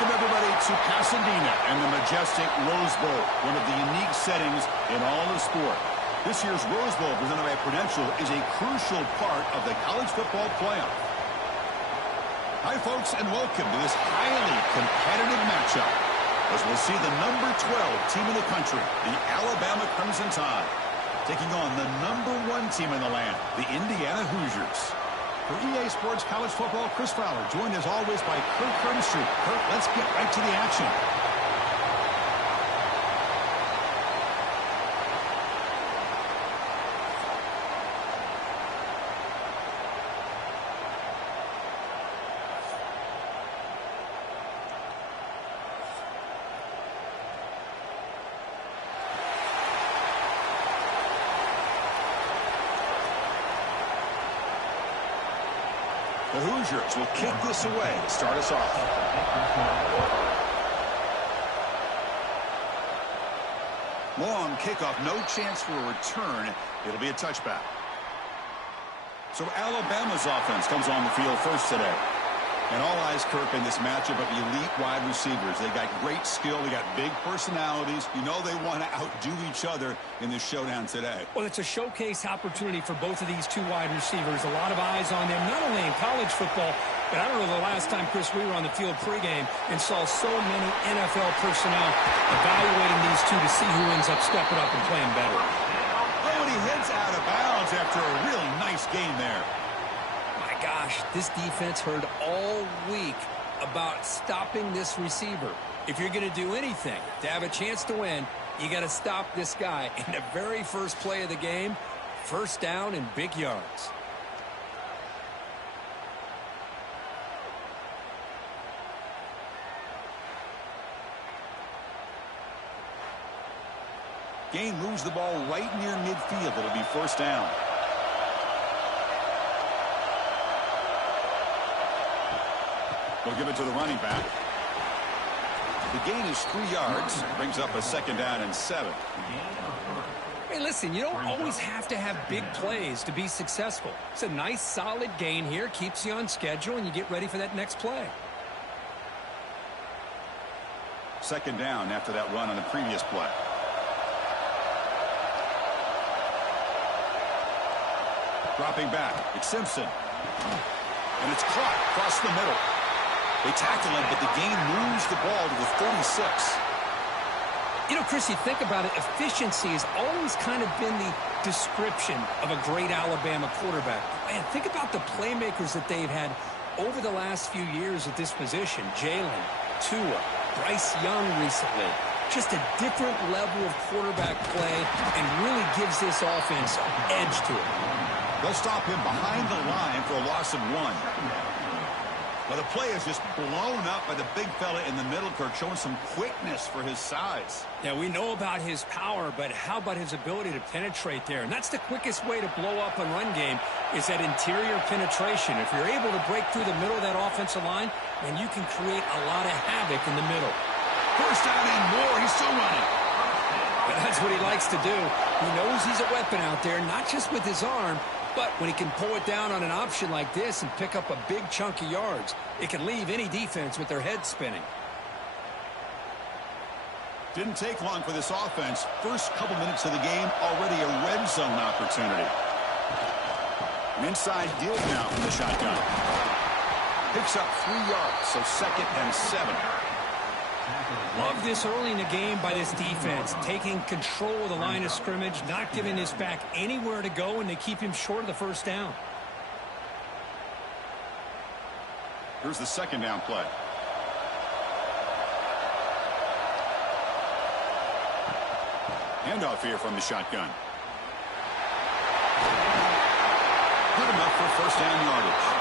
Welcome, everybody, to Pasadena and the majestic Rose Bowl, one of the unique settings in all of sport. This year's Rose Bowl, presented by Prudential, is a crucial part of the college football playoff. Hi, folks, and welcome to this highly competitive matchup, as we'll see the number 12 team in the country, the Alabama Crimson Tide, taking on the number 1 team in the land, the Indiana Hoosiers. For EA Sports College Football, Chris Fowler, joined as always by Kirk Curtis. Kirk, let's get right to the action. The Hoosiers will kick this away to start us off. Long kickoff, no chance for a return. It'll be a touchback. So Alabama's offense comes on the field first today. And all eyes, Kirk, in this matchup of elite wide receivers. They got great skill. They got big personalities. You know they want to outdo each other in this showdown today. Well, it's a showcase opportunity for both of these two wide receivers. A lot of eyes on them, not only in college football, but I don't know the last time, Chris, we were on the field pregame and saw so many NFL personnel evaluating these two to see who ends up stepping up and playing better. Oh, and he heads out of bounds after a really nice game there. Gosh, this defense heard all week about stopping this receiver. If you're going to do anything to have a chance to win, you got to stop this guy. In the very first play of the game, first down and big yards. Gain moves the ball right near midfield. It'll be first down. We'll give it to the running back. The gain is 3 yards. Brings up a second down and 7. Hey, listen, you don't always have to have big plays to be successful. It's a nice, solid gain here. Keeps you on schedule, and you get ready for that next play. Second down after that run on the previous play. Dropping back. It's Simpson. And it's caught across the middle. They tackle him, but the gain moves the ball to the 36. You know, Chris, you think about it, efficiency has always kind of been the description of a great Alabama quarterback. Man, think about the playmakers that they've had over the last few years at this position. Jalen, Tua, Bryce Young recently. Just a different level of quarterback play and really gives this offense edge to it. They'll stop him behind the line for a loss of 1. Well, the play is just blown up by the big fella in the middle, Kirk, showing some quickness for his size. Yeah, we know about his power, but how about his ability to penetrate there? And that's the quickest way to blow up a run game is that interior penetration. If you're able to break through the middle of that offensive line, then you can create a lot of havoc in the middle. First down and more. He's still running. But that's what he likes to do. He knows he's a weapon out there, not just with his arm, but when he can pull it down on an option like this and pick up a big chunk of yards, it can leave any defense with their head spinning. Didn't take long for this offense. First couple minutes of the game, already a red zone opportunity. An inside deal now from the shotgun. Picks up 3 yards, so second and 7. Love this early in the game by this defense, taking control of the line of scrimmage, not giving this back anywhere to go, and they keep him short of the first down. Here's the second down play. Handoff here from the shotgun. Good enough for first down yardage.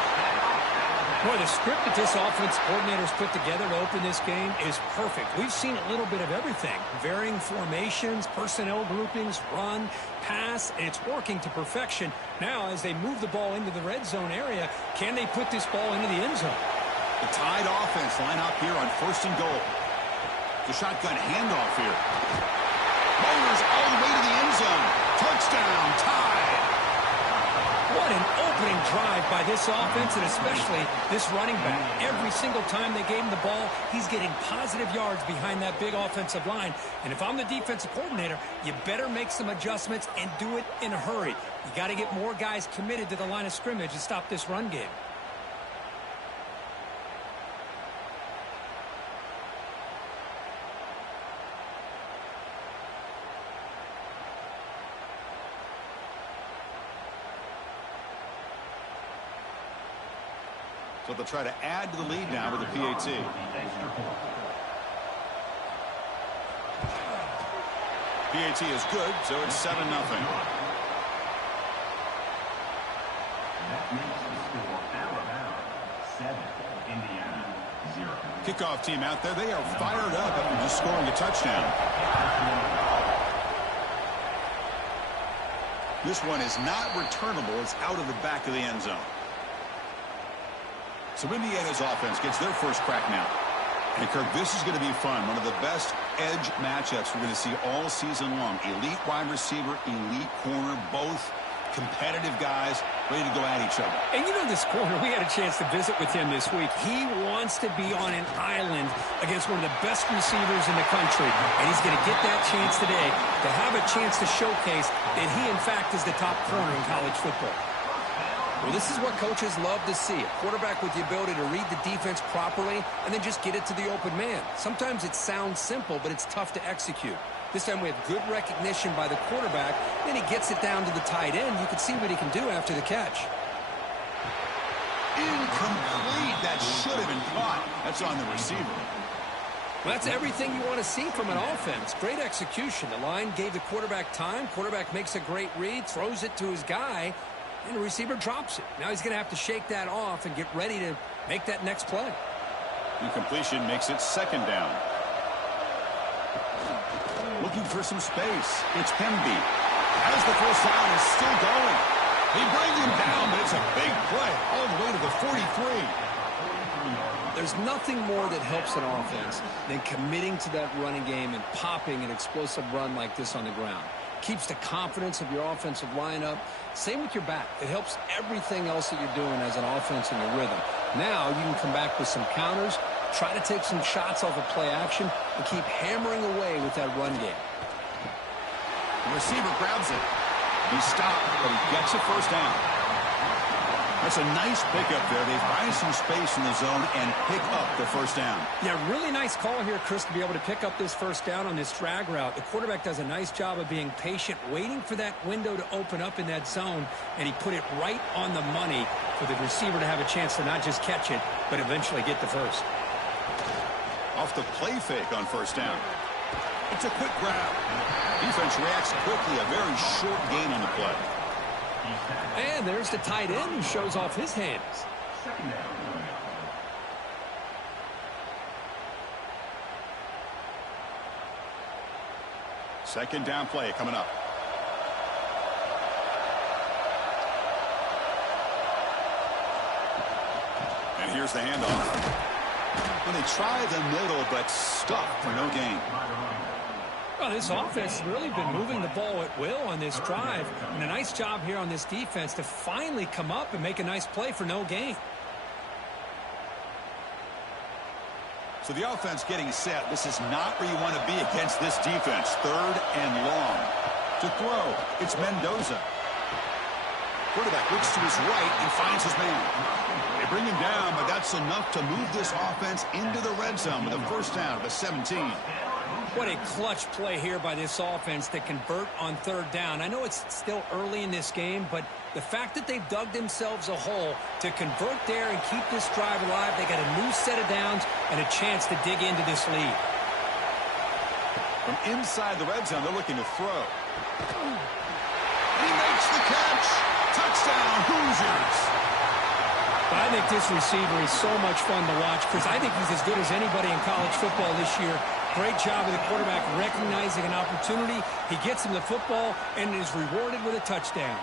Boy, the script that this offense coordinator's put together to open this game is perfect. We've seen a little bit of everything. Varying formations, personnel groupings, run, pass, and it's working to perfection. Now, as they move the ball into the red zone area, can they put this ball into the end zone? The Tide offense line up here on first and goal. The shotgun handoff here. Motors all the way to the end zone. Touchdown, Tide. What an opening drive by this offense, and especially this running back. Every single time they gave him the ball, he's getting positive yards behind that big offensive line. And if I'm the defensive coordinator, you better make some adjustments and do it in a hurry. You got to get more guys committed to the line of scrimmage to stop this run game. So they'll try to add to the lead now with the PAT. PAT is good, so it's 7-0. Kickoff team out there. They are fired up after just scoring a touchdown. This one is not returnable. It's out of the back of the end zone. So Indiana's offense gets their first crack now. And, Kirk, this is going to be fun. One of the best edge matchups we're going to see all season long. Elite wide receiver, elite corner, both competitive guys ready to go at each other. And you know this corner, we had a chance to visit with him this week. He wants to be on an island against one of the best receivers in the country. And he's going to get that chance today to have a chance to showcase that he, in fact, is the top corner in college football. Well, this is what coaches love to see. A quarterback with the ability to read the defense properly and then just get it to the open man. Sometimes it sounds simple, but it's tough to execute. This time we have good recognition by the quarterback. Then he gets it down to the tight end. You can see what he can do after the catch. Incomplete. That should have been caught. That's on the receiver. Well, that's everything you want to see from an offense. Great execution. The line gave the quarterback time. Quarterback makes a great read, throws it to his guy, and the receiver drops it. Now he's going to have to shake that off and get ready to make that next play. Incompletion makes it second down. Looking for some space. It's Hemby. As the first down is still going. They bring him down, but it's a big play all the way to the 43. There's nothing more that helps an offense than committing to that running game and popping an explosive run like this on the ground. Keeps the confidence of your offensive lineup. Same with your back. It helps everything else that you're doing as an offense in your rhythm. Now you can come back with some counters, try to take some shots off of play action, and keep hammering away with that run game. The receiver grabs it. He stopped, but he gets a first down. That's a nice pickup there. They find some space in the zone and pick up the first down. Yeah, really nice call here, Chris, to be able to pick up this first down on this drag route. The quarterback does a nice job of being patient, waiting for that window to open up in that zone, and he put it right on the money for the receiver to have a chance to not just catch it, but eventually get the first. Off the play fake on first down. It's a quick grab. Defense reacts quickly. A very short gain on the play. And there's the tight end who shows off his hands. Second down play coming up. And here's the handoff. When they try the middle, but stuck for no gain. Well, this offense has really been moving the ball at will on this drive. And a nice job here on this defense to finally come up and make a nice play for no gain. So the offense getting set. This is not where you want to be against this defense. Third and long. To throw, it's Mendoza. Quarterback looks to his right and finds his man. They bring him down, but that's enough to move this offense into the red zone with a first down to 17. What a clutch play here by this offense to convert on third down. I know it's still early in this game, but the fact that they've dug themselves a hole to convert there and keep this drive alive, they got a new set of downs and a chance to dig into this lead. From inside the red zone, they're looking to throw. He makes the catch. Touchdown, Hoosiers. I think this receiver is so much fun to watch because I think he's as good as anybody in college football this year. Great job of the quarterback recognizing an opportunity. He gets him the football and is rewarded with a touchdown.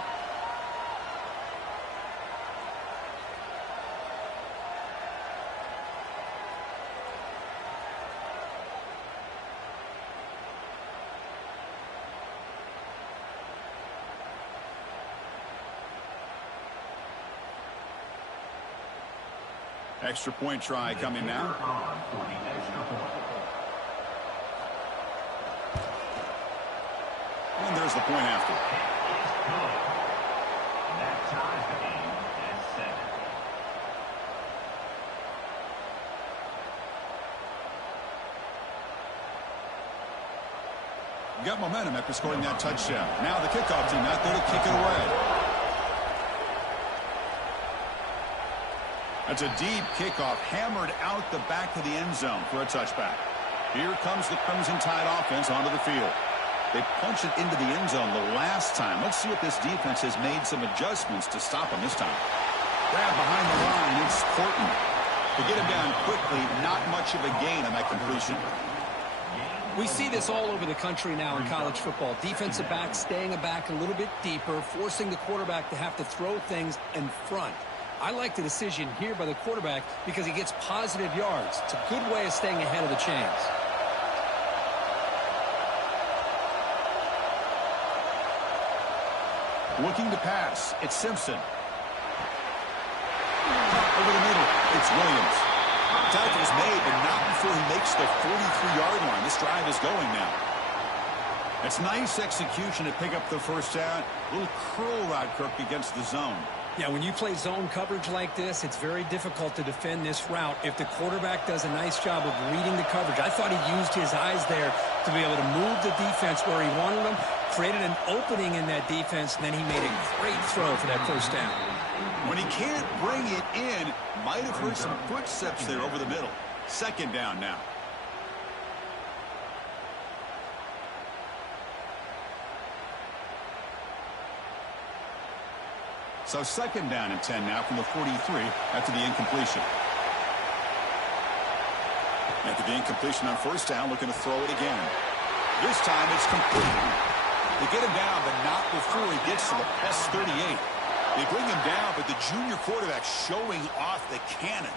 Extra point try coming now. And there's the point after. Got momentum after scoring that touchdown. Now the kickoff team out there to kick it away. That's a deep kickoff, hammered out the back of the end zone for a touchback. Here comes the Crimson Tide offense onto the field. They punch it into the end zone the last time. Let's see if this defense has made some adjustments to stop them this time. Grab behind the line, it's Portland. To get him down quickly, not much of a gain on that completion. We see this all over the country now in college football. Defensive backs staying back a little bit deeper, forcing the quarterback to have to throw things in front. I like the decision here by the quarterback because he gets positive yards. It's a good way of staying ahead of the chains. Looking to pass. It's Simpson. Over the middle. It's Williams. Tackle's made, but not before he makes the 43-yard line. This drive is going now. It's nice execution to pick up the first down. A little curl route, Kirk, against the zone. Yeah, when you play zone coverage like this, it's very difficult to defend this route if the quarterback does a nice job of reading the coverage. I thought he used his eyes there to be able to move the defense where he wanted them, created an opening in that defense, and then he made a great throw for that first down. When he can't bring it in, might have heard some footsteps there over the middle. Second down now. So second down and 10 now from the 43 after the incompletion. After the incompletion on first down, looking to throw it again. This time it's complete. They get him down, but not before he gets to the plus 38. They bring him down, but the junior quarterback showing off the cannon.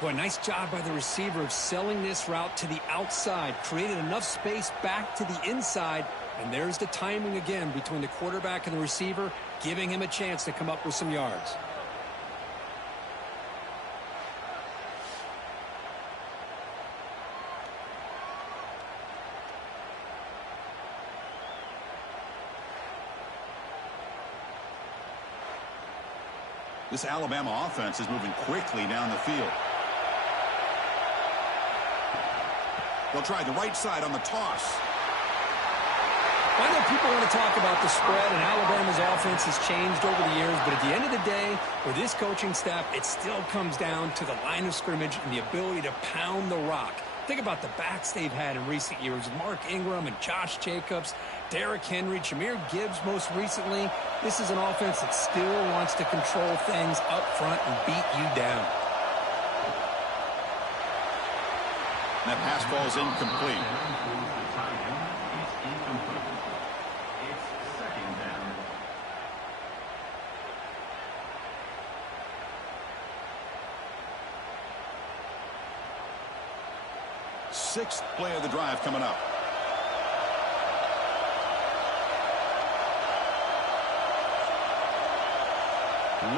Boy, nice job by the receiver of selling this route to the outside. Created enough space back to the inside. And there's the timing again between the quarterback and the receiver, giving him a chance to come up with some yards. This Alabama offense is moving quickly down the field. They'll try the right side on the toss. I know people want to talk about the spread, and Alabama's offense has changed over the years, but at the end of the day, for this coaching staff, it still comes down to the line of scrimmage and the ability to pound the rock. Think about the backs they've had in recent years. Mark Ingram and Josh Jacobs, Derrick Henry, Jahmyr Gibbs most recently. This is an offense that still wants to control things up front and beat you down. That pass ball is incomplete. Sixth play of the drive coming up.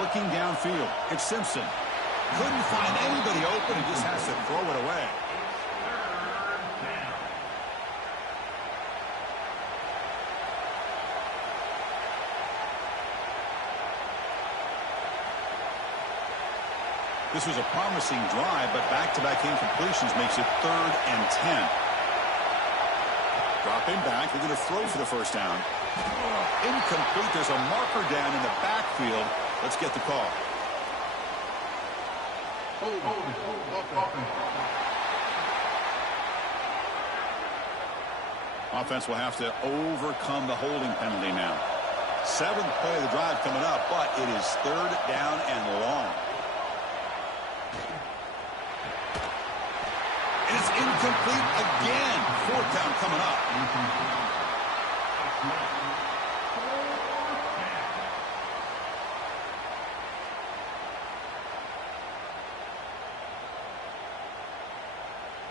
Looking downfield, it's Simpson. Couldn't find anybody open and just has to throw it away. This was a promising drive, but back-to-back incompletions makes it 3rd and 10. Dropping back, they're going to throw for the first down. Incomplete. There's a marker down in the backfield. Let's get the call. Offense will have to overcome the holding penalty now. 7th play of the drive coming up, but it is 3rd down and long. And it's incomplete again. 4th down coming up.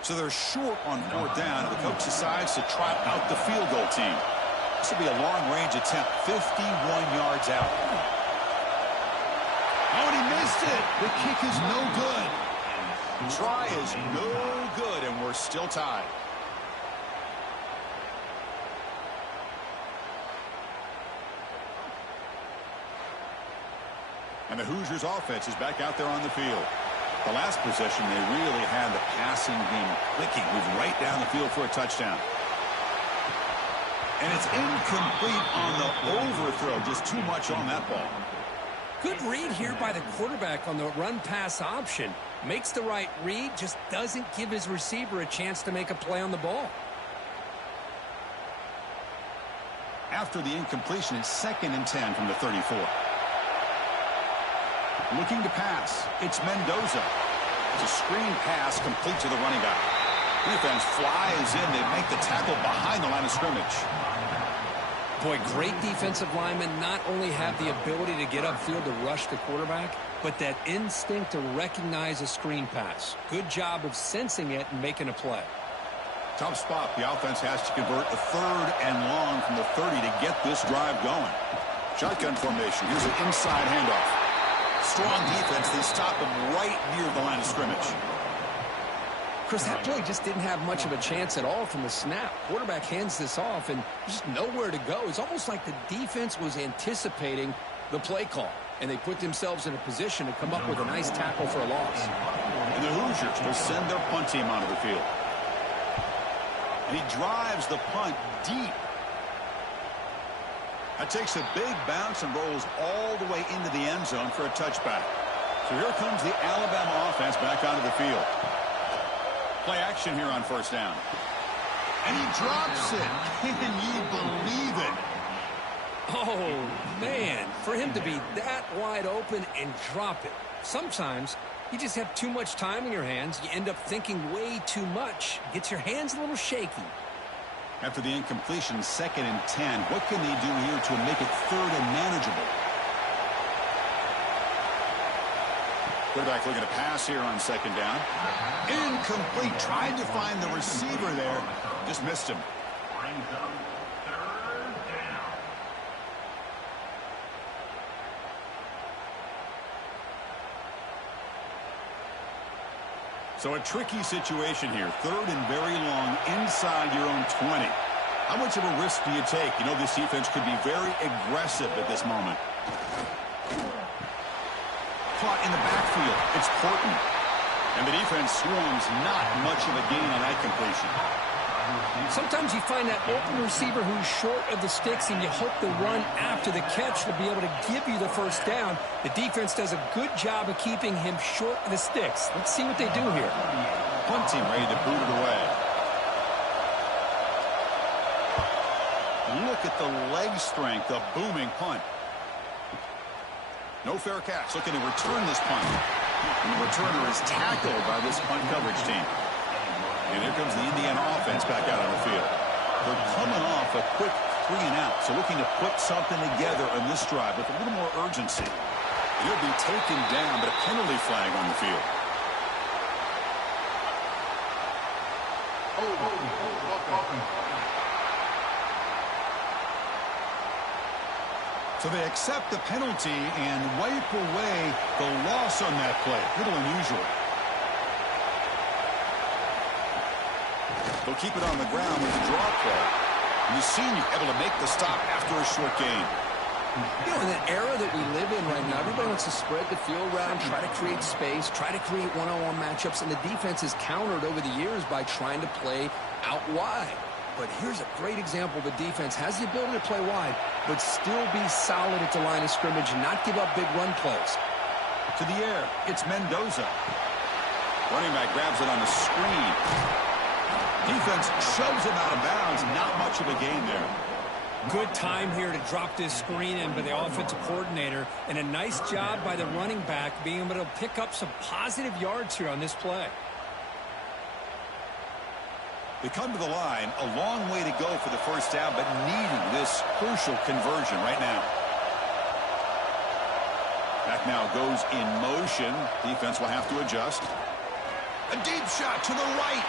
So they're short on 4th down, and the coach decides to trot out the field goal team. This will be a long-range attempt, 51 yards out. Oh, and he missed missed it. The kick is no good. Try is no good, and we're still tied. And the Hoosiers offense is back out there on the field. The last possession, they really had the passing game clicking. Moved right down the field for a touchdown. And it's incomplete on the overthrow. Just too much on that ball. Good read here by the quarterback on the run-pass option. Makes the right read, just doesn't give his receiver a chance to make a play on the ball. After the incompletion, it's 2nd and 10 from the 34. Looking to pass. It's Mendoza. It's a screen pass complete to the running back. Defense flies in. They make the tackle behind the line of scrimmage. Boy, great defensive linemen not only have the ability to get upfield to rush the quarterback, but that instinct to recognize a screen pass. Good job of sensing it and making a play. Tough spot. The offense has to convert a 3rd and long from the 30 to get this drive going. Shotgun formation. Here's an inside handoff. Strong defense. They stop him right near the line of scrimmage. Chris, that play just didn't have much of a chance at all from the snap. Quarterback hands this off, and just nowhere to go. It's almost like the defense was anticipating the play call, and they put themselves in a position to come up with a nice tackle for a loss. And the Hoosiers will send their punt team onto the field. And he drives the punt deep. That takes a big bounce and rolls all the way into the end zone for a touchback. So here comes the Alabama offense back onto the field. Play action here on 1st down. And he drops it. Can you believe it? Oh, man. For him to be that wide open and drop it. Sometimes you just have too much time in your hands. You end up thinking way too much. Gets your hands a little shaky. After the incompletion, 2nd and 10. What can they do here to make it 3rd and manageable? Quarterback looking to pass here on 2nd down. Incomplete. Tried to find the receiver there. Just missed him. So a tricky situation here. 3rd and very long inside your own 20. How much of a risk do you take? You know, this defense could be very aggressive at this moment. Caught in the backfield. It's Portland. And the defense swarms. Not much of a gain on that completion. Sometimes you find that open receiver who's short of the sticks, and you hope the run after the catch will be able to give you the 1st down. The defense does a good job of keeping him short of the sticks. Let's see what they do here. Punt team ready to boot it away. Look at the leg strength, the booming punt. No fair catch. Looking to return this punt. And the returner is tackled by this punt coverage team. And here comes the Indiana offense back out on the field. They're coming off a quick 3 and out, so looking to put something together on this drive with a little more urgency. He'll be taken down, but a penalty flag on the field. So they accept the penalty and wipe away the loss on that play. A little unusual. They'll keep it on the ground with the draw play. And the senior able to make the stop after a short gain. You know, in the era that we live in right now, everybody wants to spread the field around, try to create space, try to create one-on-one matchups, and the defense is countered over the years by trying to play out wide. But here's a great example. The defense has the ability to play wide, but still be solid at the line of scrimmage and not give up big run plays. To the air, it's Mendoza. Running back grabs it on the screen. Defense shoves him out of bounds. Not much of a gain there. Good time here to drop this screen in by the offensive coordinator, and a nice job by the running back being able to pick up some positive yards here on this play. They come to the line, a long way to go for the 1st down, but needing this crucial conversion right now. Back now goes in motion. Defense will have to adjust. A deep shot to the right.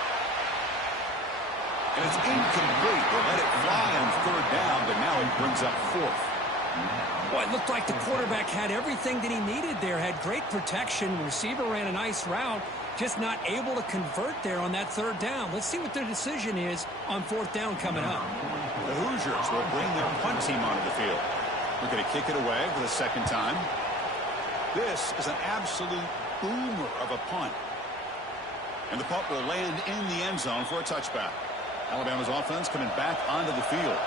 And it's incomplete. They let it fly on 3rd down, but now it brings up 4th. Well, it looked like the quarterback had everything that he needed there, had great protection. Receiver ran a nice route, just not able to convert there on that third down. Let's see what their decision is on fourth down coming up. The Hoosiers will bring their punt team onto the field. We're going to kick it away for the second time. This is an absolute boomer of a punt. And the punt will land in the end zone for a touchback. Alabama's offense coming back onto the field.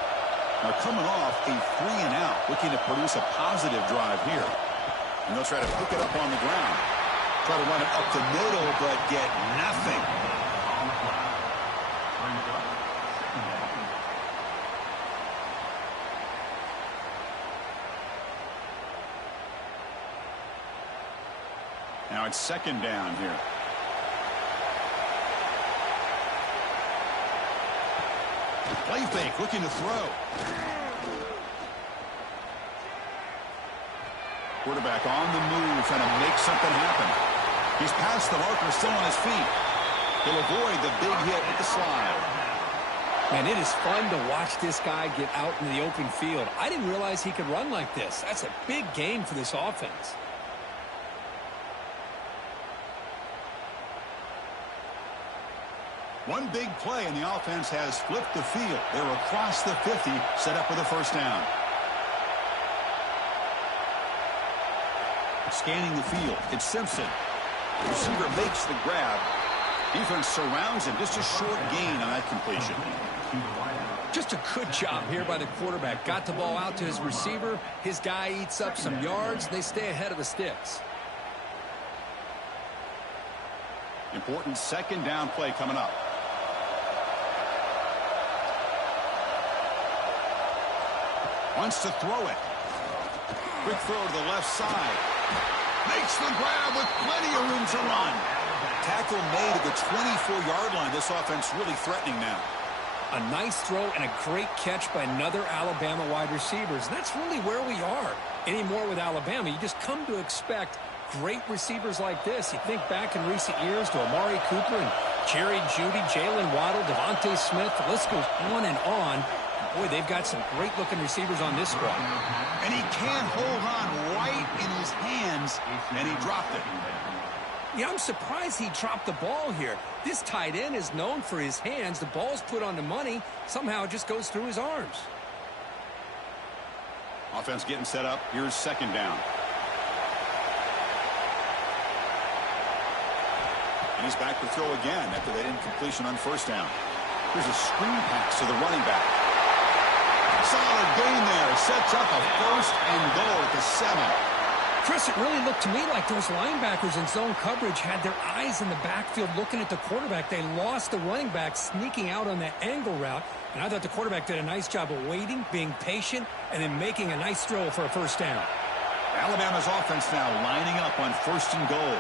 Now coming off a 3-and-out, looking to produce a positive drive here. And they'll try to pick it up on the ground. Try to run it up the middle, but get nothing. Now it's second down here. Play fake, looking to throw. Quarterback on the move, trying to make something happen. He's past the marker, still on his feet. He'll avoid the big hit with the slide. Man, it is fun to watch this guy get out in the open field. I didn't realize he could run like this. That's a big gain for this offense. One big play, and the offense has flipped the field. They're across the 50, set up with a first down. Scanning the field, it's Simpson. The receiver makes the grab. Defense surrounds him. Just a short gain on that completion. Just a good job here by the quarterback. Got the ball out to his receiver. His guy eats up some yards. They stay ahead of the sticks. Important second down play coming up. Wants to throw it. Quick throw to the left side. Makes the grab with plenty of room to run. Tackle made at the 24-yard line. This offense really threatening now. A nice throw and a great catch by another Alabama wide receivers. And that's really where we are anymore with Alabama. You just come to expect great receivers like this. You think back in recent years to Amari Cooper and Jerry Jeudy, Jalen Waddle, Devontae Smith. The list goes on and on. Boy, they've got some great-looking receivers on this squad. And he can't hold on right in his hands, and he dropped it. Yeah, I'm surprised he dropped the ball here. This tight end is known for his hands. The ball's put on the money. Somehow it just goes through his arms. Offense getting set up. Here's second down. And he's back to throw again after that incompletion on first down. Here's a screen pass to the running back. Solid gain there. Sets up a first and goal at the 7. Chris, it really looked to me like those linebackers in zone coverage had their eyes in the backfield looking at the quarterback. They lost the running back sneaking out on that angle route. And I thought the quarterback did a nice job of waiting, being patient, and then making a nice throw for a first down. Alabama's offense now lining up on first and goal.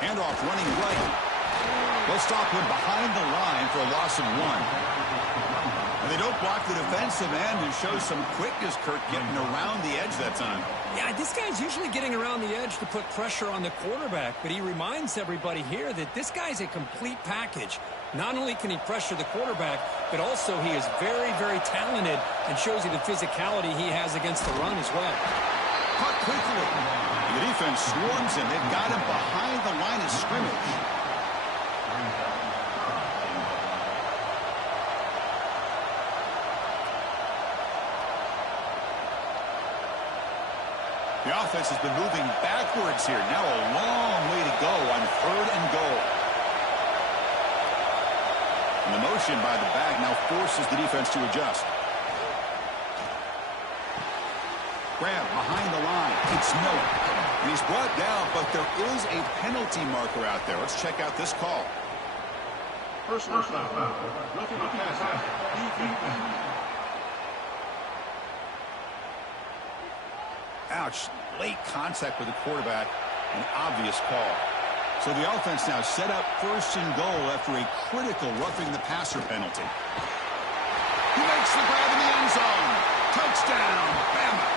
Handoff running right. They'll stop him behind the line for a loss of 1. And they don't block the defensive end and show some quickness, Kirk, getting around the edge that time. Yeah, this guy's usually getting around the edge to put pressure on the quarterback, but he reminds everybody here that this guy's a complete package. Not only can he pressure the quarterback, but also he is very, very talented and shows you the physicality he has against the run as well. Caught quickly. And the defense swarms him. They've got him behind the line of scrimmage. The offense has been moving backwards here. Now a long way to go on third and goal. And the motion by the back now forces the defense to adjust. Grab behind the line. It's Miller. And he's brought down, but there is a penalty marker out there. Let's check out this call. Personal foul. Roughing the passer. Ouch. Late contact with the quarterback. An obvious call. So the offense now set up first and goal after a critical roughing the passer penalty. He makes the grab in the end zone. Touchdown, Bama.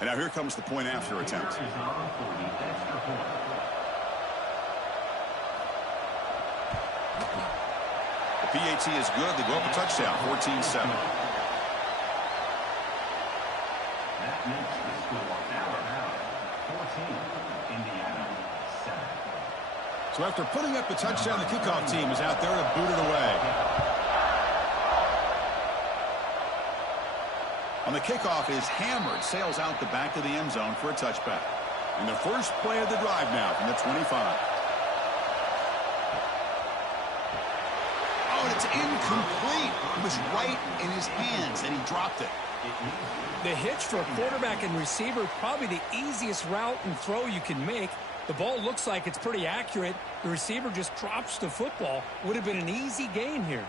And now here comes the point after attempt. The PAT is good. They go up a touchdown, 14-7. That makes the score now 14, Indiana 7. So after putting up the touchdown, the kickoff team is out there to boot it away. On the kickoff is hammered, sails out the back of the end zone for a touchback. And the first play of the drive now from the 25. Oh, and it's incomplete. It was right in his hands, and he dropped it. The hitch for a quarterback and receiver, probably the easiest route and throw you can make. The ball looks like it's pretty accurate. The receiver just drops the football. Would have been an easy gain here.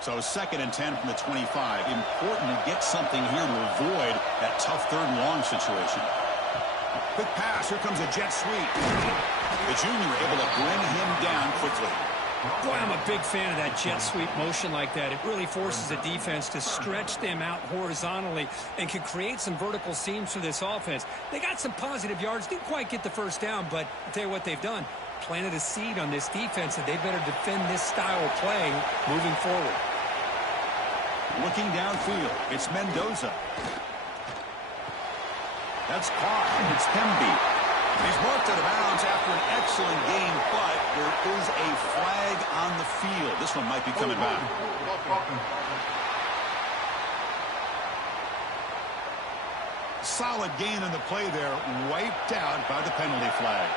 So 2nd and 10 from the 25. Important to get something here to avoid that tough 3rd and long situation. Quick pass. Here comes a jet sweep. The junior able to bring him down quickly. Boy, I'm a big fan of that jet sweep motion like that. It really forces the defense to stretch them out horizontally and can create some vertical seams for this offense. They got some positive yards. Didn't quite get the first down, but I'll tell you what they've done. Planted a seed on this defense, and they better defend this style of play moving forward. Looking downfield, it's Mendoza. That's caught. It's Hemby. He's marked out of bounds after an excellent game, but there is a flag on the field. This one might be coming back. Solid gain in the play there, wiped out by the penalty flag.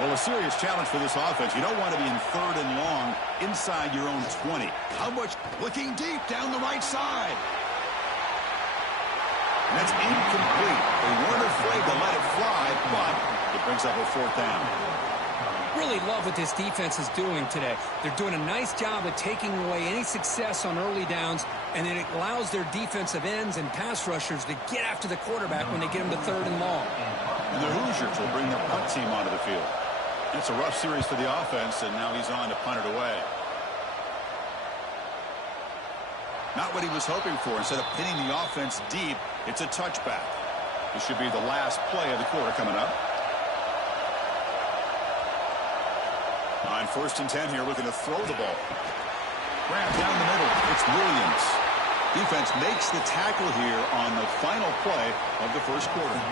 Well, a serious challenge for this offense. You don't want to be in 3rd and long inside your own 20. How much? Looking deep down the right side. And that's incomplete. They weren't afraid to let it fly, but it brings up a 4th down. Really love what this defense is doing today. They're doing a nice job of taking away any success on early downs, and then it allows their defensive ends and pass rushers to get after the quarterback when they get them to 3rd and long. And the Hoosiers will bring their punt team onto the field. It's a rough series for the offense, and now he's on to punt it away. Not what he was hoping for. Instead of pinning the offense deep, it's a touchback. This should be the last play of the quarter coming up. On 1st and 10 here, looking to throw the ball. Grab down the middle. It's Williams. Defense makes the tackle here on the final play of the first quarter.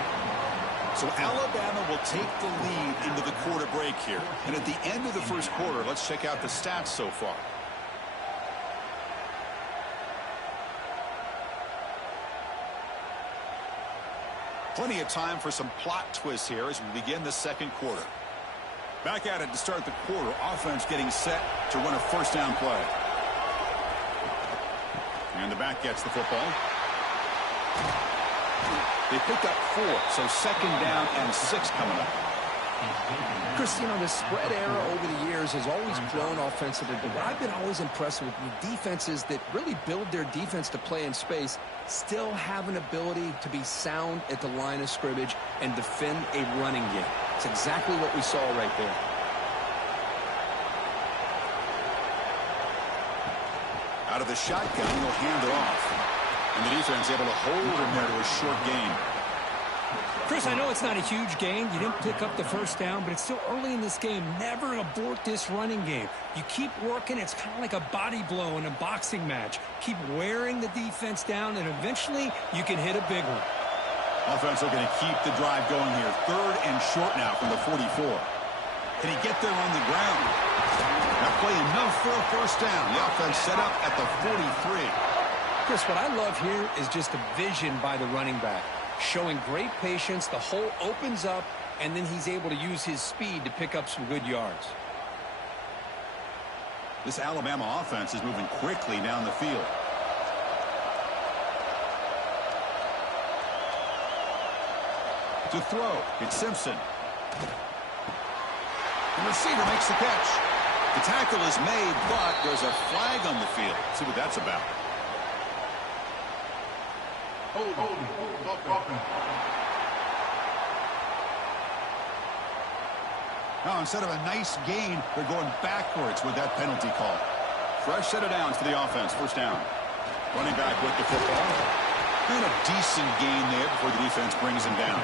So Alabama will take the lead into the quarter break here. And at the end of the first quarter, let's check out the stats so far. Plenty of time for some plot twists here as we begin the second quarter. Back at it to start the quarter. Offense getting set to run a 1st down play. And the back gets the football. They picked up 4, so 2nd down and 6 coming up. Chris, you know, the spread era over the years has always grown offensively, but I've been always impressed with the defenses that really build their defense to play in space, still have an ability to be sound at the line of scrimmage and defend a running game. It's exactly what we saw right there. Out of the shotgun, he'll hand it off. And the defense able to hold him there to a short gain. Chris, I know it's not a huge gain. You didn't pick up the first down, but it's still early in this game. Never abort this running game. You keep working. It's kind of like a body blow in a boxing match. Keep wearing the defense down, and eventually you can hit a big one. Offense looking to keep the drive going here. 3rd and short now from the 44. Can he get there on the ground? That play enough for a 1st down. The offense set up at the 43. Chris, what I love here is just the vision by the running back. Showing great patience, the hole opens up, and then he's able to use his speed to pick up some good yards. This Alabama offense is moving quickly down the field. To throw, it's Simpson. The receiver makes the catch. The tackle is made, but there's a flag on the field. See what that's about. Now, instead of a nice gain, they're going backwards with that penalty call. Fresh set of downs for the offense. 1st down. Running back with the football. And a decent gain there before the defense brings him down.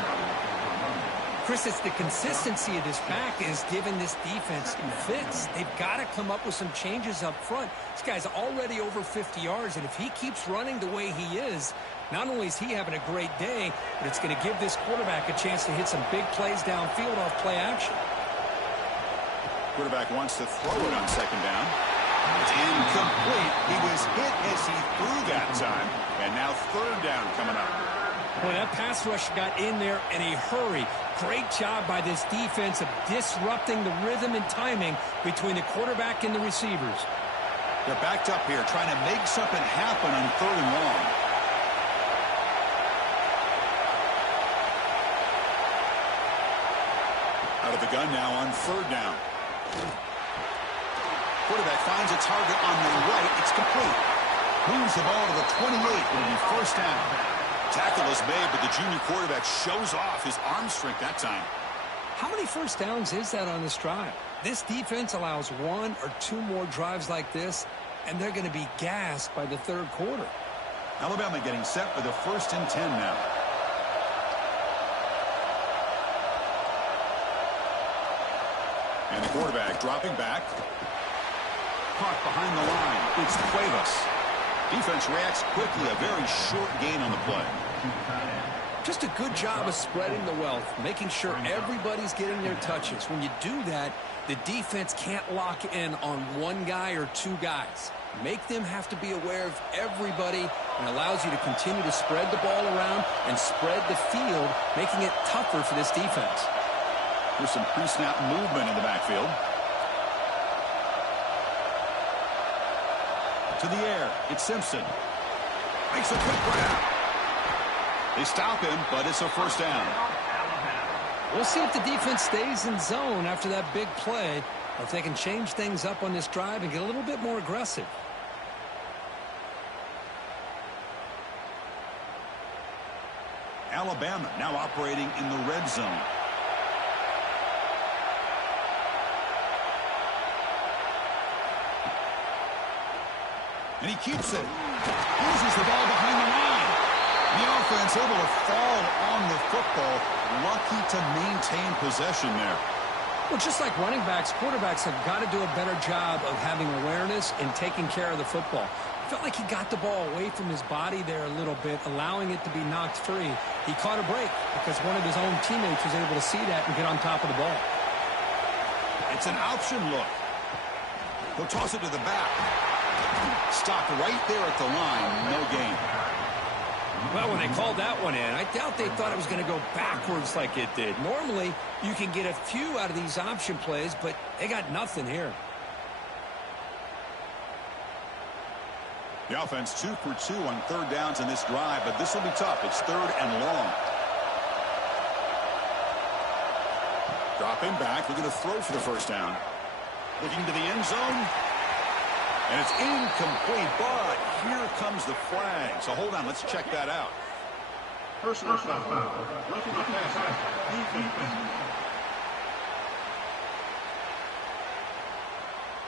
Chris, it's the consistency of this back is giving this defense some fits. They've got to come up with some changes up front. This guy's already over 50 yards, and if he keeps running the way he is, not only is he having a great day, but it's going to give this quarterback a chance to hit some big plays downfield off play action. Quarterback wants to throw it on second down. It's incomplete. He was hit as he threw that time, and now third down coming up. Boy, that pass rush got in there in a hurry. Great job by this defense of disrupting the rhythm and timing between the quarterback and the receivers. They're backed up here trying to make something happen on third and long. Out of the gun now on third down. Quarterback finds a target on the right. It's complete. Moves the ball to the 28. It'll be first down. Tackle is made, but the junior quarterback shows off his arm strength that time. How many first downs is that on this drive? This defense allows one or two more drives like this, and they're going to be gassed by the third quarter. Alabama getting set for the 1st and 10 now. And the quarterback dropping back. Caught behind the line. It's Cuevas. Defense reacts quickly. A very short gain on the play. Just a good job of spreading the wealth, making sure everybody's getting their touches. When you do that, the defense can't lock in on one guy or two guys. Make them have to be aware of everybody, and allows you to continue to spread the ball around and spread the field, making it tougher for this defense. There's some pre-snap movement in the backfield. To the air, it's Simpson. Makes a quick grab. They stop him, but it's a first down. We'll see if the defense stays in zone after that big play, or if they can change things up on this drive and get a little bit more aggressive. Alabama now operating in the red zone. And he keeps it. Loses the ball behind the line. The offense able to fall on the football. Lucky to maintain possession there. Well, just like running backs, quarterbacks have got to do a better job of having awareness and taking care of the football. Felt like he got the ball away from his body there a little bit, allowing it to be knocked free. He caught a break because one of his own teammates was able to see that and get on top of the ball. It's an option look. He'll toss it to the back. Stopped right there at the line. No gain. Well, when they called that one in, I doubt they thought it was going to go backwards like it did. Normally, you can get a few out of these option plays, but they got nothing here. The offense 2 for 2 on third downs in this drive, but this will be tough. It's third and long. Dropping back, looking to throw for the first down. Looking to the end zone. And it's incomplete, but here comes the flag. So hold on, let's check that out. Personal foul. Roughing the passer. Defense.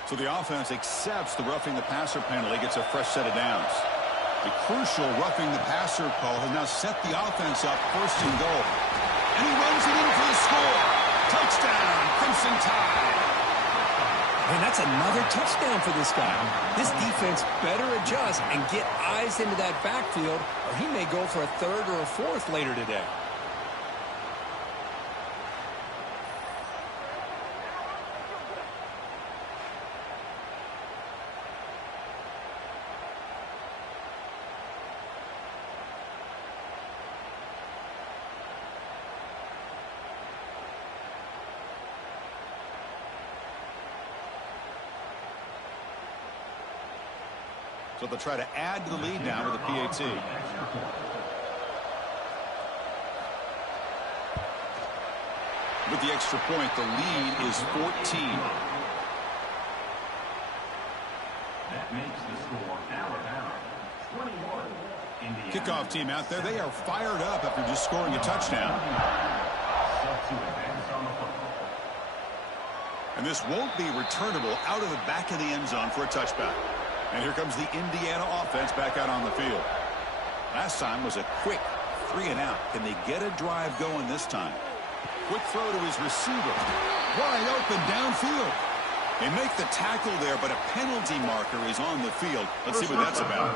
So the offense accepts the roughing the passer penalty, gets a fresh set of downs. The crucial roughing the passer call has now set the offense up first and goal. And he runs it in for the score. Touchdown, Crimson Tide. And that's another touchdown for this guy. This defense better adjust and get eyes into that backfield, or he may go for a third or a fourth later today. So they'll try to add to the lead now with a PAT. With the extra point, the lead is 14. That makes the score Alabama 21. Indiana. Kickoff team out there. They are fired up after just scoring a touchdown. Set to advance on the football. And this won't be returnable out of the back of the end zone for a touchback. And here comes the Indiana offense back out on the field. Last time was a quick 3-and-out. Can they get a drive going this time? Quick throw to his receiver. Wide open downfield. They make the tackle there, but a penalty marker is on the field. Let's see what that's about.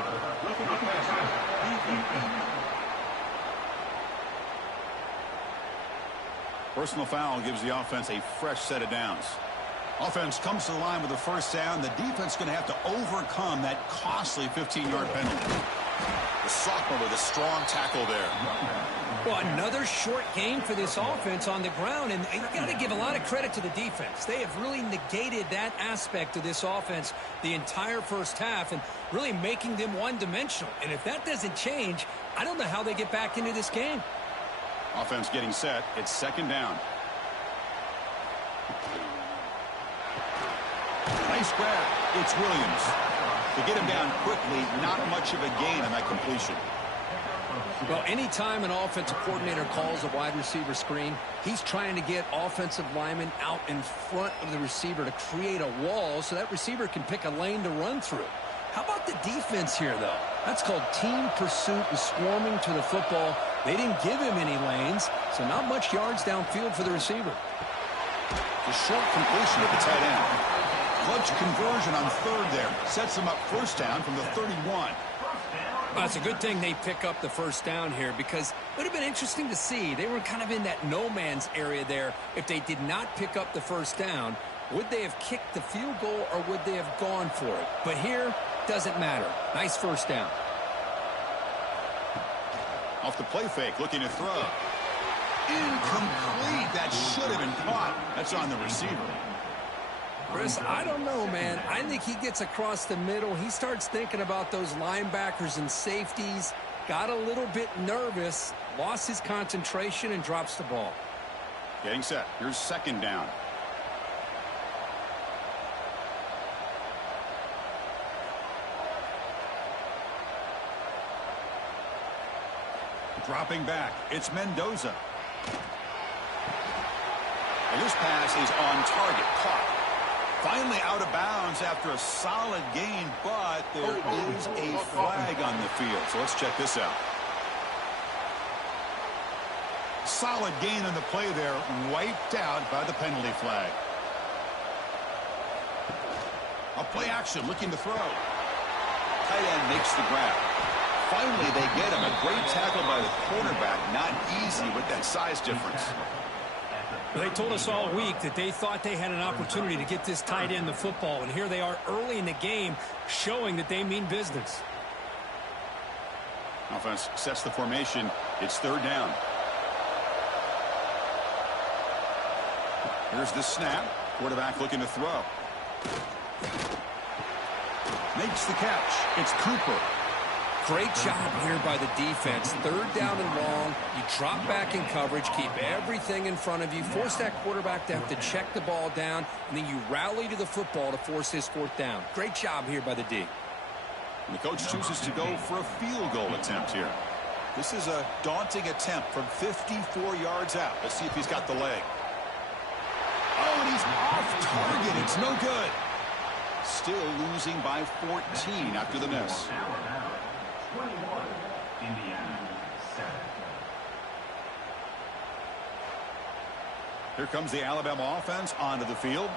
Personal foul gives the offense a fresh set of downs. Offense comes to the line with a first down. The defense is going to have to overcome that costly 15-yard penalty. The sophomore with a strong tackle there. Well, another short game for this offense on the ground, and you got to give a lot of credit to the defense. They have really negated that aspect of this offense the entire first half and really making them one-dimensional. And if that doesn't change, I don't know how they get back into this game. Offense getting set. It's second down. Nice grab. It's Williams. To get him down quickly, not much of a gain on that completion. Well, anytime an offensive coordinator calls a wide receiver screen, he's trying to get offensive linemen out in front of the receiver to create a wall so that receiver can pick a lane to run through. How about the defense here, though? That's called team pursuit and swarming to the football. They didn't give him any lanes, so not much yards downfield for the receiver. The short completion of the tight end. Clutch conversion on third there. Sets him up first down from the 31. Well, it's a good thing they pick up the first down here because it would have been interesting to see. They were kind of in that no man's area there. If they did not pick up the first down, would they have kicked the field goal or would they have gone for it? But here, doesn't matter. Nice first down. Off the play fake, looking to throw. Incomplete. That should have been caught. That's on the receiver. Chris, I don't know, man. I think he gets across the middle. He starts thinking about those linebackers and safeties. Got a little bit nervous, lost his concentration, and drops the ball. Getting set. Here's second down. Dropping back. It's Mendoza. And this pass is on target. Caught. Finally out of bounds after a solid gain, but there is a flag on the field. So let's check this out. Solid gain on the play there, wiped out by the penalty flag. A play action, looking to throw. Tight end makes the grab. Finally, they get him. A great tackle by the quarterback. Not easy with that size difference. They told us all week that they thought they had an opportunity to get this tight end the football, and here they are early in the game showing that they mean business. Offense sets the formation. It's third down. Here's the snap. Quarterback looking to throw. Makes the catch. It's Cooper. Great job here by the defense. Third down and long. You drop back in coverage, keep everything in front of you, force that quarterback to have to check the ball down, and then you rally to the football to force his fourth down. Great job here by the D. And the coach chooses to go for a field goal attempt here. This is a daunting attempt from 54 yards out. Let's see if he's got the leg. Oh, and he's off target. It's no good. Still losing by 14 after the miss. 21, Indiana, 7. Here comes the Alabama offense onto the field.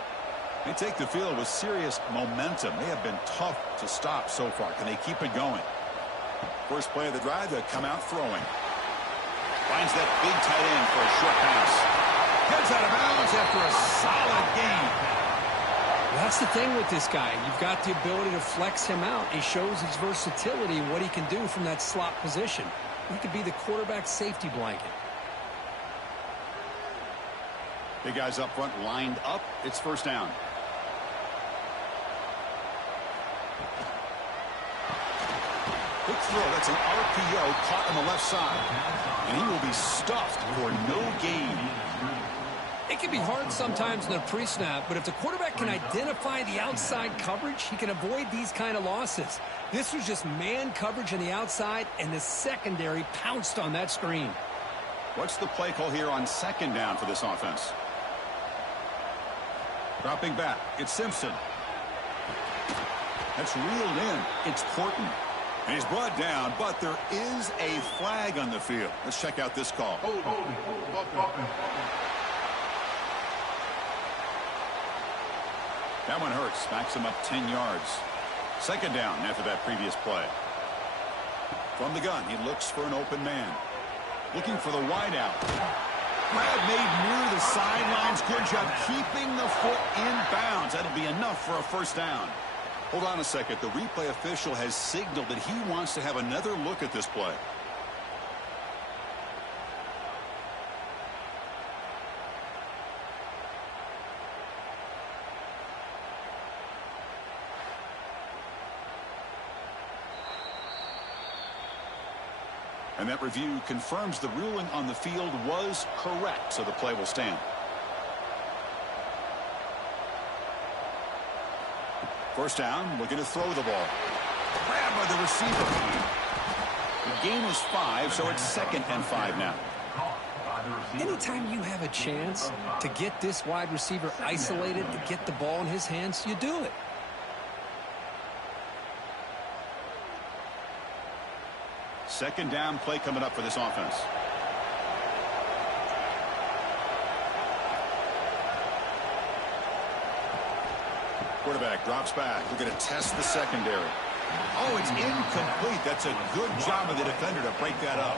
They take the field with serious momentum. They have been tough to stop so far. Can they keep it going? First play of the drive, they come out throwing. Finds that big tight end for a short pass. Heads out of bounds after a solid gain. That's the thing with this guy. You've got the ability to flex him out. He shows his versatility and what he can do from that slot position. He could be the quarterback safety blanket. Big guys up front lined up. It's first down. Quick throw. That's an RPO caught on the left side. And he will be stuffed for no gain. It can be hard sometimes in a pre-snap, but if the quarterback can identify the outside coverage, he can avoid these kind of losses. This was just man coverage on the outside, and the secondary pounced on that screen. What's the play call here on second down for this offense? Dropping back. It's Simpson. That's reeled in. It's Horton. And he's brought down, but there is a flag on the field. Let's check out this call. That one hurts. Backs him up 10 yards. Second down after that previous play. From the gun, he looks for an open man. Looking for the wideout. Grab made near the sidelines. Good job keeping the foot in bounds. That'll be enough for a first down. Hold on a second. The replay official has signaled that he wants to have another look at this play. And that review confirms the ruling on the field was correct, so the play will stand. First down, looking to throw the ball. Grabbed by the receiver. The gain is 5, so it's 2nd and 5 now. Anytime you have a chance to get this wide receiver isolated, to get the ball in his hands, you do it. Second down play coming up for this offense. Quarterback drops back. We're going to test the secondary. Oh, it's incomplete. That's a good job of the defender to break that up.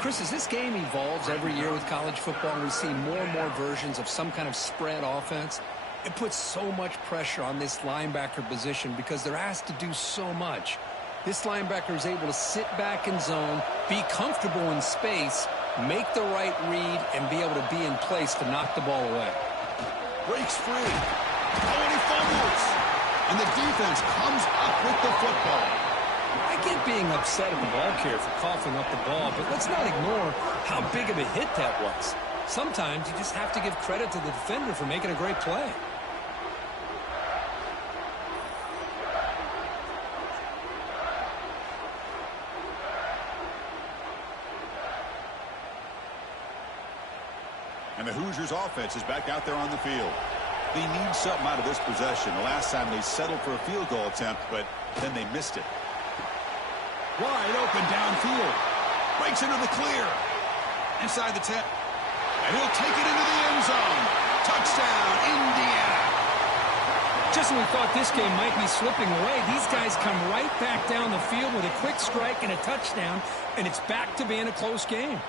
Chris, as this game evolves every year with college football, we see more and more versions of some kind of spread offense. It puts so much pressure on this linebacker position because they're asked to do so much. This linebacker is able to sit back in zone, be comfortable in space, make the right read, and be able to be in place to knock the ball away. Breaks free. Oh, and he fumbles. And the defense comes up with the football. I get being upset at the ball carrier for coughing up the ball, but let's not ignore how big of a hit that was. Sometimes you just have to give credit to the defender for making a great play. And the Hoosiers offense is back out there on the field. They need something out of this possession. The last time they settled for a field goal attempt, but then they missed it. Wide open downfield. Breaks into the clear. Inside the 10. And he'll take it into the end zone. Touchdown, Indiana. Just when we thought this game might be slipping away, these guys come right back down the field with a quick strike and a touchdown, and it's back to being a close game.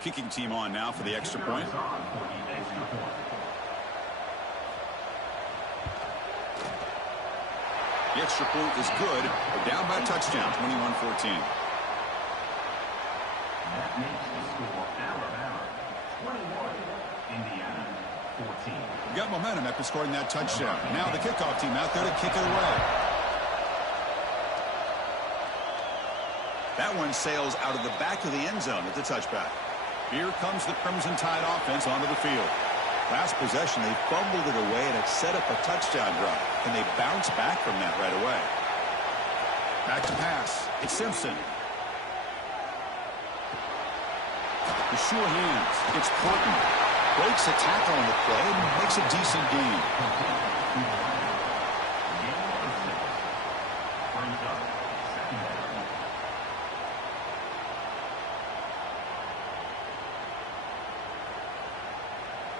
Kicking team on now for the extra point. The extra point is good. We're down by a touchdown, 21-14. That makes the score Alabama 21, Indiana 14. We got momentum after scoring that touchdown. Now the kickoff team out there to kick it away. That one sails out of the back of the end zone at the touchback. Here comes the Crimson Tide offense onto the field. Last possession, they fumbled it away, and it set up a touchdown drive. And they bounce back from that right away. Back to pass. It's Simpson. The sure hands. It's Portman. Breaks a tackle on the play and makes a decent gain.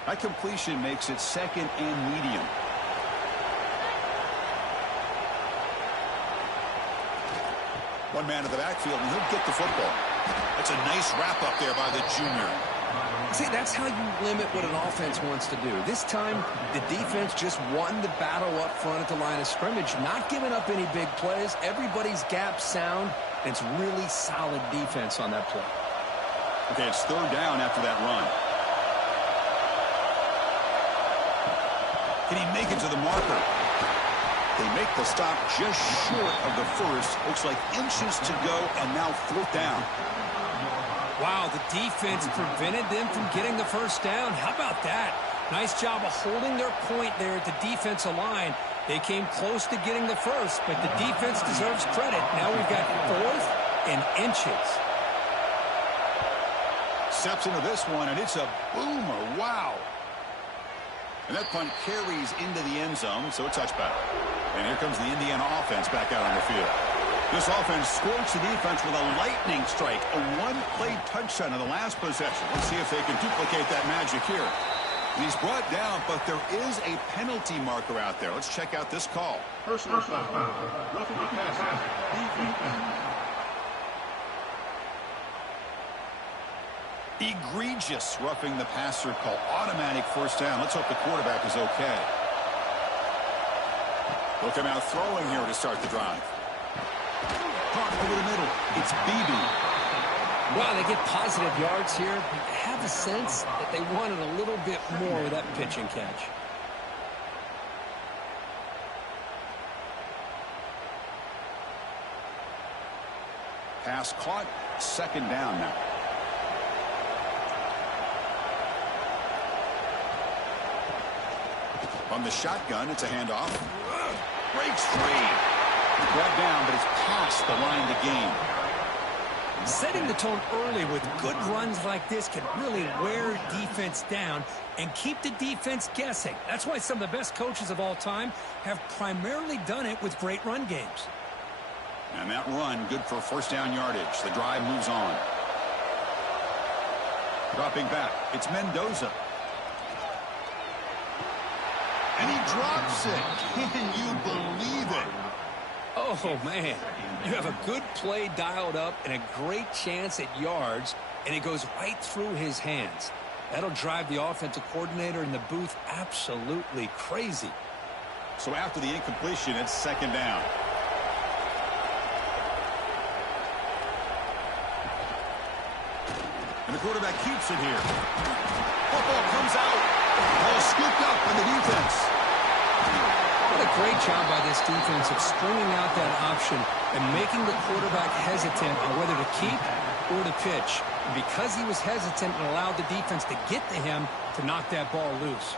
That completion makes it 2nd and medium. One man in the backfield, and he'll get the football. That's a nice wrap-up there by the junior. See, that's how you limit what an offense wants to do. This time, the defense just won the battle up front at the line of scrimmage, not giving up any big plays. Everybody's gap sound, and it's really solid defense on that play. Okay, it's 3rd down after that run. Can he make it to the marker? They make the stop just short of the first. Looks like inches to go, and now 4th down. Wow, the defense prevented them from getting the first down. How about that? Nice job of holding their point there at the defensive line. They came close to getting the first, but the defense deserves credit. Now we've got 4th and inches. Steps into this one, and it's a boomer. Wow. And that punt carries into the end zone, so a touchback. And here comes the Indiana offense back out on the field. This offense scorched the defense with a lightning strike, a one-play touchdown in the last possession. Let's see if they can duplicate that magic here. He's brought down, but there is a penalty marker out there. Let's check out this call. Personal foul. Roughing the passer. Defense. Egregious roughing the passer call. Automatic first down. Let's hope the quarterback is okay. They'll come out throwing here to start the drive. Caught over the middle. It's Beebe. Wow, they get positive yards here. I have a sense that they wanted a little bit more with that pitch and catch. Pass caught. 2nd down now. On the shotgun, it's a handoff. Breaks free. Brought down, but it's past the line of the game. Setting the tone early with good runs like this can really wear defense down and keep the defense guessing. That's why some of the best coaches of all time have primarily done it with great run games. And that run, good for first down yardage. The drive moves on. Dropping back, it's Mendoza. And he drops it. Can you believe it? Oh, man. You have a good play dialed up and a great chance at yards, and it goes right through his hands. That'll drive the offensive coordinator in the booth absolutely crazy. So after the incompletion, it's 2nd down. And the quarterback keeps it here. Football comes out. Ball scooped up by the defense. What a great job by this defense of stringing out that option and making the quarterback hesitant on whether to keep or to pitch. And because he was hesitant and allowed the defense to get to him to knock that ball loose.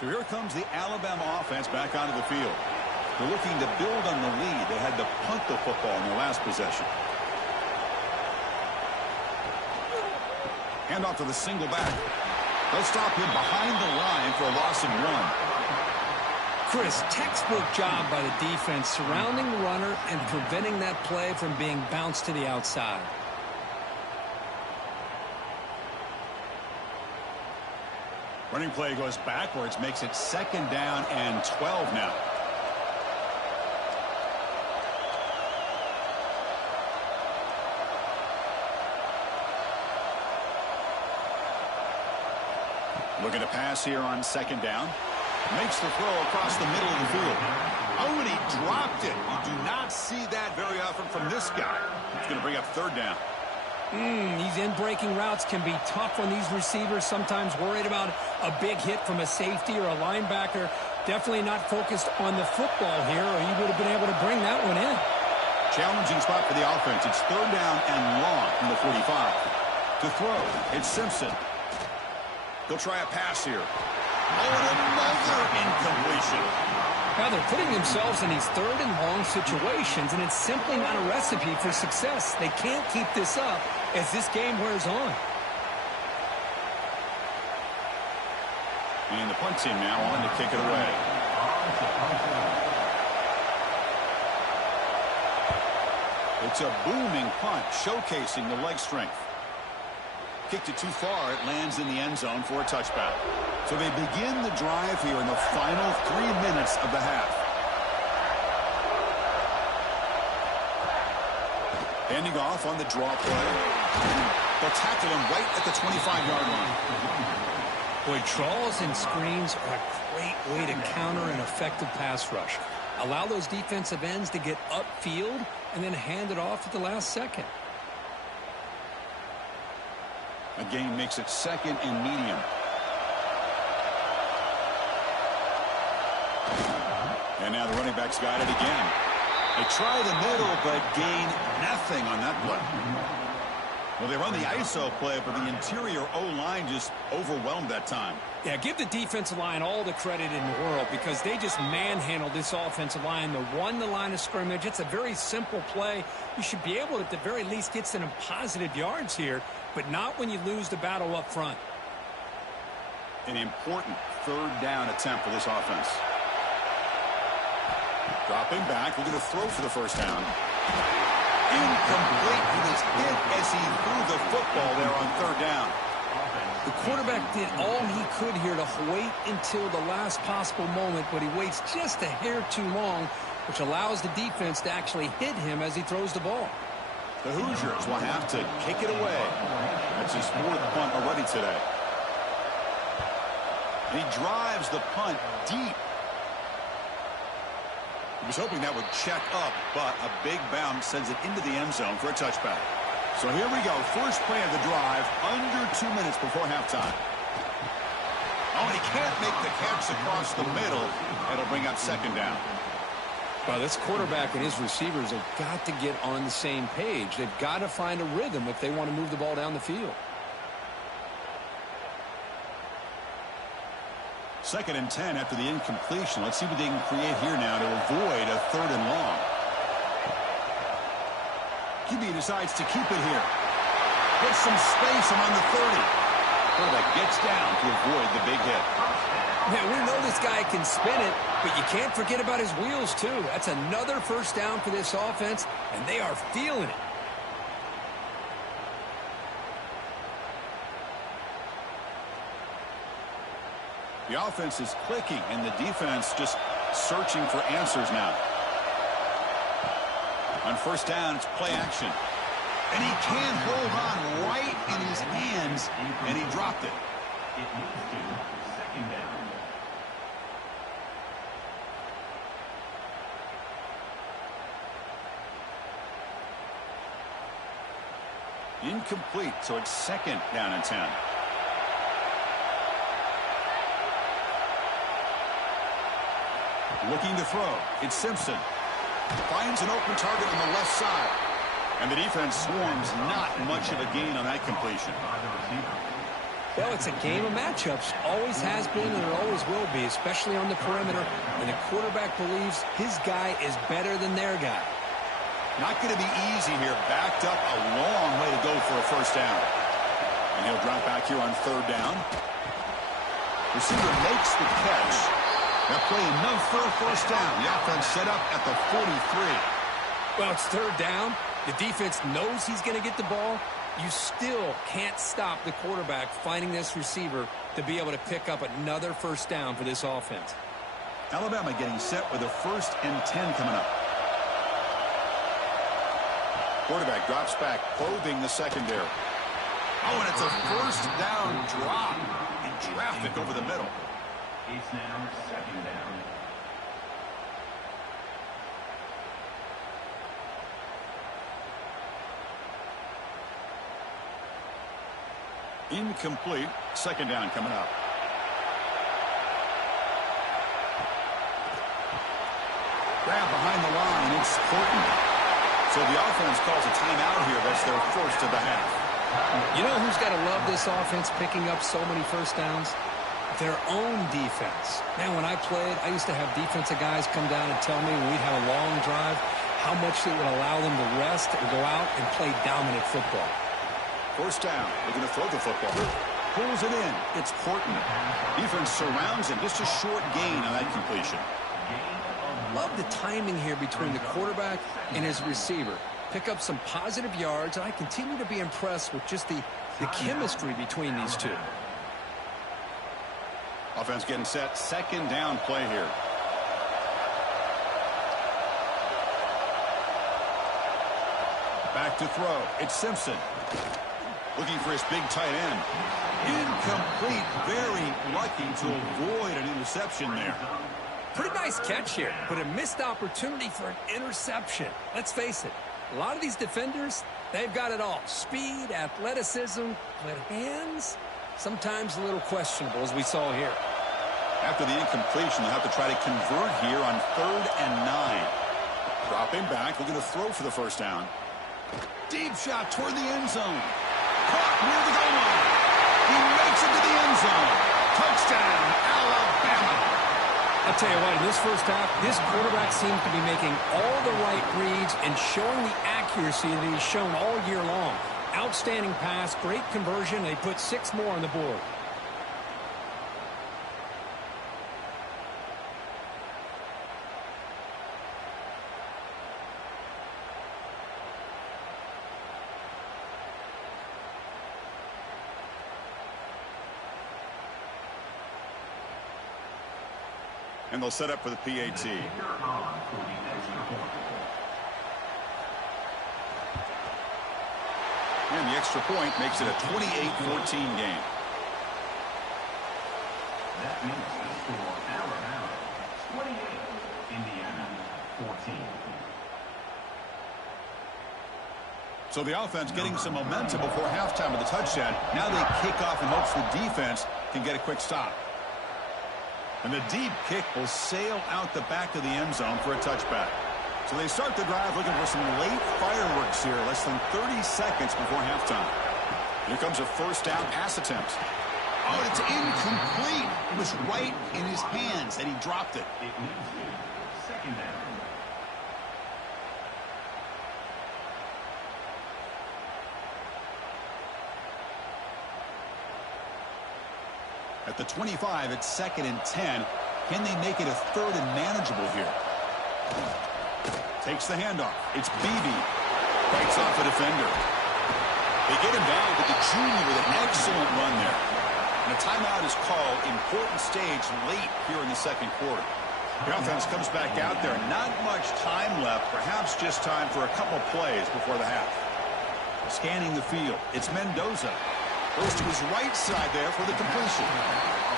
So here comes the Alabama offense back onto the field. They're looking to build on the lead. They had to punt the football in their last possession. Handoff to the single back. They'll stop him behind the line for a loss of 1. Chris, textbook job by the defense surrounding the runner and preventing that play from being bounced to the outside. Running play goes backwards, makes it 2nd down and 12 now. Looking to pass here on 2nd down. Makes the throw across the middle of the field. Oh, and he dropped it. You do not see that very often from this guy. It's going to bring up 3rd down. These in-breaking routes can be tough on these receivers, sometimes worried about a big hit from a safety or a linebacker. Definitely not focused on the football here, or he would have been able to bring that one in. Challenging spot for the offense. It's 3rd down and long from the 45. To throw, it's Simpson. They'll try a pass here. Oh, and another incompletion. Now they're putting themselves in these 3rd and long situations, and it's simply not a recipe for success. They can't keep this up as this game wears on. And the punt team now on to kick it away. It's a booming punt, showcasing the leg strength. Kicked it too far. It lands in the end zone for a touchback. So they begin the drive here in the final 3 minutes of the half. Handing off on the draw play. They'll tackle him right at the 25-yard line. Boy, draws and screens are a great way to counter an effective pass rush. Allow those defensive ends to get upfield and then hand it off at the last second. A gain makes it 2nd and medium. And now the running back's got it again. They try the middle, but gain nothing on that play. Well, they run the ISO play, but the interior O-line just overwhelmed that time. Yeah, give the defensive line all the credit in the world because they just manhandled this offensive line. They won the line of scrimmage. It's a very simple play. You should be able to, at the very least, get some positive yards here, but not when you lose the battle up front. An important 3rd down attempt for this offense. Dropping back, looking to throw for the 1st down. Incomplete. He was hit as he threw the football there on 3rd down. The quarterback did all he could here to wait until the last possible moment, but he waits just a hair too long, which allows the defense to actually hit him as he throws the ball. The Hoosiers will have to kick it away. That's his 4th punt already today. And he drives the punt deep. He was hoping that would check up, but a big bounce sends it into the end zone for a touchback. So here we go. First play of the drive, under 2 minutes before halftime. Oh, and he can't make the catch across the middle. It'll bring up 2nd down. Well, this quarterback and his receivers have got to get on the same page. They've got to find a rhythm if they want to move the ball down the field. 2nd and 10 after the incompletion. Let's see what they can create here now to avoid a 3rd and long. QB decides to keep it here. Gets some space around the 30. Quarterback gets down to avoid the big hit. Man, we know this guy can spin it, but you can't forget about his wheels, too. That's another 1st down for this offense, and they are feeling it. The offense is clicking, and the defense just searching for answers now. On 1st down, it's play action. And he can't hold on right in his hands, and he dropped it. It moves to 2nd down. Incomplete, so it's 2nd down and 10. Looking to throw. It's Simpson. Finds an open target on the left side. And the defense swarms. Not much of a gain on that completion. Well, it's a game of matchups. Always has been and it always will be, especially on the perimeter. And the quarterback believes his guy is better than their guy. Not going to be easy here. Backed up a long way to go for a 1st down. And he'll drop back here on 3rd down. Receiver makes the catch. They'll play enough for a 1st down. The offense set up at the 43. Well, it's 3rd down. The defense knows he's going to get the ball. You still can't stop the quarterback finding this receiver to be able to pick up another 1st down for this offense. Alabama getting set with a 1st and 10 coming up. Quarterback drops back, probing the secondary. Oh, and it's a 1st down drop in traffic over the middle. It's now 2nd down. Incomplete. 2nd down coming up. Grab behind the line. It's Horton. So the offense calls a timeout here. That's their 1st of the half. You know who's got to love this offense picking up so many 1st downs? Their own defense. Man, when I played, I used to have defensive guys come down and tell me when we'd have a long drive how much it would allow them to rest and go out and play dominant football. 1st down. They're going to throw the football. Pulls it in. It's Horton. Defense surrounds him. Just a short gain on that completion. Love the timing here between the quarterback and his receiver. Pick up some positive yards, and I continue to be impressed with just the chemistry between these two. Offense getting set. 2nd down play here. Back to throw. It's Simpson. Looking for his big tight end. Incomplete. Very lucky to avoid an interception there. Pretty nice catch here, but a missed opportunity for an interception. Let's face it, A lot of these defenders, they've got it all. Speed, athleticism, but hands, sometimes a little questionable, as we saw here. After the incompletion, they'll have to try to convert here on 3rd and 9. Dropping back, looking to throw for the first down. Deep shot toward the end zone. Caught near the goal line. He makes it to the end zone. Touchdown, Alabama. I'll tell you what, in this first half, this quarterback seems to be making all the right reads and showing the accuracy that he's shown all year long. Outstanding pass, great conversion. They put 6 more on the board. And they'll set up for the PAT. And the extra point makes it a 28-14 game. That makes the score Alabama 28, Indiana 14. So the offense getting some momentum before halftime with the touchdown. Now they kick off in hopes the defense can get a quick stop. And the deep kick will sail out the back of the end zone for a touchback. So they start the drive looking for some late fireworks here, less than 30 seconds before halftime. Here comes a first down pass attempt. Oh, it's incomplete. It was right in his hands, and he dropped it. It moves to 2nd down. At the 25, it's 2nd and 10. Can they make it a 3rd and manageable here? Takes the handoff. It's Beebe. Bites off a defender. They get him down, but the junior with an excellent run there. And a timeout is called. Important stage late here in the 2nd quarter. The offense comes back out there. Not much time left. Perhaps just time for a couple plays before the half. Scanning the field. It's Mendoza. Goes to his right side there for the completion.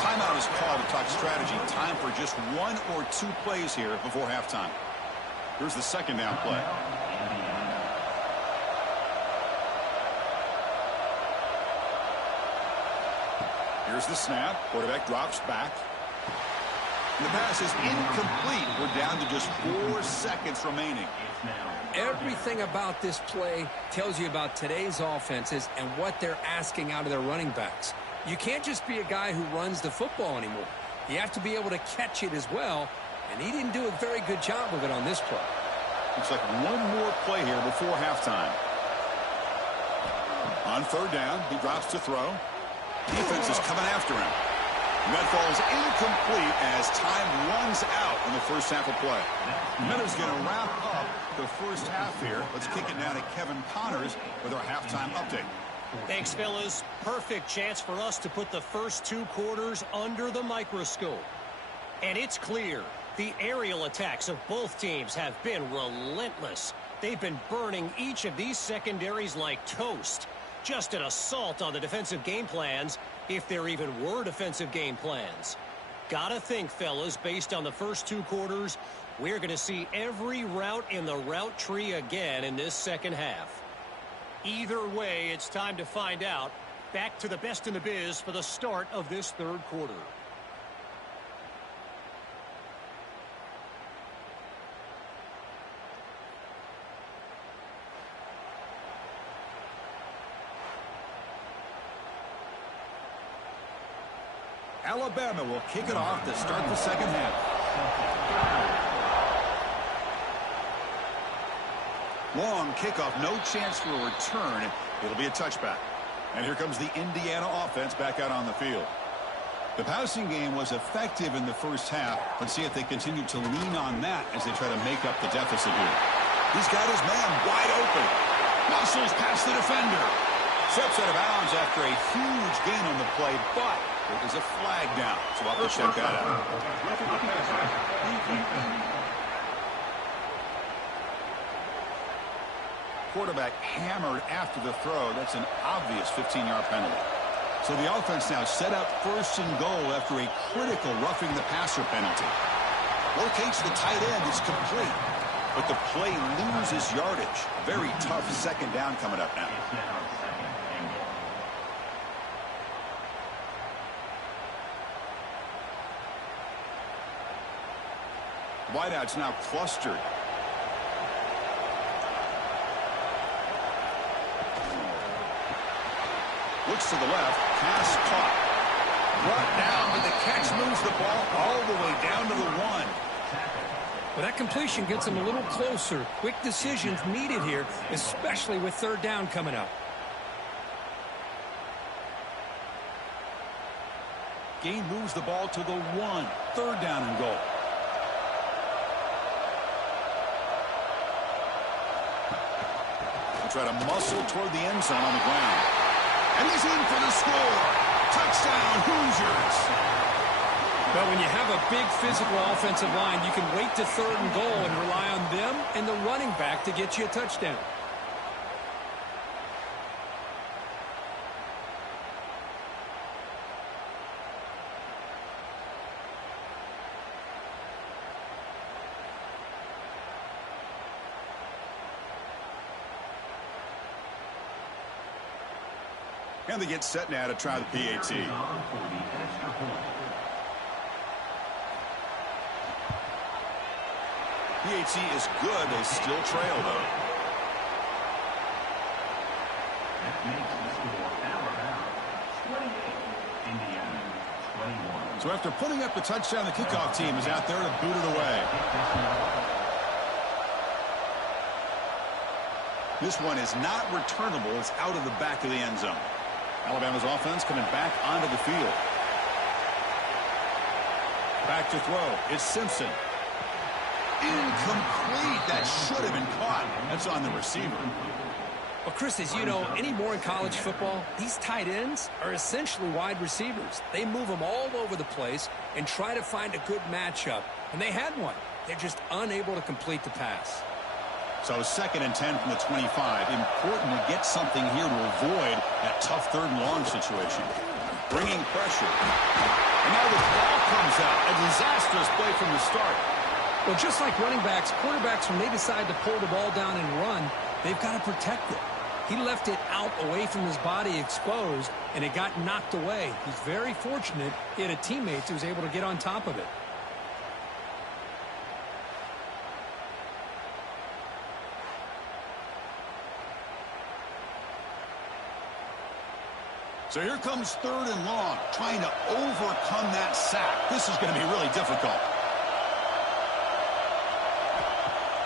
Timeout is called to talk strategy. Time for just 1 or 2 plays here before halftime. Here's the 2nd down play. Here's the snap. Quarterback drops back. And the pass is incomplete. We're down to just 4 seconds remaining. Everything about this play tells you about today's offenses and what they're asking out of their running backs. You can't just be a guy who runs the football anymore. You have to be able to catch it as well, and he didn't do a very good job of it on this play. Looks like 1 more play here before halftime. On 3rd down, he drops to throw. Defense is coming after him. And that falls incomplete as time runs out in the first half of play. Minuta's going to wrap up the first half here. Let's kick it now to Kevin Connors with our halftime update. Thanks, fellas. Perfect chance for us to put the first 2 quarters under the microscope. And it's clear the aerial attacks of both teams have been relentless. They've been burning each of these secondaries like toast. Just an assault on the defensive game plans, if there even were defensive game plans. Gotta think, fellas, based on the first 2 quarters, we're going to see every route in the route tree again in this second half. Either way, it's time to find out. Back to the best in the biz for the start of this 3rd quarter. Alabama will kick it off to start the second half. Long kickoff, no chance for a return. It'll be a touchback. And here comes the Indiana offense back out on the field. The passing game was effective in the first half. Let's see if they continue to lean on that as they try to make up the deficit here. He's got his man wide open. Muscles past the defender. Steps out of bounds after a huge gain on the play, but there is a flag down. So we'll have to check that out. Quarterback hammered after the throw. That's an obvious 15-yard penalty. So the offense now set up 1st and goal after a critical roughing the passer penalty. Rotates the tight end. It's complete. but the play loses yardage. Very tough second down coming up now. It's now second and goal. Wideouts now clustered. Looks to the left. Pass caught. Brought down, but the catch moves the ball all the way down to the 1. Well, that completion gets him a little closer. Quick decisions needed here, especially with third down coming up. Gain moves the ball to the 1. Third down and goal. We'll try to muscle toward the end zone on the ground. And he's in for the score. Touchdown, Hoosiers. But when you have a big physical offensive line, you can wait to third and goal and rely on them and the running back to get you a touchdown. And they get set now to try the PAT. PAT is good. They still trail, though. That makes the score out of bounds. 28, Indiana, 21. So after putting up the touchdown, the kickoff team is out there to boot it away. This one is not returnable. It's out of the back of the end zone. Alabama's offense coming back onto the field. Back to throw. It's Simpson. Incomplete. That should have been caught. That's on the receiver. Well, Chris, as you know, anymore in college football, these tight ends are essentially wide receivers. They move them all over the place and try to find a good matchup. And they had one. They're just unable to complete the pass. So 2nd and 10 from the 25. Important to get something here to avoid that tough third and long situation. Bringing pressure. And now the ball comes out. A disastrous play from the start. Well, just like running backs, quarterbacks, when they decide to pull the ball down and run, they've got to protect it. He left it out away from his body exposed, and it got knocked away. He's very fortunate he had a teammate who was able to get on top of it. So here comes 3rd and long, trying to overcome that sack. This is going to be really difficult.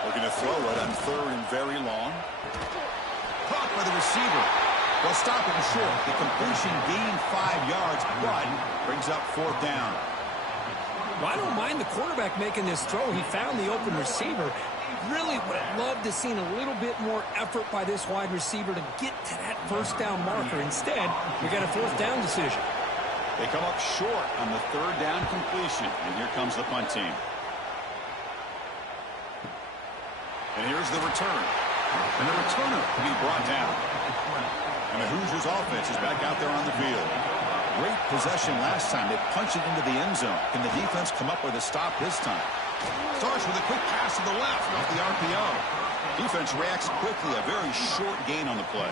Looking to throw it on 3rd and very long. Caught by the receiver. They'll stop it short. The completion gained 5 yards, but brings up 4th down. Well, I don't mind the quarterback making this throw. He found the open receiver. Really would have loved to seen a little bit more effort by this wide receiver to get to that 1st down marker. Instead, we got a 4th down decision. They come up short on the 3rd down completion, and here comes the punt team. And here's the return. And the returner to be brought down. And the Hoosiers offense is back out there on the field. Great possession last time. They punched it into the end zone. Can the defense come up with a stop this time? Starts with a quick pass to the left off the RPO. Defense reacts quickly. A very short gain on the play.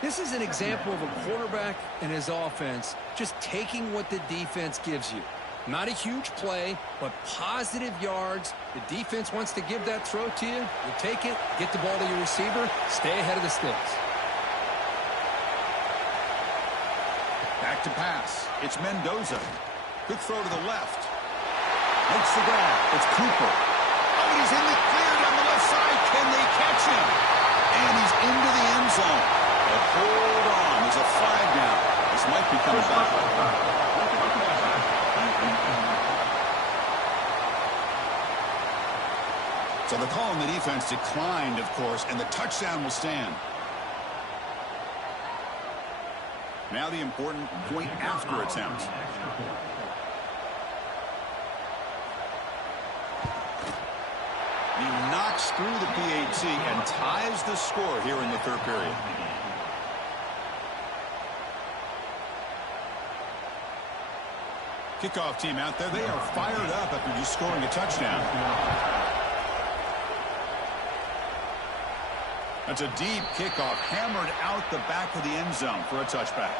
This is an example of a quarterback and his offense just taking what the defense gives you. Not a huge play, but positive yards. The defense wants to give that throw to you. You take it, get the ball to your receiver, stay ahead of the sticks. Back to pass. It's Mendoza. Quick throw to the left. Makes the grab. It's Cooper. Oh, he's in the clear down the left side. Can they catch him? And he's into the end zone. But hold on. There's a flag now. This might be coming back. So the call on the defense declined, of course, and the touchdown will stand. Now the important point after attempt. He knocks through the PAT and ties the score here in the 3rd period. Kickoff team out there, they are fired up after just scoring a touchdown. That's a deep kickoff, hammered out the back of the end zone for a touchback.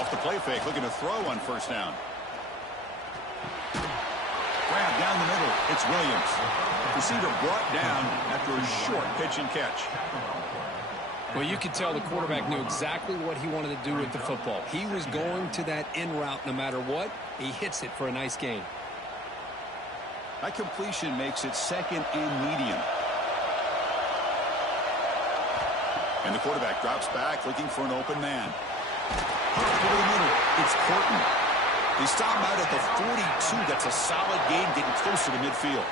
Off the play fake, looking to throw on first down. Grab down the middle. It's Williams. Receiver brought down after a short pitch and catch. Well, you could tell the quarterback knew exactly what he wanted to do with the football. He was going to that in route no matter what. He hits it for a nice gain. That completion makes it second and medium. And the quarterback drops back looking for an open man. Over the middle. It's Horton. They stop him out at the 42. That's a solid gain, getting closer to midfield.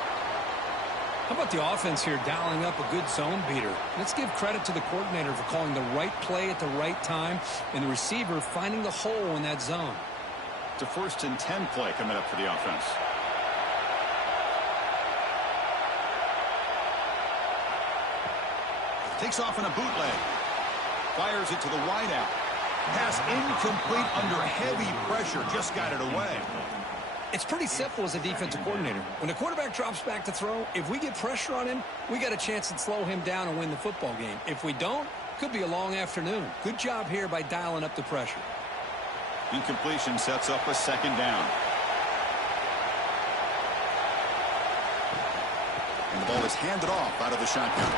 How about the offense here dialing up a good zone beater? Let's give credit to the coordinator for calling the right play at the right time and the receiver finding the hole in that zone. It's a 1st and 10 play coming up for the offense. Takes off in a bootleg. Fires it to the wideout. Pass incomplete under heavy pressure. Just got it away. It's pretty simple as a defensive coordinator. When the quarterback drops back to throw, if we get pressure on him, we got a chance to slow him down and win the football game. If we don't, could be a long afternoon. Good job here by dialing up the pressure. Incompletion sets up a second down. And the ball is handed off out of the shotgun.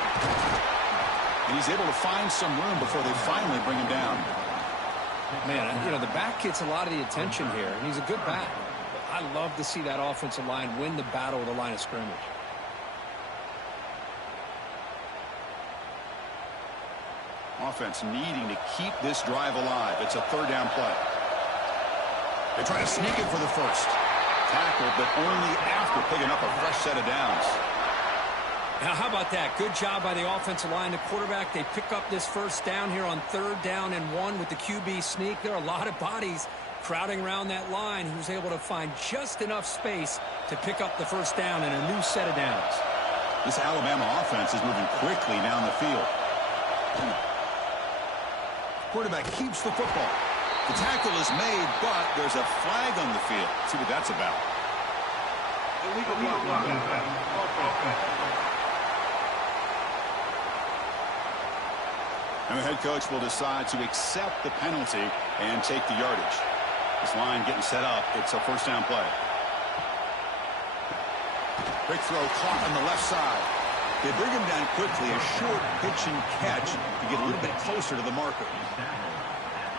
And he's able to find some room before they finally bring him down. Man, you know, the back gets a lot of the attention here, and he's a good back. I love to see that offensive line win the battle of the line of scrimmage. Offense needing to keep this drive alive. It's a 3rd down play. They try to sneak it for the first. Tackled, but only after picking up a fresh set of downs. Now, how about that? Good job by the offensive line. The quarterback, they pick up this first down here on 3rd down and 1 with the QB sneak. There are a lot of bodies crowding around that line, who's able to find just enough space to pick up the first down and a new set of downs. This Alabama offense is moving quickly down the field. Quarterback keeps the football. The tackle is made, but there's a flag on the field. Let's see what that's about. Illegal block. And the head coach will decide to accept the penalty and take the yardage. This line getting set up. It's a 1st down play. Quick throw caught on the left side. They bring him down quickly. A short pitch and catch to get a little bit closer to the marker.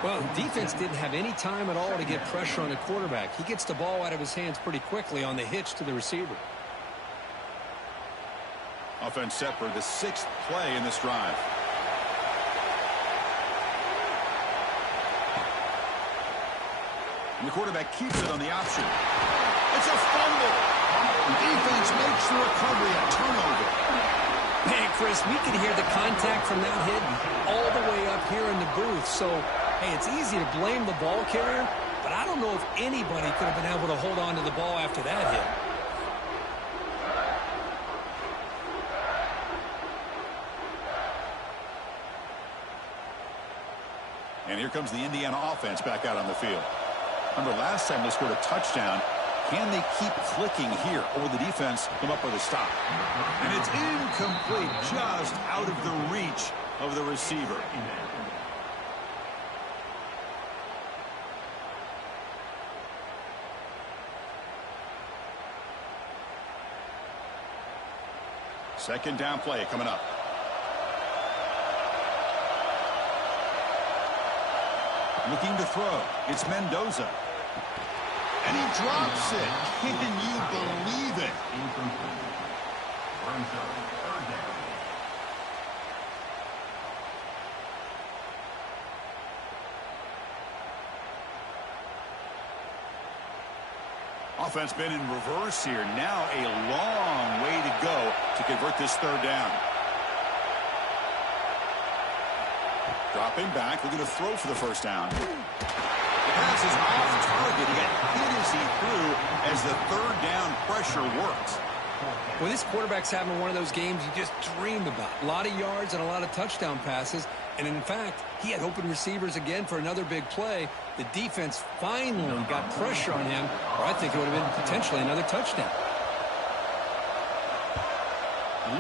Well, defense didn't have any time at all to get pressure on the quarterback. He gets the ball out of his hands pretty quickly on the hitch to the receiver. Offense set for the 6th play in this drive. And the quarterback keeps it on the option. It's a fumble. The defense makes the recovery a turnover. Man, Chris, we can hear the contact from that hit all the way up here in the booth. So, hey, it's easy to blame the ball carrier, but I don't know if anybody could have been able to hold on to the ball after that hit. And here comes the Indiana offense back out on the field. Remember, last time they scored a touchdown. Can they keep clicking here, or will the defense come up with a stop? And it's incomplete, just out of the reach of the receiver. Second down play coming up. Looking to throw. It's Mendoza. And he drops it. Can you believe it? Offense been in reverse here. Now a long way to go to convert this 3rd down. Dropping back, looking to throw for the first down. The pass is off target. He got hit as he threw as the 3rd down pressure worked. Well, this quarterback's having one of those games you just dreamed about. A lot of yards and a lot of touchdown passes. And in fact, he had open receivers again for another big play. The defense finally got pressure on him, or I think it would have been potentially another touchdown.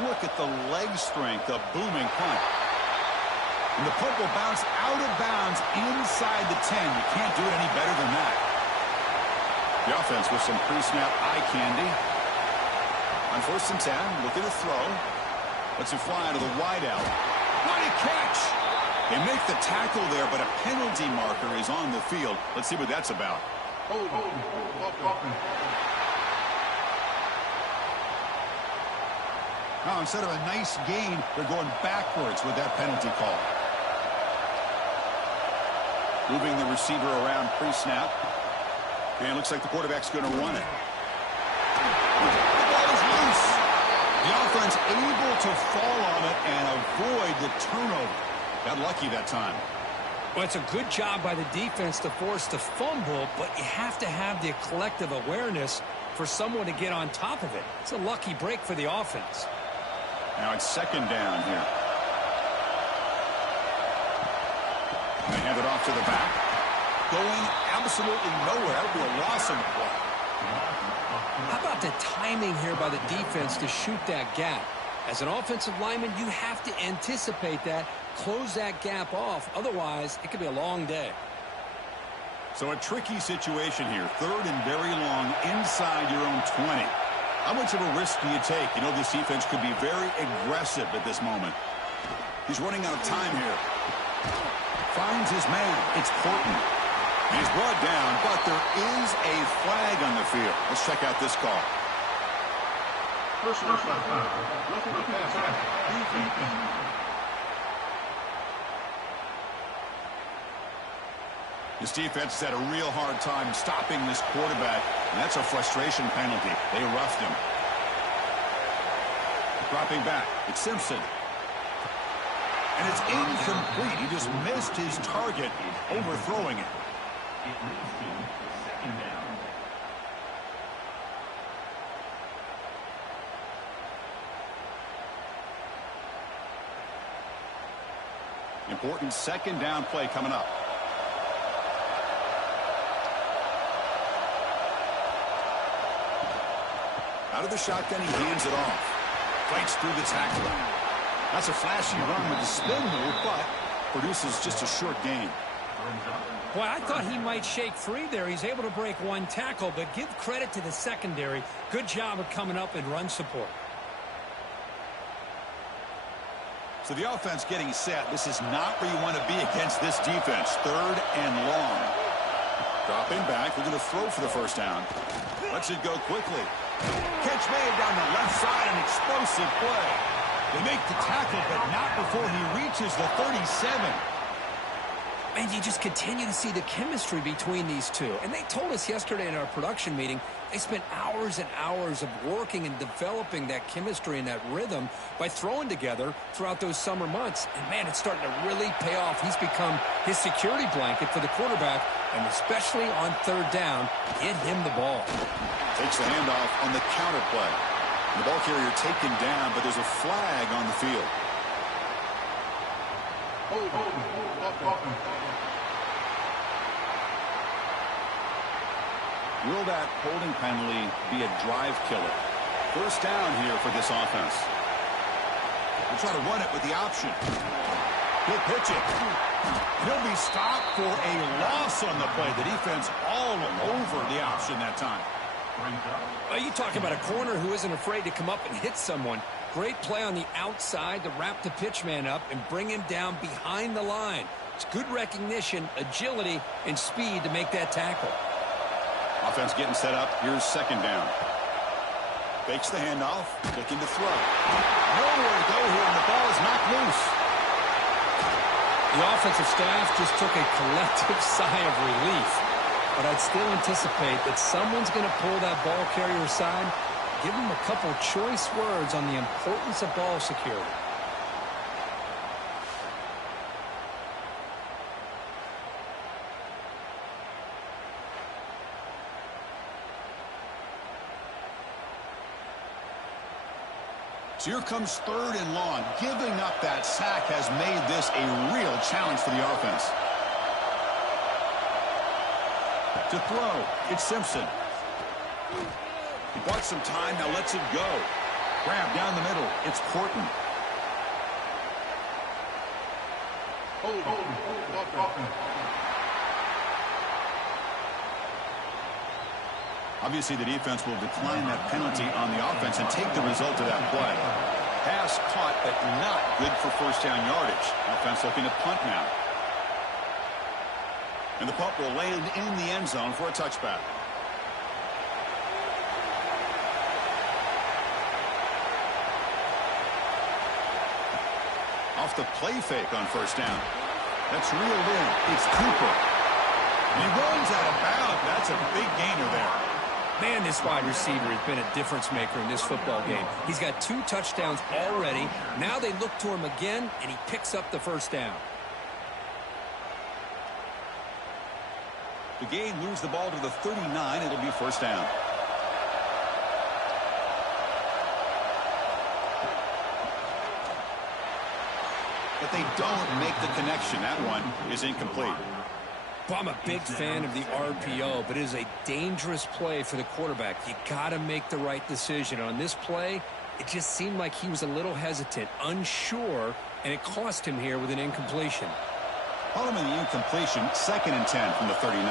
Look at the leg strength, a booming punt. And the punt will bounce out of bounds inside the 10. You can't do it any better than that. The offense with some pre-snap eye candy. On 1st and 10, look at the throw. Lets it fly to the wideout. What a catch! They make the tackle there, but a penalty marker is on the field. Let's see what that's about. Now, instead of a nice gain, they're going backwards with that penalty call. Moving the receiver around pre-snap. And it looks like the quarterback's going to run it. The ball is loose. The offense able to fall on it and avoid the turnover. Got lucky that time. Well, it's a good job by the defense to force the fumble, but you have to have the collective awareness for someone to get on top of it. It's a lucky break for the offense. Now it's 2nd down here. They hand it off to the back. Going absolutely nowhere. That would be a loss on the play. How about the timing here by the defense to shoot that gap? As an offensive lineman, you have to anticipate that, close that gap off. Otherwise, it could be a long day. So a tricky situation here. 3rd and very long inside your own 20. How much of a risk do you take? You know, this defense could be very aggressive at this moment. He's running out of time here. Finds his man. It's Portman. He's brought down, but there is a flag on the field. Let's check out this call. Personal foul. Roughing the passer. Defense. This defense has had a real hard time stopping this quarterback, and that's a frustration penalty. They roughed him. Dropping back, it's Simpson. And it's incomplete. He just missed his target, overthrowing it. It leads to 2nd down. Important 2nd down play coming up. Out of the shotgun, he hands it off. Fights through the tackle. That's a flashy run with the spin move, but produces just a short gain. Boy, I thought he might shake free there. He's able to break one tackle, but give credit to the secondary. Good job of coming up and run support. So the offense getting set. This is not where you want to be against this defense. 3rd and long. Dropping back. We're going to throw for the 1st down. Lets it go quickly. Catch made down the left side. An explosive play. They make the tackle, but not before he reaches the 37. And you just continue to see the chemistry between these two. And they told us yesterday in our production meeting, they spent hours and hours of working and developing that chemistry and that rhythm by throwing together throughout those summer months. And, man, it's starting to really pay off. He's become his security blanket for the quarterback, and especially on 3rd down, get him the ball. Takes the handoff on the counter play. The ball carrier taken down, but there's a flag on the field. Will that holding penalty be a drive killer? 1st down here for this offense. We'll try to run it with the option. He'll pitch it. He'll be stopped for a loss on the play. The defense all over the option that time. You talk about a corner who isn't afraid to come up and hit someone. Great play on the outside to wrap the pitch man up and bring him down behind the line. It's good recognition, agility, and speed to make that tackle. Offense getting set up. Here's 2nd down. Fakes the handoff. Looking to throw. Nowhere to go here, and the ball is knocked loose. The offensive staff just took a collective sigh of relief. But I'd still anticipate that someone's going to pull that ball carrier aside, give him a couple choice words on the importance of ball security. So here comes 3rd and long. Giving up that sack has made this a real challenge for the offense. To throw, it's Simpson. He bought some time, now lets it go. Grab down the middle. It's Porton. Obviously, the defense will decline that penalty on the offense and take the result of that play. Pass caught, but not good for first down yardage. Offense looking to punt now. And the punt will land in the end zone for a touchback. Off the play fake on first down. That's reeled in. It's Cooper. And he runs out of bounds. That's a big gainer there. Man, this wide receiver has been a difference maker in this football game. He's got 2 touchdowns already. Now they look to him again, and he picks up the first down. The game moves the ball to the 39. It'll be first down. But they don't make the connection. That one is incomplete. Well, I'm a big fan of the RPO, but it is a dangerous play for the quarterback. You got to make the right decision. On this play, it just seemed like he was a little hesitant, unsure, and it cost him here with an incompletion. Following the incompletion, 2nd and 10 from the 39.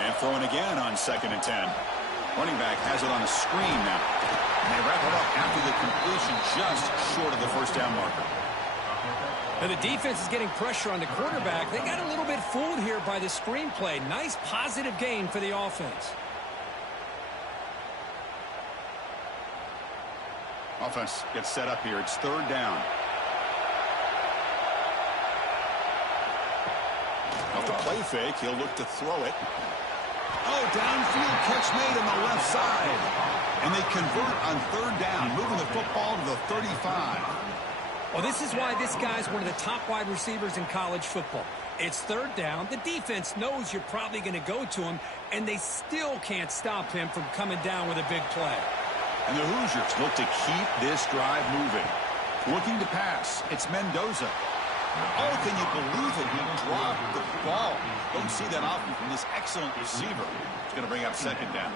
And throwing again on 2nd and 10. Running back has it on a screen now. And they wrap it up after the completion, just short of the first down marker. And the defense is getting pressure on the quarterback. They got a little bit fooled here by the screen play. Nice positive gain for the offense. Offense gets set up here. It's 3rd down. Off the play fake, he'll look to throw it. Oh, downfield catch made on the left side. And they convert on 3rd down, moving the football to the 35. Well, this is why this guy's one of the top wide receivers in college football. It's 3rd down. The defense knows you're probably going to go to him, and they still can't stop him from coming down with a big play. And the Hoosiers look to keep this drive moving. Looking to pass. It's Mendoza. Oh, can you believe it? He dropped the ball. Don't see that often from this excellent receiver. It's going to bring up 2nd down.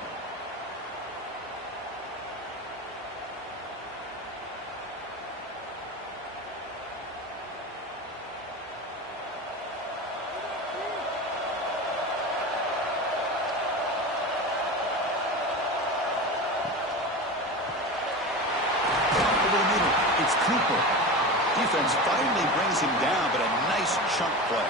It's Cooper. Defense finally brings him down, but a nice chunk play.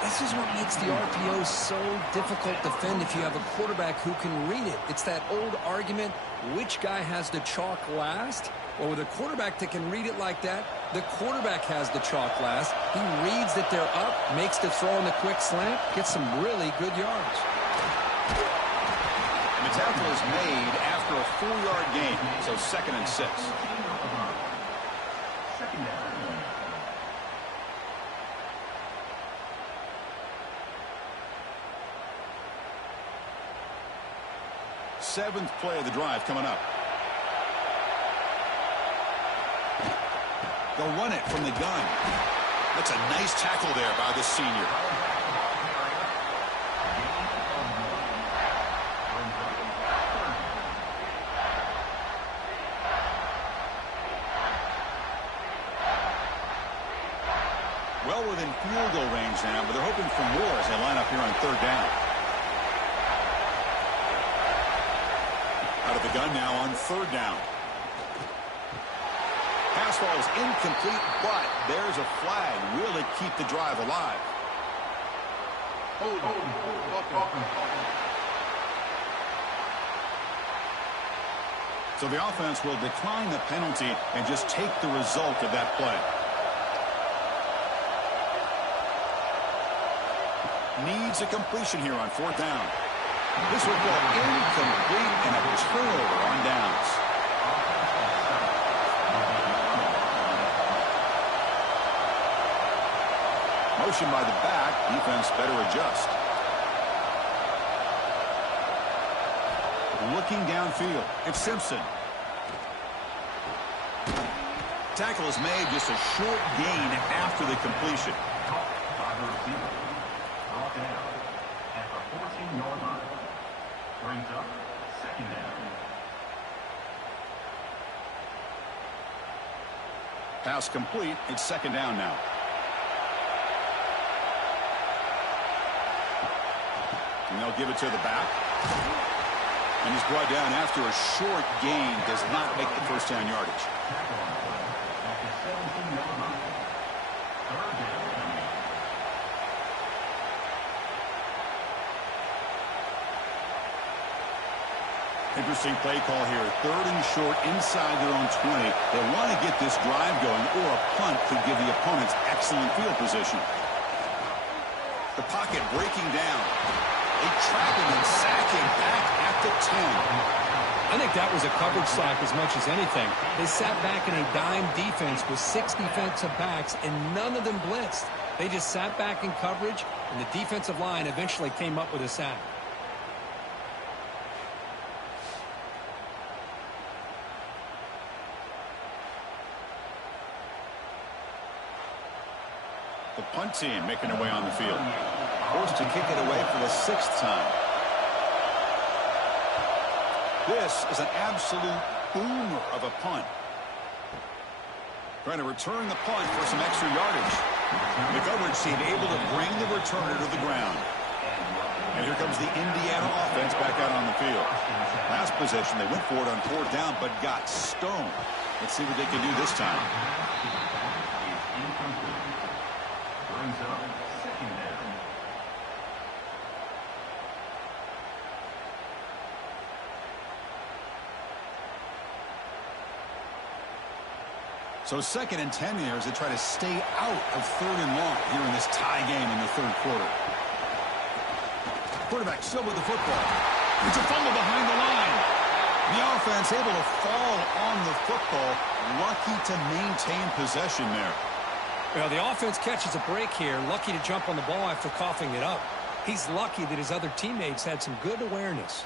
This is what makes the RPO so difficult to defend if you have a quarterback who can read it. It's that old argument, which guy has the chalk last? Well, with a quarterback that can read it like that, the quarterback has the chalk last. He reads that they're up, makes the throw in the quick slant, gets some really good yards. And the tackle is made after a 4-yard gain, so 2nd and 6. Seventh play of the drive coming up. They'll run it from the gun. That's a nice tackle there by the senior. Well within field goal range now, but they're hoping for more as they line up here on 3rd down. Out of the gun now on 3rd down. Pass ball is incomplete, but there's a flag. Will it keep the drive alive? So the offense will decline the penalty and just take the result of that play. Needs a completion here on 4th down. This will go incomplete and a turnover on downs. Motion by the back. Defense better adjust. Looking downfield. It's Simpson. Tackle is made, just a short gain after the completion. By the receiver. Brought down at the 14-yard line. Brings up 2nd down. Pass complete. It's second down now. And they'll give it to the back. And he's brought down after a short gain. Does not make the first down yardage. Interesting play call here. Third and short inside their own 20. They want to get this drive going, or a punt could give the opponents excellent field position. The pocket breaking down. They trap him and sack him back at the 10. I think that was a coverage sack as much as anything. They sat back in a dime defense with 6 defensive backs, and none of them blitzed. They just sat back in coverage, and the defensive line eventually came up with a sack. The punt team making their way on the field. Forced to kick it away for the 6th time. This is an absolute boomer of a punt. Trying to return the punt for some extra yardage. The coverage team able to bring the returner to the ground. And here comes the Indiana offense back out on the field. Last possession, they went for it on 4th down, but got stoned. Let's see what they can do this time. So 2nd and 10 here as they try to stay out of 3rd and long here in this tie game in the 3rd quarter. Quarterback still with the football. It's a fumble behind the line. The offense able to fall on the football. Lucky to maintain possession there. Well, the offense catches a break here. Lucky to jump on the ball after coughing it up. He's lucky that his other teammates had some good awareness.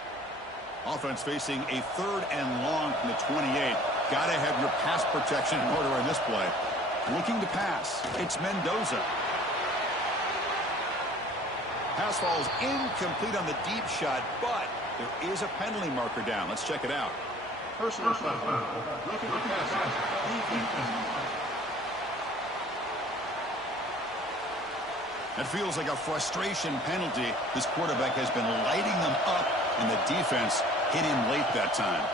Offense facing a 3rd and long from the 28. Got to have your pass protection in order on this play. Looking to pass. It's Mendoza. Pass falls incomplete on the deep shot, but there is a penalty marker down. Let's check it out. Personal foul. Roughing the passer. That feels like a frustration penalty. This quarterback has been lighting them up, and the defense hit him late that time.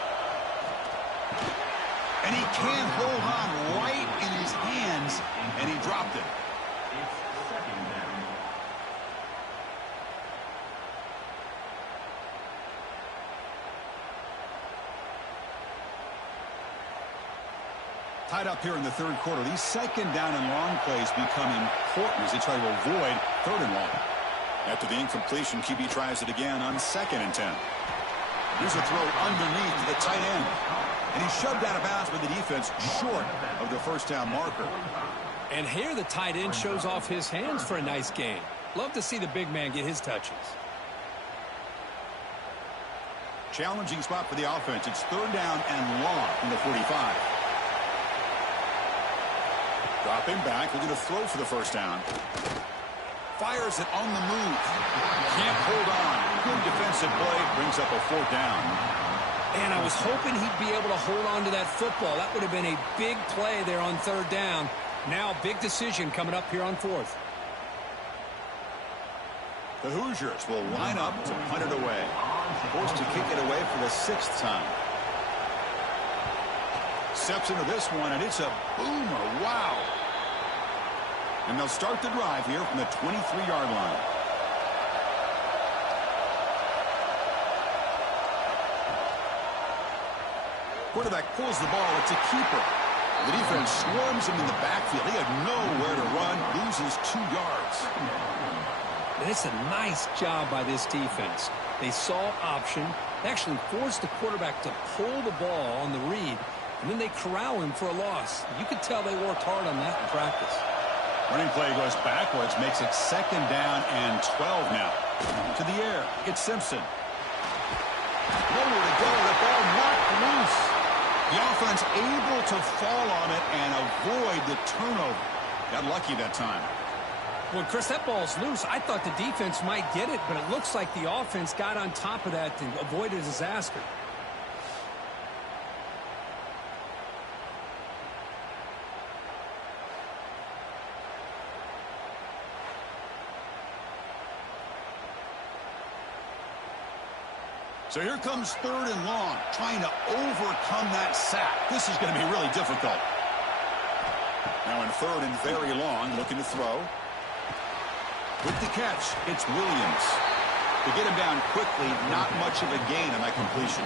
And he can't hold on right in his hands, and he dropped it. It's second down. Tied up here in the 3rd quarter. These 2nd down and long plays become important as they try to avoid 3rd and long. After the incompletion, QB tries it again on 2nd and 10. Here's a throw underneath to the tight end. And he's shoved out of bounds by the defense short of the first down marker. And here the tight end shows off his hands for a nice gain. Love to see the big man get his touches. Challenging spot for the offense. It's 3rd down and long from the 45. Dropping back, looking to throw for the first down. Fires it on the move. Can't hold on. Good defensive play. Brings up a 4th down. And I was hoping he'd be able to hold on to that football. That would have been a big play there on 3rd down. Now, big decision coming up here on 4th. The Hoosiers will line up to punt it away. Forced to kick it away for the 6th time. Steps into this one, and it's a boomer. Wow. And they'll start the drive here from the 23-yard line. Quarterback pulls the ball. It's a keeper. The defense swarms him in the backfield. He had nowhere to run. Loses 2 yards. And it's a nice job by this defense. They saw option. They actually forced the quarterback to pull the ball on the read, and then they corral him for a loss. You could tell they worked hard on that in practice. Running play goes backwards, makes it 2nd down and 12 now. To the air, it's Simpson. Nowhere to go, the ball knocked loose. The offense able to fall on it and avoid the turnover. Got lucky that time. Well, Chris, that ball's loose. I thought the defense might get it, but it looks like the offense got on top of that to avoid a disaster. So here comes 3rd and long, trying to overcome that sack. This is going to be really difficult. Now in 3rd and very long, looking to throw. With the catch, it's Williams. To get him down quickly, not much of a gain on that completion.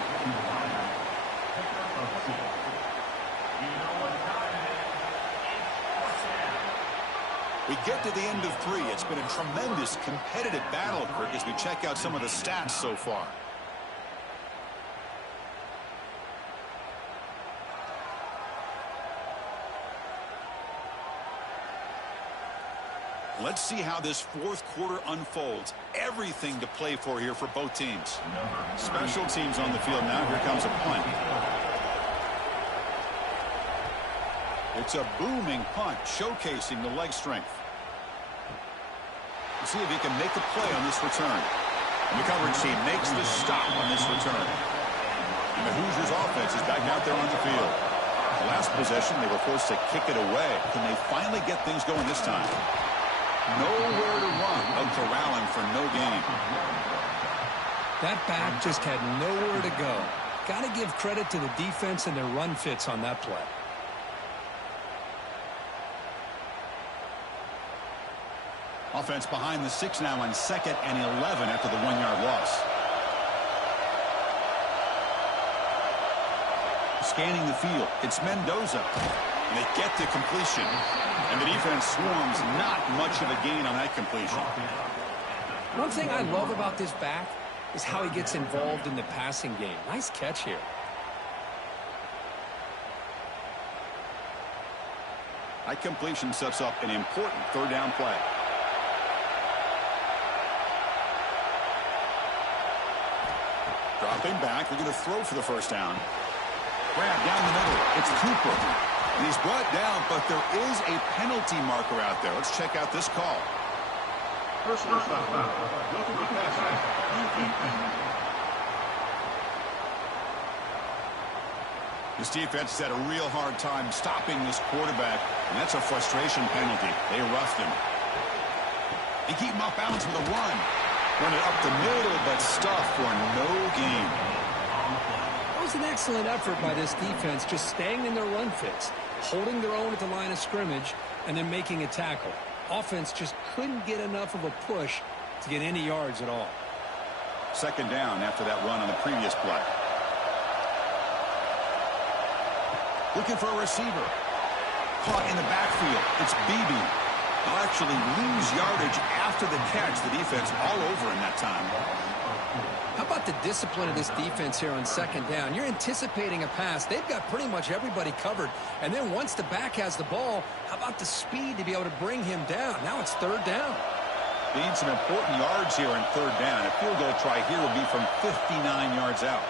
We get to the end of 3. It's been a tremendous competitive battle, Kirk, as we check out some of the stats so far. Let's see how this 4th quarter unfolds. Everything to play for here for both teams. Special teams on the field now. Here comes a punt. It's a booming punt, showcasing the leg strength. Let's see if he can make a play on this return. And the coverage team makes the stop on this return. And the Hoosiers offense is back out there on the field. The last possession, they were forced to kick it away. Can they finally get things going this time? Nowhere to run, but corralling for no gain. That back just had nowhere to go. Got to give credit to the defense and their run fits on that play. Offense behind the 6 now on 2nd and 11 after the 1-yard loss. Scanning the field, it's Mendoza. And they get the completion. And the defense swarms, not much of a gain on that completion. One thing I love about this back is how he gets involved in the passing game. Nice catch here. That completion sets up an important 3rd down play. Dropping back, they're going to throw for the 1st down. Grab down the middle, it's Cooper. And he's brought down, but there is a penalty marker out there. Let's check out this call. Personal foul. Looking to pass. This defense has had a real hard time stopping this quarterback, and that's a frustration penalty. They roughed him. They keep him off balance with a run. Run it up the middle, but stuffed for no gain. That was an excellent effort by this defense, just staying in their run fits, holding their own at the line of scrimmage, and then making a tackle. Offense just couldn't get enough of a push to get any yards at all. 2nd down after that run on the previous play. Looking for a receiver. Caught in the backfield. It's Beebe. They'll actually lose yardage after the catch. The defense all over in that time. How about the discipline of this defense here on 2nd down? You're anticipating a pass. They've got pretty much everybody covered. And then once the back has the ball, how about the speed to be able to bring him down? Now it's 3rd down. They need some important yards here in 3rd down. A field goal try here will be from 59 yards out.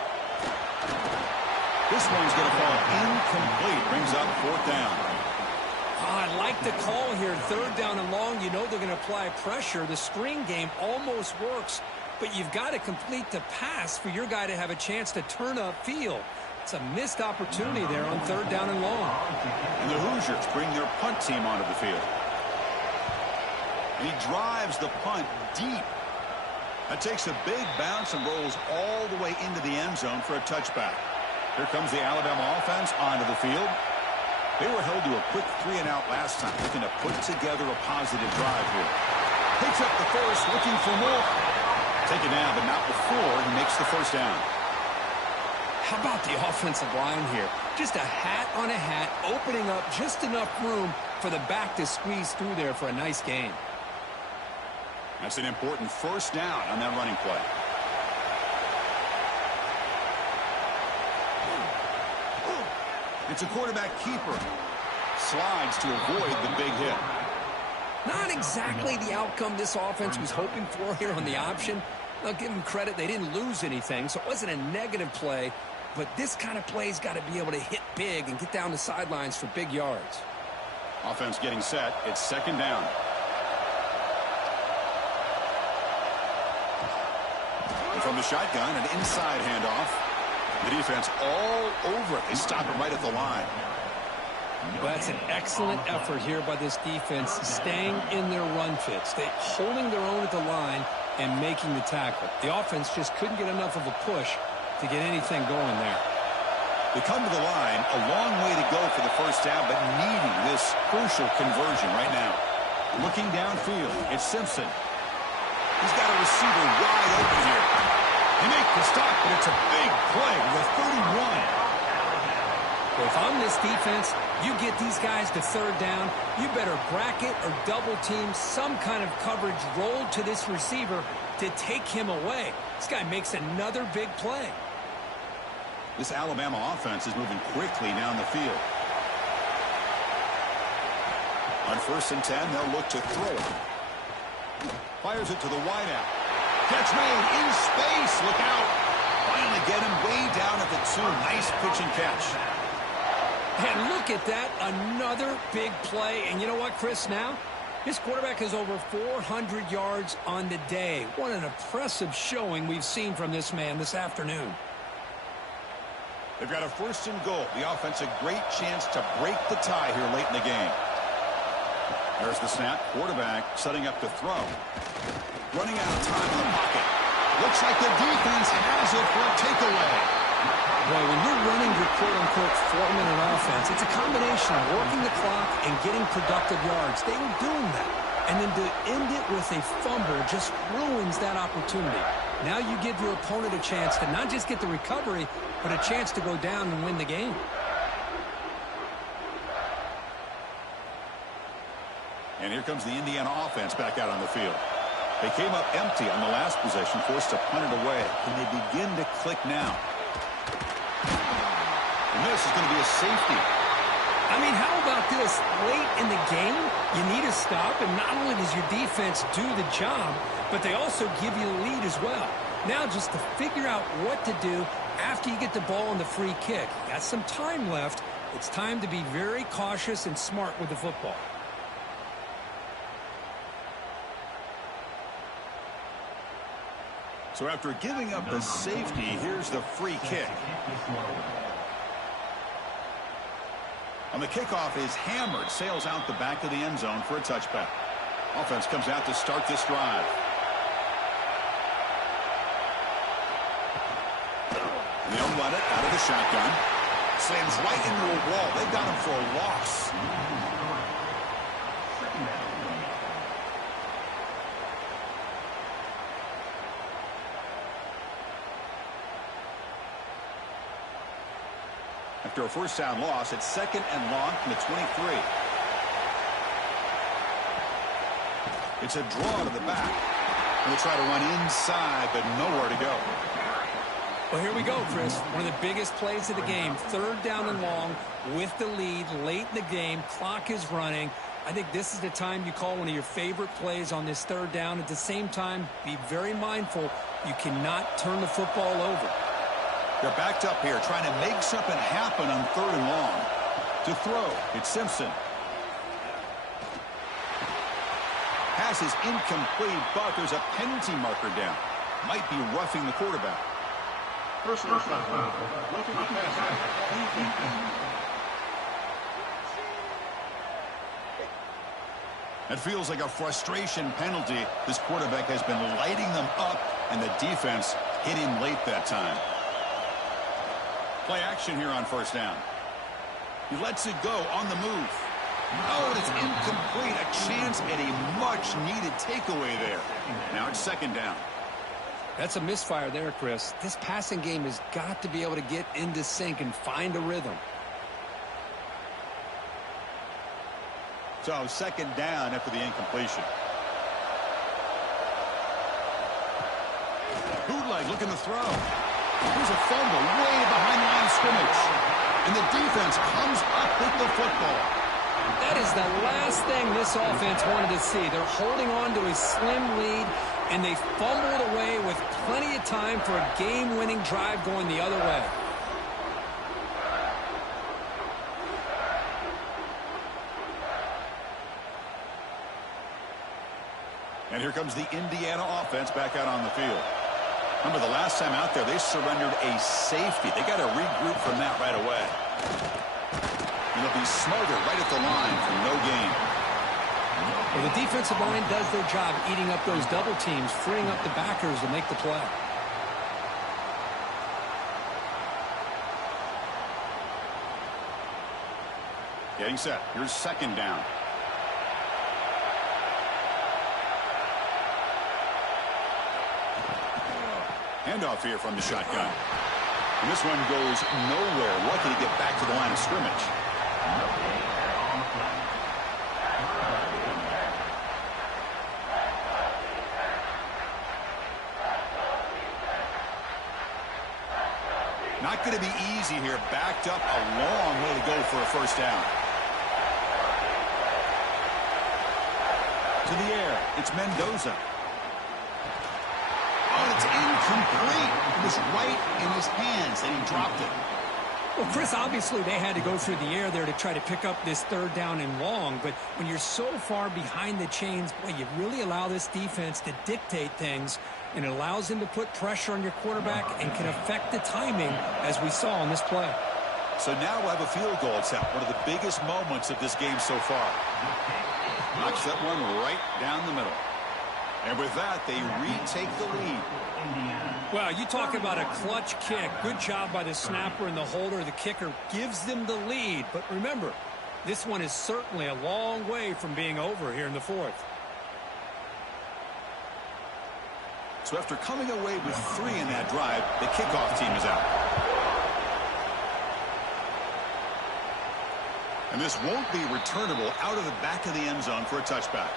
This one's going to fall incomplete. Brings up 4th down. Oh, I like the call here. 3rd down and long. You know they're going to apply pressure. The screen game almost works. But you've got to complete the pass for your guy to have a chance to turn upfield. It's a missed opportunity there on 3rd down and long. And the Hoosiers bring their punt team onto the field. And he drives the punt deep. That takes a big bounce and rolls all the way into the end zone for a touchback. Here comes the Alabama offense onto the field. They were held to a quick 3-and-out last time, looking to put together a positive drive here. Picks up the first, looking for more. Taken down, but not before he makes the 1st down. How about the offensive line here? Just a hat on a hat, opening up just enough room for the back to squeeze through there for a nice gain. That's an important 1st down on that running play. It's a quarterback keeper. Slides to avoid the big hit. Not exactly the outcome this offense was hoping for here on the option. I'll give them credit. They didn't lose anything, so it wasn't a negative play. But this kind of play's got to be able to hit big and get down the sidelines for big yards. Offense getting set. It's 2nd down. And from the shotgun, an inside handoff. The defense all over it. They stop it right at the line. Well, that's an excellent effort here by this defense, staying in their run fits. They're holding their own at the line and making the tackle. The offense just couldn't get enough of a push to get anything going there. They come to the line, a long way to go for the first down, but needing this crucial conversion right now. Looking downfield, it's Simpson. He's got a receiver wide open here. They make the stop, but it's a big play with 31. Well, if I'm this defense, you get these guys to third down, you better bracket or double team some kind of coverage rolled to this receiver to take him away. This guy makes another big play. This Alabama offense is moving quickly down the field. On 1st and 10, they'll look to throw it. Fires it to the wideout. Catch made in space. Look out. Finally get him way down at the 2. Nice pitch and catch. And look at that, another big play. And you know what, Chris, now? This quarterback has over 400 yards on the day. What an impressive showing we've seen from this man this afternoon. They've got a 1st and goal. The offense a great chance to break the tie here late in the game. There's the snap. Quarterback setting up to throw. Running out of time in the pocket. Looks like the defense has it for a takeaway. Boy, when you're running your quote-unquote 4-minute offense, it's a combination of working the clock and getting productive yards. They were doing that. And then to end it with a fumble just ruins that opportunity. Now you give your opponent a chance to not just get the recovery, but a chance to go down and win the game. And here comes the Indiana offense back out on the field. They came up empty on the last possession, forced to punt it away. Can they begin to click now? And this is going to be a safety. I mean, how about this? Late in the game, you need a stop, and not only does your defense do the job, but they also give you the lead as well. Now just to figure out what to do after you get the ball on the free kick. You got some time left. It's time to be very cautious and smart with the football. So after giving up the safety, here's the free kick. And the kickoff is hammered, sails out the back of the end zone for a touchback. Offense comes out to start this drive. They'll run it out of the shotgun. Slams right into a wall. They've got him for a loss. After a 1st down loss, it's 2nd and long from the 23. It's a draw to the back. They'll try to run inside, but nowhere to go. Well, here we go, Chris. One of the biggest plays of the game. 3rd down and long with the lead late in the game. Clock is running. I think this is the time you call one of your favorite plays on this 3rd down. At the same time, be very mindful. You cannot turn the football over. They're backed up here, trying to make something happen on 3rd and long. To throw, it's Simpson. Pass is incomplete, but there's a penalty marker down. Might be roughing the quarterback. Personal foul. Roughing the passer. It feels like a frustration penalty. This quarterback has been lighting them up, and the defense hit him late that time. Play action here on 1st down. He lets it go on the move. Oh, and it's incomplete. A chance at a much-needed takeaway there. Now it's 2nd down. That's a misfire there, Chris. This passing game has got to be able to get into sync and find a rhythm. So 2nd down after the incompletion. Bootleg looking to throw. Here's a fumble way behind the line of scrimmage. And the defense comes up with the football. That is the last thing this offense wanted to see. They're holding on to a slim lead, and they fumble it away with plenty of time for a game-winning drive going the other way. And here comes the Indiana offense back out on the field. Remember, the last time out there, they surrendered a safety. They got to regroup from that right away. And they'll be smarter right at the line for no gain. Well, the defensive line does their job eating up those double teams, freeing up the backers to make the play. Getting set. Here's second down. Handoff here from the shotgun. And this one goes nowhere. Lucky to get back to the line of scrimmage. Not going to be easy here. Backed up a long way to go for a first down. To the air. It's Mendoza. Oh, it's incomplete. It was right in his hands, and he dropped it. Well, Chris, obviously they had to go through the air there to try to pick up this third down and long, but when you're so far behind the chains, boy, you really allow this defense to dictate things, and it allows them to put pressure on your quarterback and can affect the timing, as we saw on this play. So now we'll have a field goal attempt, one of the biggest moments of this game so far. Knocks that one right down the middle. And with that, they retake the lead. Well, you talk about a clutch kick. Good job by the snapper and the holder. The kicker gives them the lead. But remember, this one is certainly a long way from being over here in the fourth. So after coming away with 3 in that drive, the kickoff team is out. And this won't be returnable out of the back of the end zone for a touchback.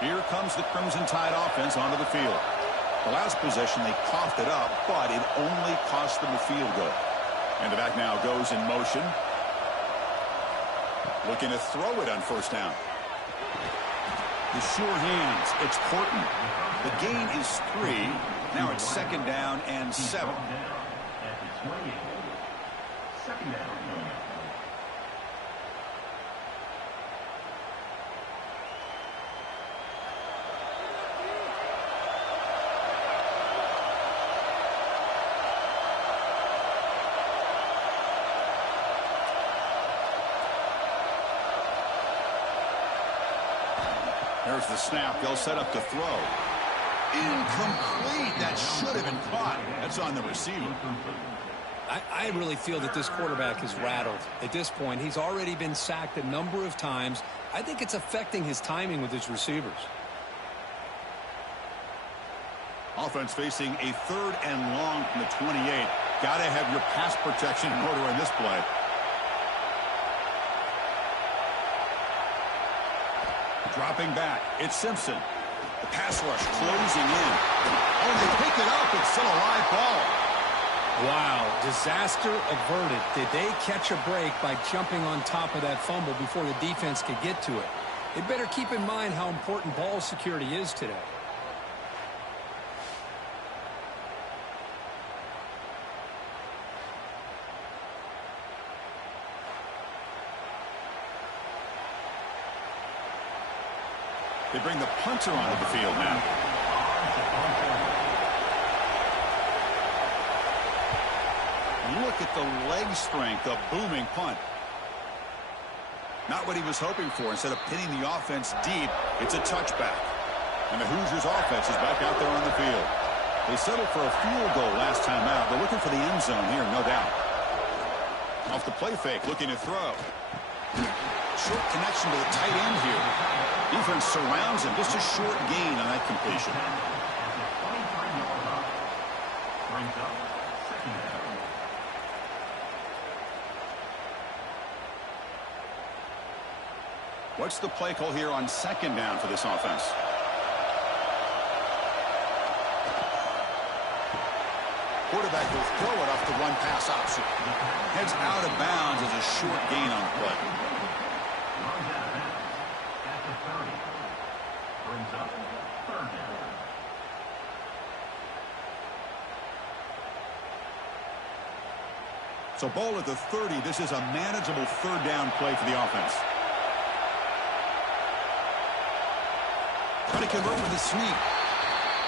Here comes the Crimson Tide offense onto the field. The last possession, they coughed it up, but it only cost them a field goal. And the back now goes in motion. Looking to throw it on first down. The sure hands. It's Horton. The gain is 3. Now it's second down and 7. Second down. There's the snap. They'll set up to throw. Incomplete. That should have been caught. That's on the receiver. I really feel that this quarterback is rattled. At this point, he's already been sacked a number of times. I think it's affecting his timing with his receivers. Offense facing a third and long from the 28. Got to have your pass protection in order in this play. Dropping back. It's Simpson. The pass rush closing in. Oh, they pick it up. It's still a live ball. Wow, disaster averted. Did they catch a break by jumping on top of that fumble before the defense could get to it? They better keep in mind how important ball security is today. They bring the punter onto the field now. Look at the leg strength, a booming punt. Not what he was hoping for. Instead of pinning the offense deep, it's a touchback. And the Hoosiers offense is back out there on the field. They settled for a field goal last time out. They're looking for the end zone here, no doubt. Off the play fake, looking to throw. Short connection to the tight end here. Defense surrounds him. Just a short gain on that completion. What's the play call here on second down for this offense? Quarterback will throw it off the run pass option. Heads out of bounds as a short gain on the play. So ball at the 30. This is a manageable third down play for the offense. Trying to convert with a sneak.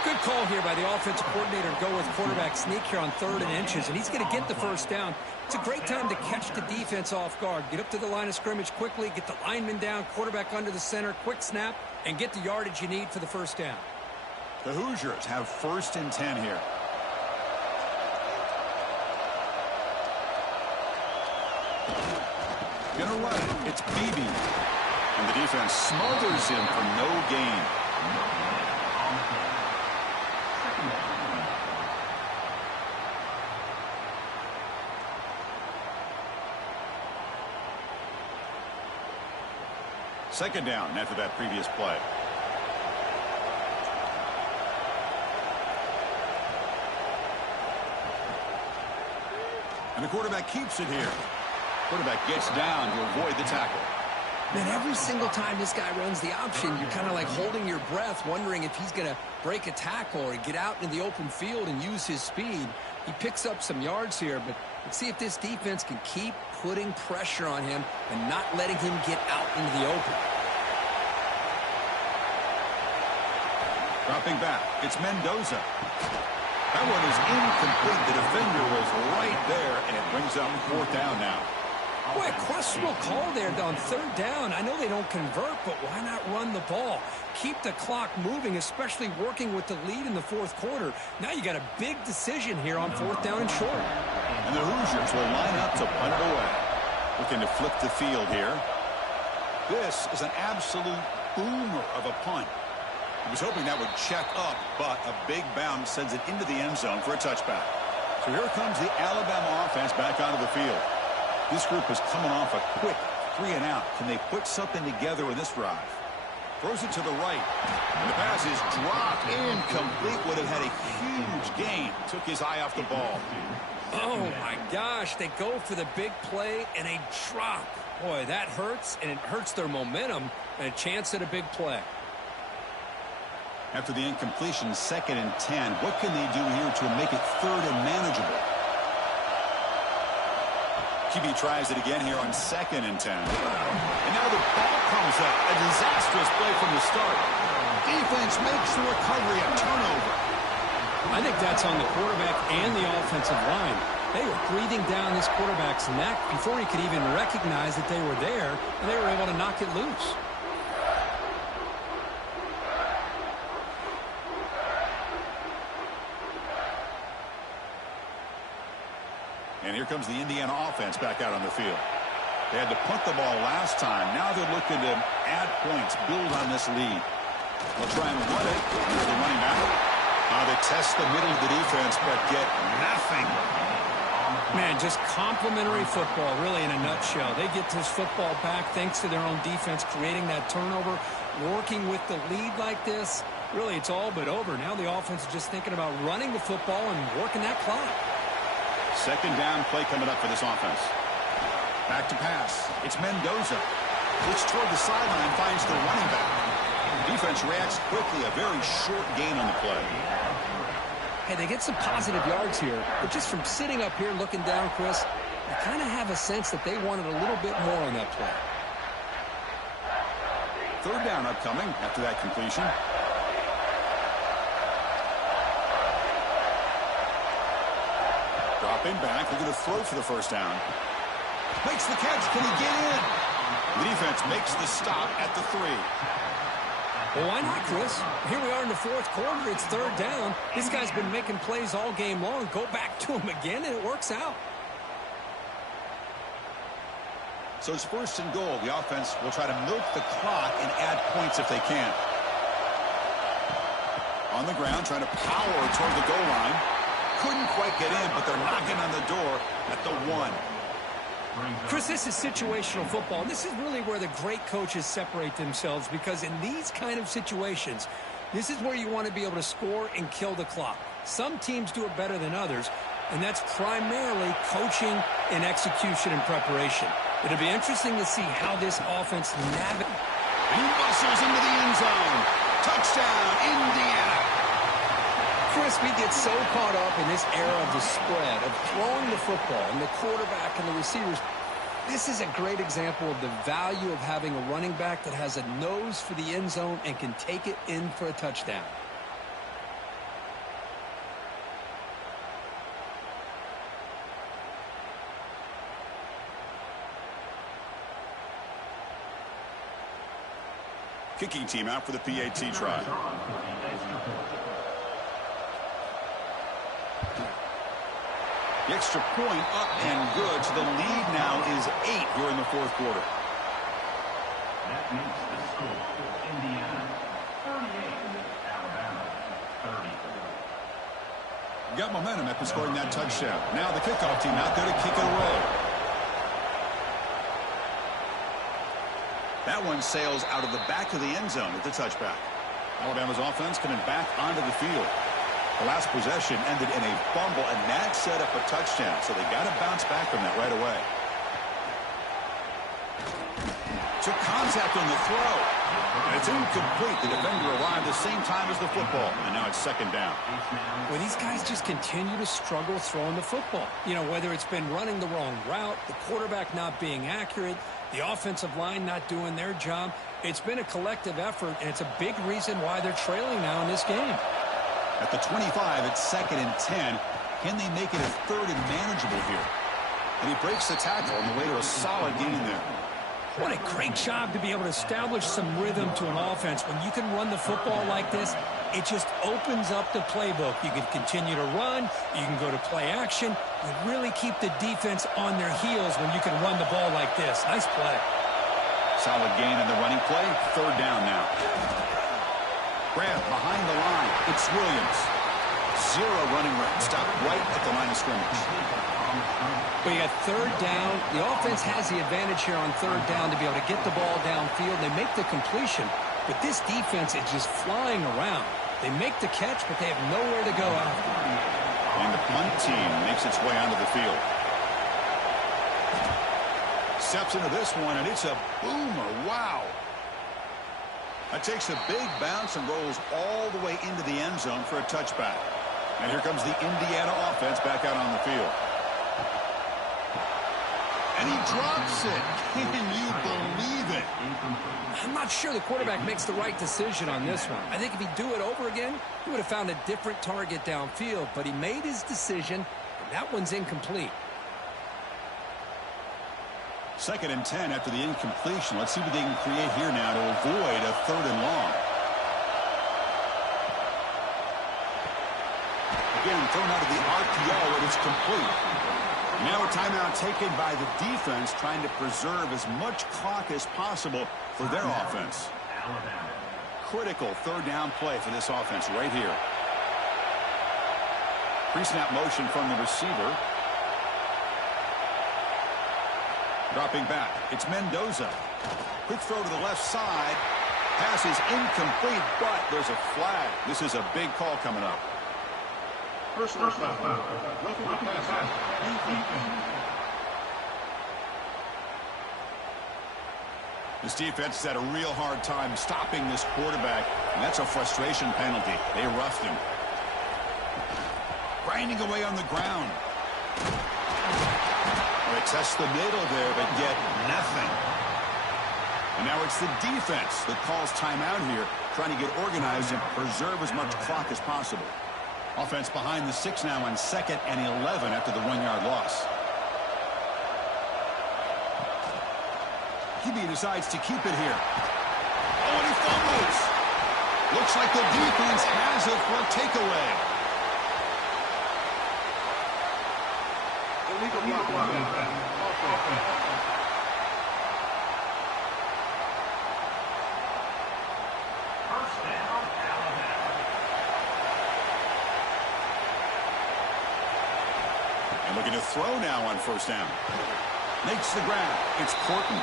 Good call here by the offensive coordinator to go with quarterback sneak here on 3rd and inches, and he's going to get the first down. It's a great time to catch the defense off guard. Get up to the line of scrimmage quickly, get the lineman down, quarterback under the center, quick snap, and get the yardage you need for the first down. The Hoosiers have 1st and 10 here. Gonna run it. It's Beebe. And the defense smothers him for no gain. Second down after that previous play. And the quarterback keeps it here. Quarterback gets down to avoid the tackle. Man, every single time this guy runs the option, you're kind of like holding your breath, wondering if he's going to break a tackle or get out into the open field and use his speed. He picks up some yards here, but let's see if this defense can keep putting pressure on him and not letting him get out into the open. Dropping back, it's Mendoza. That one is incomplete. The defender was right there, and it brings up 4th down now. Boy, a questionable call there on 3rd down. I know they don't convert, but why not run the ball? Keep the clock moving, especially working with the lead in the 4th quarter. Now you got a big decision here on 4th down and short. And the Hoosiers will line up to punt it away. Looking to flip the field here. This is an absolute boomer of a punt. He was hoping that would check up, but a big bounce sends it into the end zone for a touchback. So here comes the Alabama offense back onto the field. This group is coming off a quick 3 and out. Can they put something together in this drive? Throws it to the right. And the pass is dropped incomplete. Would have had a huge gain. Took his eye off the ball. Oh, my gosh. They go for the big play and a drop. Boy, that hurts, and it hurts their momentum and a chance at a big play. After the incompletion, 2nd and 10. What can they do here to make it 3rd and manageable? QB tries it again here on 2nd and 10. And now the ball comes up. A disastrous play from the start. Defense makes the recovery, a turnover. I think that's on the quarterback and the offensive line. They were breathing down this quarterback's neck before he could even recognize that they were there, and they were able to knock it loose. And here comes the Indiana offense back out on the field. They had to punt the ball last time. Now they're looking to add points, build on this lead. They'll try and run it. Here's the running back. They test the middle of the defense, but get nothing. Man, just complimentary football, really, in a nutshell. They get this football back thanks to their own defense, creating that turnover, working with the lead like this. Really, it's all but over. Now the offense is just thinking about running the football and working that clock. 2nd down play coming up for this offense. Back to pass. It's Mendoza. Looks toward the sideline, finds the running back. Defense reacts quickly. A very short gain on the play. Hey, they get some positive yards here, but just from sitting up here looking down, Chris, you kind of have a sense that they wanted a little bit more on that play. 3rd down upcoming after that completion. Dropping back, looking to throw for the 1st down. Makes the catch. Can he get in? The defense makes the stop at the 3. Well, why not, Chris? Here we are in the 4th quarter. It's 3rd down. This guy's been making plays all game long. Go back to him again, and it works out. So it's 1st and goal. The offense will try to milk the clock and add points if they can. On the ground, trying to power toward the goal line. Couldn't quite get in, but they're knocking on the door at the 1. Chris, this is situational football. This is really where the great coaches separate themselves, because in these kind of situations, this is where you want to be able to score and kill the clock. Some teams do it better than others, and that's primarily coaching and execution and preparation. It'll be interesting to see how this offense navigates. And he bustles into the end zone. Touchdown, Indiana. Chris, we get so caught up in this era of the spread, of throwing the football and the quarterback and the receivers. This is a great example of the value of having a running back that has a nose for the end zone and can take it in for a touchdown. Kicking team out for the PAT try. The extra point up and good. So the lead now is 8 here in the fourth quarter. That makes the score Indiana 38, Alabama 30. Got momentum after scoring that touchdown. Now the kickoff team out there to kick it away. That one sails out of the back of the end zone at the touchback. Alabama's offense coming back onto the field. The last possession ended in a fumble, and that set up a touchdown, so they got to bounce back from that right away. Took contact on the throw, and it's incomplete. The defender arrived the same time as the football, and now it's second down. Well, these guys just continue to struggle throwing the football. You know, whether it's been running the wrong route, the quarterback not being accurate, the offensive line not doing their job. It's been a collective effort, and it's a big reason why they're trailing now in this game. At the 25, it's 2nd and 10. Can they make it a 3rd and manageable here? And he breaks the tackle on the way to a solid gain there. What a great job to be able to establish some rhythm to an offense. When you can run the football like this, it just opens up the playbook. You can continue to run. You can go to play action. You really keep the defense on their heels when you can run the ball like this. Nice play. Solid gain in the running play. 3rd down now. Grant behind the line. It's Williams. 0 running room. Stopped right at the line of scrimmage. But you got 3rd down. The offense has the advantage here on 3rd down to be able to get the ball downfield. They make the completion, but this defense is just flying around. They make the catch, but they have nowhere to go after. And the punt team makes its way onto the field. Steps into this one, and it's a boomer. Wow. That takes a big bounce and rolls all the way into the end zone for a touchback. And here comes the Indiana offense back out on the field. And he drops it. Can you believe it? I'm not sure the quarterback makes the right decision on this one. I think if he'd do it over again, he would have found a different target downfield. But he made his decision, and that one's incomplete. 2nd and 10 after the incompletion. Let's see what they can create here now to avoid a 3rd and long. Again, thrown out of the RPO, and it's complete. Now a timeout taken by the defense, trying to preserve as much clock as possible for their offense. Critical 3rd down play for this offense right here. Pre-snap motion from the receiver. Dropping back. It's Mendoza. Quick throw to the left side. Pass is incomplete, but there's a flag. This is a big call coming up. First down. Roughing the passer. This defense has had a real hard time stopping this quarterback, and that's a frustration penalty. They roughed him. Grinding away on the ground. They test the middle there, but get nothing. And now it's the defense that calls timeout here, trying to get organized and preserve as much clock as possible. Offense behind the 6 now on 2nd and 11 after the 1-yard loss. QB decides to keep it here. Oh, and he fumbles. Looks like the defense has it for a takeaway. Illegal block. First down, Alabama. And looking to throw now on 1st down. Makes the grab. It's Porton.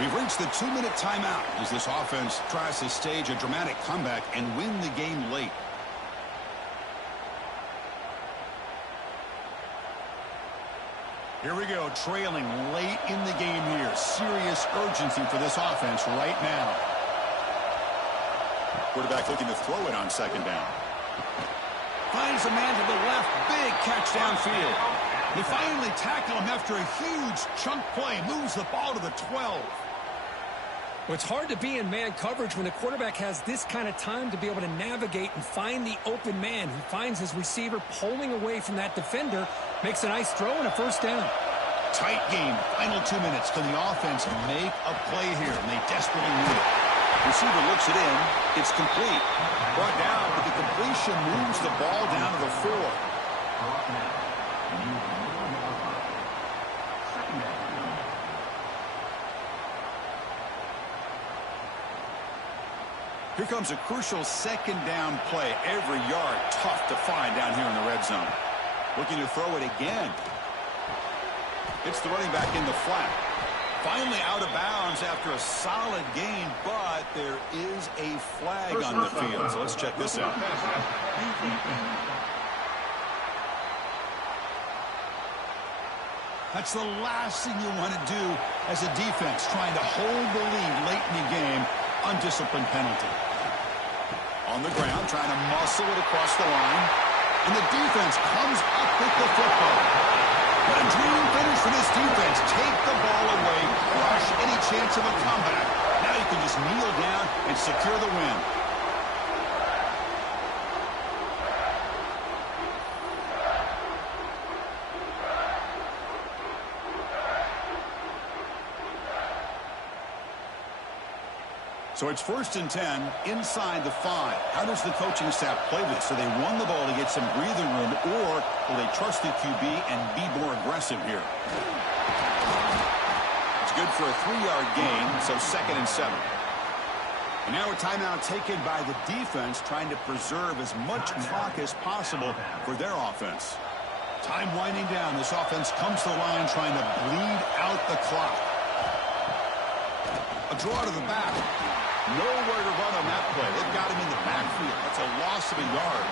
We've reached the 2-minute timeout as this offense tries to stage a dramatic comeback and win the game late. Here we go, trailing late in the game here. Serious urgency for this offense right now. Quarterback looking to throw it on 2nd down. Finds a man to the left. Big catch downfield. They finally tackle him after a huge chunk play. Moves the ball to the 12. Well, it's hard to be in man coverage when the quarterback has this kind of time to be able to navigate and find the open man. He finds his receiver pulling away from that defender, makes a nice throw and a 1st down. Tight game. Final 2 minutes. Can the offense make a play here? And they desperately need it. Receiver looks it in. It's complete. Brought down, but the completion moves the ball down to the 4. Here comes a crucial second down play. Every yard tough to find down here in the red zone. Looking to throw it again. It's the running back in the flat. Finally out of bounds after a solid gain, but there is a flag on the field. So let's check this out. That's the last thing you want to do as a defense, trying to hold the lead late in the game. Undisciplined penalty. On the ground, trying to muscle it across the line. And the defense comes up with the football. What a dream finish for this defense. Take the ball away, crush any chance of a comeback. Now you can just kneel down and secure the win. So it's 1st and 10 inside the 5. How does the coaching staff play this? So they run the ball to get some breathing room, or will they trust the QB and be more aggressive here? It's good for a 3-yard gain, so 2nd and 7. And now a timeout taken by the defense, trying to preserve as much clock as possible for their offense. Time winding down. This offense comes to the line trying to bleed out the clock. A draw to the back. Nowhere to run on that play. They've got him in the backfield. That's a loss of a yard.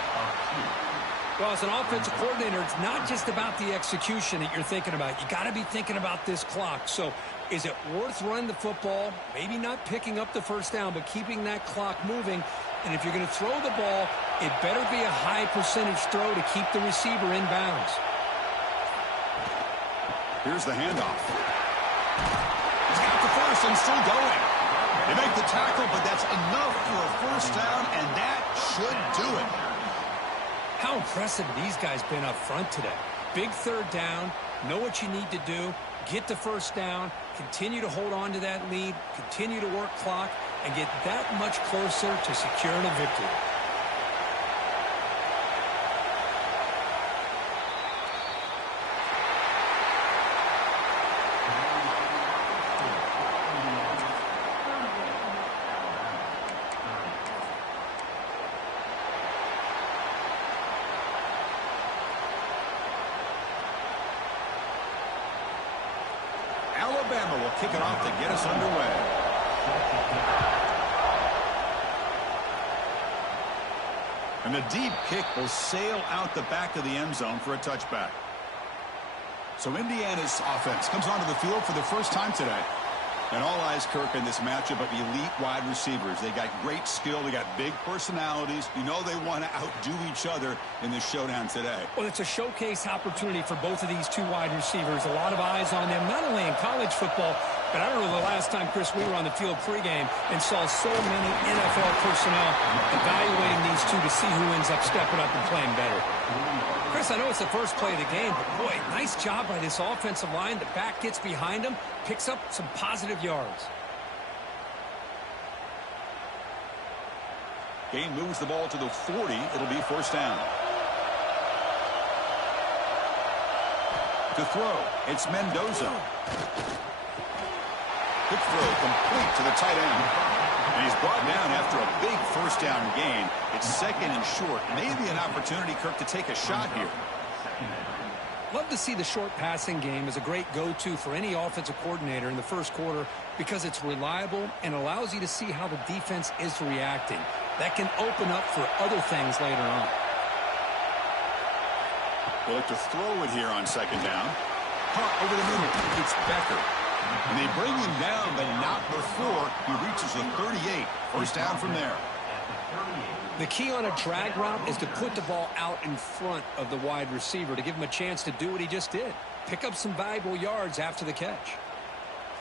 Well, as an offensive coordinator, it's not just about the execution that you're thinking about. You got to be thinking about this clock. So is it worth running the football? Maybe not picking up the first down, but keeping that clock moving. And if you're going to throw the ball, it better be a high percentage throw to keep the receiver in bounds. Here's the handoff. He's got the first and still going. They make the tackle, but that's enough for a first down, and that should do it. How impressive have these guys been up front today? Big 3rd down, know what you need to do, get the first down, continue to hold on to that lead, continue to work clock, and get that much closer to securing a victory. Alabama will kick it off to get us underway. And the deep kick will sail out the back of the end zone for a touchback. So Indiana's offense comes onto the field for the first time today. And all eyes, Kirk, in this matchup of elite wide receivers. They got great skill. They got big personalities. You know they want to outdo each other in this showdown today. Well, it's a showcase opportunity for both of these two wide receivers. A lot of eyes on them, not only in college football, but I don't know the last time, Chris, we were on the field pregame and saw so many NFL personnel evaluating these two to see who ends up stepping up and playing better. Chris, I know it's the first play of the game, but boy, nice job by this offensive line. The back gets behind him, picks up some positive yards. Gain moves the ball to the 40. It'll be first down. To throw, it's Mendoza. Quick throw complete to the tight end. And he's brought down after a big first down gain. It's 2nd and short. Maybe an opportunity, Kirk, to take a shot here. Love to see the short passing game as a great go-to for any offensive coordinator in the first quarter because it's reliable and allows you to see how the defense is reacting. That can open up for other things later on. They'll look to throw it here on 2nd down. Caught over the middle. It's Becker. And they bring him down, but not before he reaches the 38. First down from there. The key on a drag route is to put the ball out in front of the wide receiver to give him a chance to do what he just did. Pick up some valuable yards after the catch.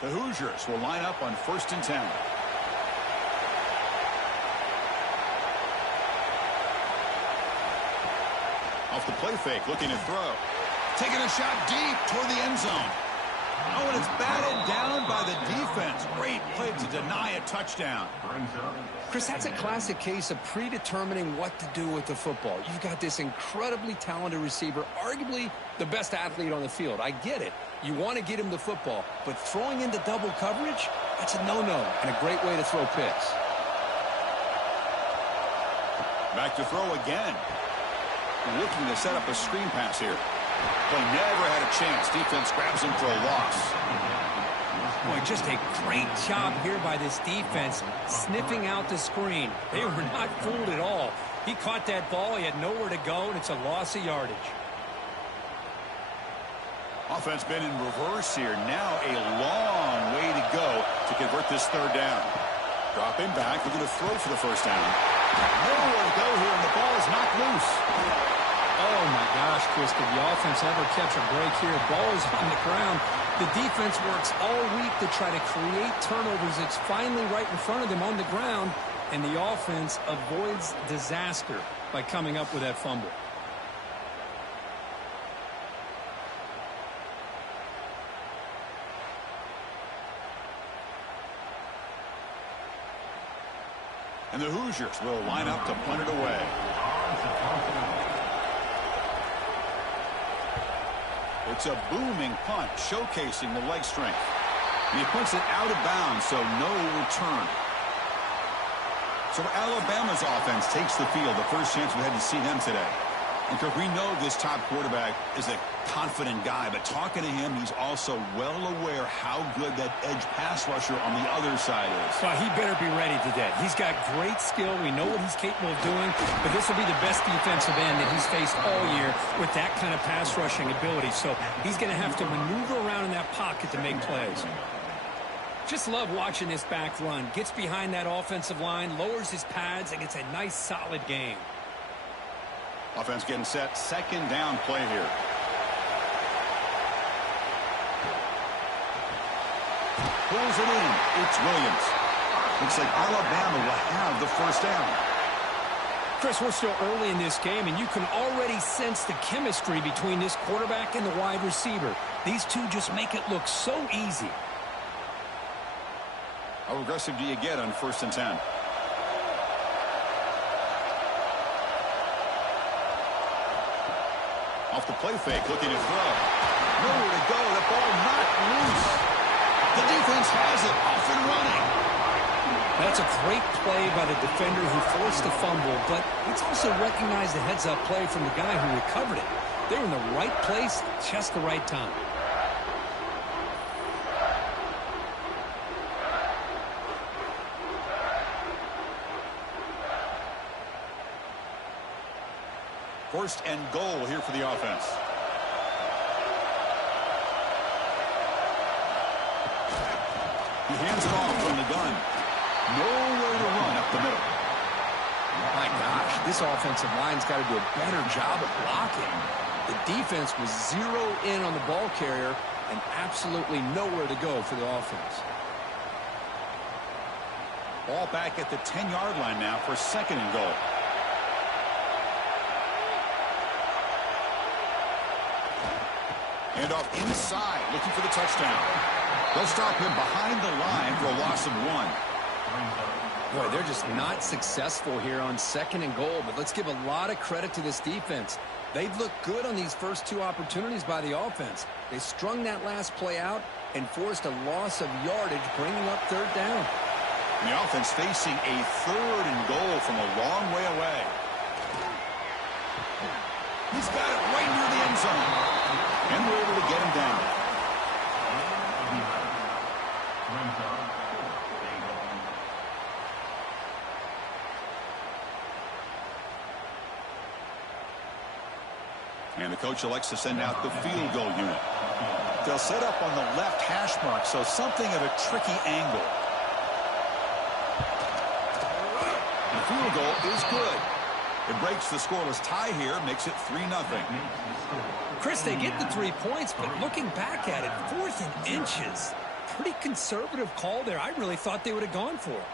The Hoosiers will line up on 1st and 10. Off the play fake, looking to throw. Taking a shot deep toward the end zone. Oh, and it's battled down by the defense. Great play to deny a touchdown. Chris, that's a classic case of predetermining what to do with the football. You've got this incredibly talented receiver, arguably the best athlete on the field. I get it. You want to get him the football, but throwing into double coverage, that's a no-no and a great way to throw picks. Back to throw again. Looking to set up a screen pass here. But never had a chance. Defense grabs him for a loss. Boy, just a great job here by this defense, sniffing out the screen. They were not fooled at all. He caught that ball. He had nowhere to go, and it's a loss of yardage. Offense been in reverse here. Now a long way to go to convert this third down. Dropping back. We're going to throw for the first down. Nowhere to go here, and the ball is knocked loose. Oh, my gosh, Chris, did the offense ever catch a break here? Ball is on the ground. The defense works all week to try to create turnovers. It's finally right in front of them on the ground, and the offense avoids disaster by coming up with that fumble. And the Hoosiers will line up to punt it away. It's a booming punt, showcasing the leg strength. And he punts it out of bounds, so no return. So Alabama's offense takes the field, the first chance we had to see them today. And we know this top quarterback is a confident guy, but talking to him, he's also well aware how good that edge pass rusher on the other side is. Well, he better be ready today. He's got great skill. We know what he's capable of doing, but this will be the best defensive end that he's faced all year with that kind of pass rushing ability. So he's going to have to maneuver around in that pocket to make plays. Just love watching this back run. Gets behind that offensive line, lowers his pads, and gets a nice solid gain. Offense getting set. Second down play here. Pulls it in. It's Williams. Looks like Alabama will have the first down. Chris, we're still early in this game, and you can already sense the chemistry between this quarterback and the wide receiver. These two just make it look so easy. How aggressive do you get on 1st and 10? Off the play fake, looking to throw. Nowhere to go. That ball knocked loose. The defense has it. Off and running. That's a great play by the defender who forced the fumble, but it's also recognized the heads-up play from the guy who recovered it. They're in the right place, just the right time. First and goal here for the offense. He hands it off from the gun. Nowhere to run up the middle. My gosh, this offensive line's got to do a better job of blocking. The defense was zero in on the ball carrier and absolutely nowhere to go for the offense. Ball back at the 10-yard line now for second and goal. And off inside, looking for the touchdown. They'll stop him behind the line for a loss of 1. Boy, they're just not successful here on second and goal, but let's give a lot of credit to this defense. They've looked good on these first two opportunities by the offense. They strung that last play out and forced a loss of yardage, bringing up third down. And the offense facing a third and goal from a long way away. He's got it right near the end zone. And we're able to get him down. And the coach elects to send out the field goal unit. They'll set up on the left hash mark, so something of a tricky angle. The field goal is good. It breaks the scoreless tie here, makes it 3-0. Chris, they get the 3 points, but looking back at it, 4th and inches. Pretty conservative call there. I really thought they would have gone for it.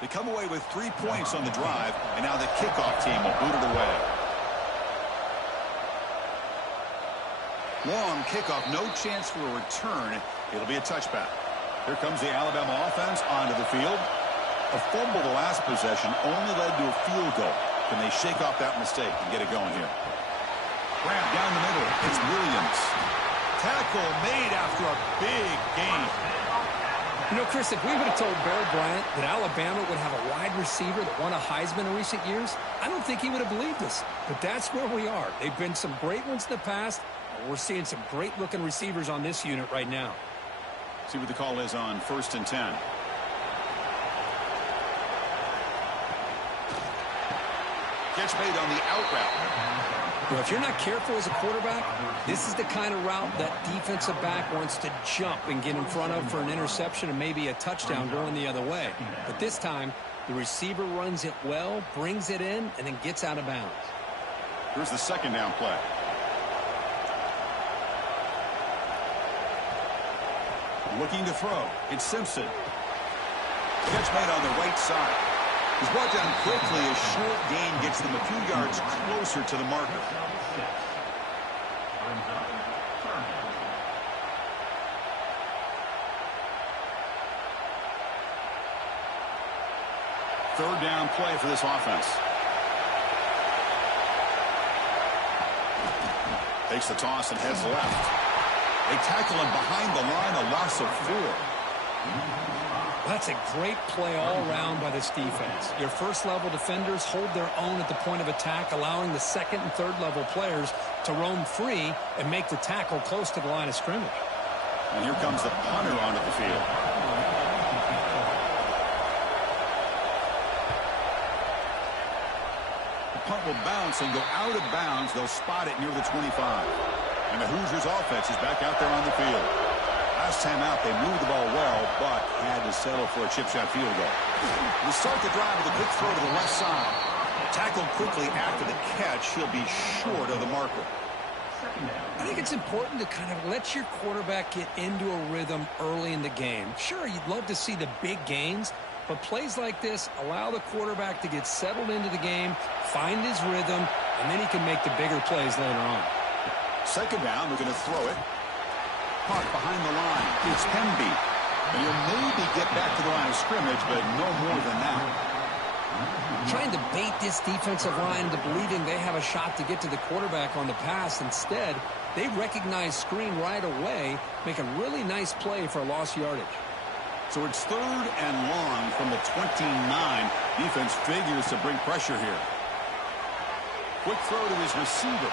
They come away with 3 points on the drive, and now the kickoff team will boot it away. Long kickoff, no chance for a return. It'll be a touchback. Here comes the Alabama offense onto the field. A fumble the last possession only led to a field goal. Can they shake off that mistake and get it going here? Grab down the middle. It's Williams. Tackle made after a big gain. You know, Chris, if we would have told Bear Bryant that Alabama would have a wide receiver that won a Heisman in recent years, I don't think he would have believed us. But that's where we are. They've been some great ones in the past. We're seeing some great-looking receivers on this unit right now. See what the call is on 1st and 10. Catch made on the out route. Well, if you're not careful as a quarterback, this is the kind of route that defensive back wants to jump and get in front of for an interception and maybe a touchdown going the other way. But this time, the receiver runs it well, brings it in, and then gets out of bounds. Here's the second down play. Looking to throw. It's Simpson. Catch made on the right side. He's brought down quickly. A short gain gets them a few yards closer to the marker. Third down play for this offense. Takes the toss and heads left. They tackle him behind the line, a loss of 4. That's a great play all around by this defense. Your first-level defenders hold their own at the point of attack, allowing the second and third-level players to roam free and make the tackle close to the line of scrimmage. And here comes the punter onto the field. The punt will bounce and go out of bounds. They'll spot it near the 25. And the Hoosiers offense is back out there on the field. Last time out, they moved the ball well, but had to settle for a chip shot field goal. We'll start the drive with a quick throw to the left side. Tackled quickly after the catch. He'll be short of the marker. I think it's important to kind of let your quarterback get into a rhythm early in the game. Sure, you'd love to see the big gains, but plays like this allow the quarterback to get settled into the game, find his rhythm, and then he can make the bigger plays later on. Second down, we're going to throw it. Park behind the line. It's Hemby. And he'll maybe get back to the line of scrimmage, but no more than that. Trying to bait this defensive line into believing they have a shot to get to the quarterback on the pass. Instead, they recognize screen right away, make a really nice play for lost yardage. So it's third and long from the 29. Defense figures to bring pressure here. Quick throw to his receiver.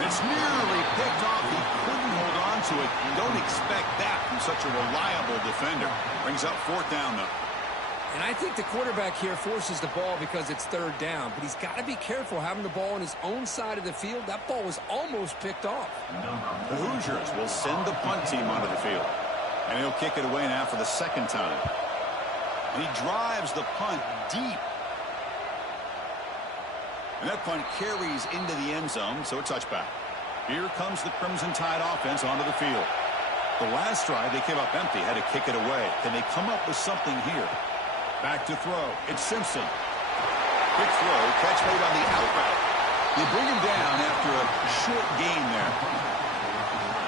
It's nearly picked off. He couldn't hold on to it. Don't expect that from such a reliable defender. Brings up 4th down, though. And I think the quarterback here forces the ball because it's third down. But he's got to be careful having the ball on his own side of the field. That ball was almost picked off. The Hoosiers will send the punt team onto the field. And he'll kick it away now for the second time. And he drives the punt deep. And that punt carries into the end zone, so a touchback. Here comes the Crimson Tide offense onto the field. The last drive, they came up empty, had to kick it away. Can they come up with something here? Back to throw. It's Simpson. Quick throw, catch made on the out route. They bring him down after a short gain there.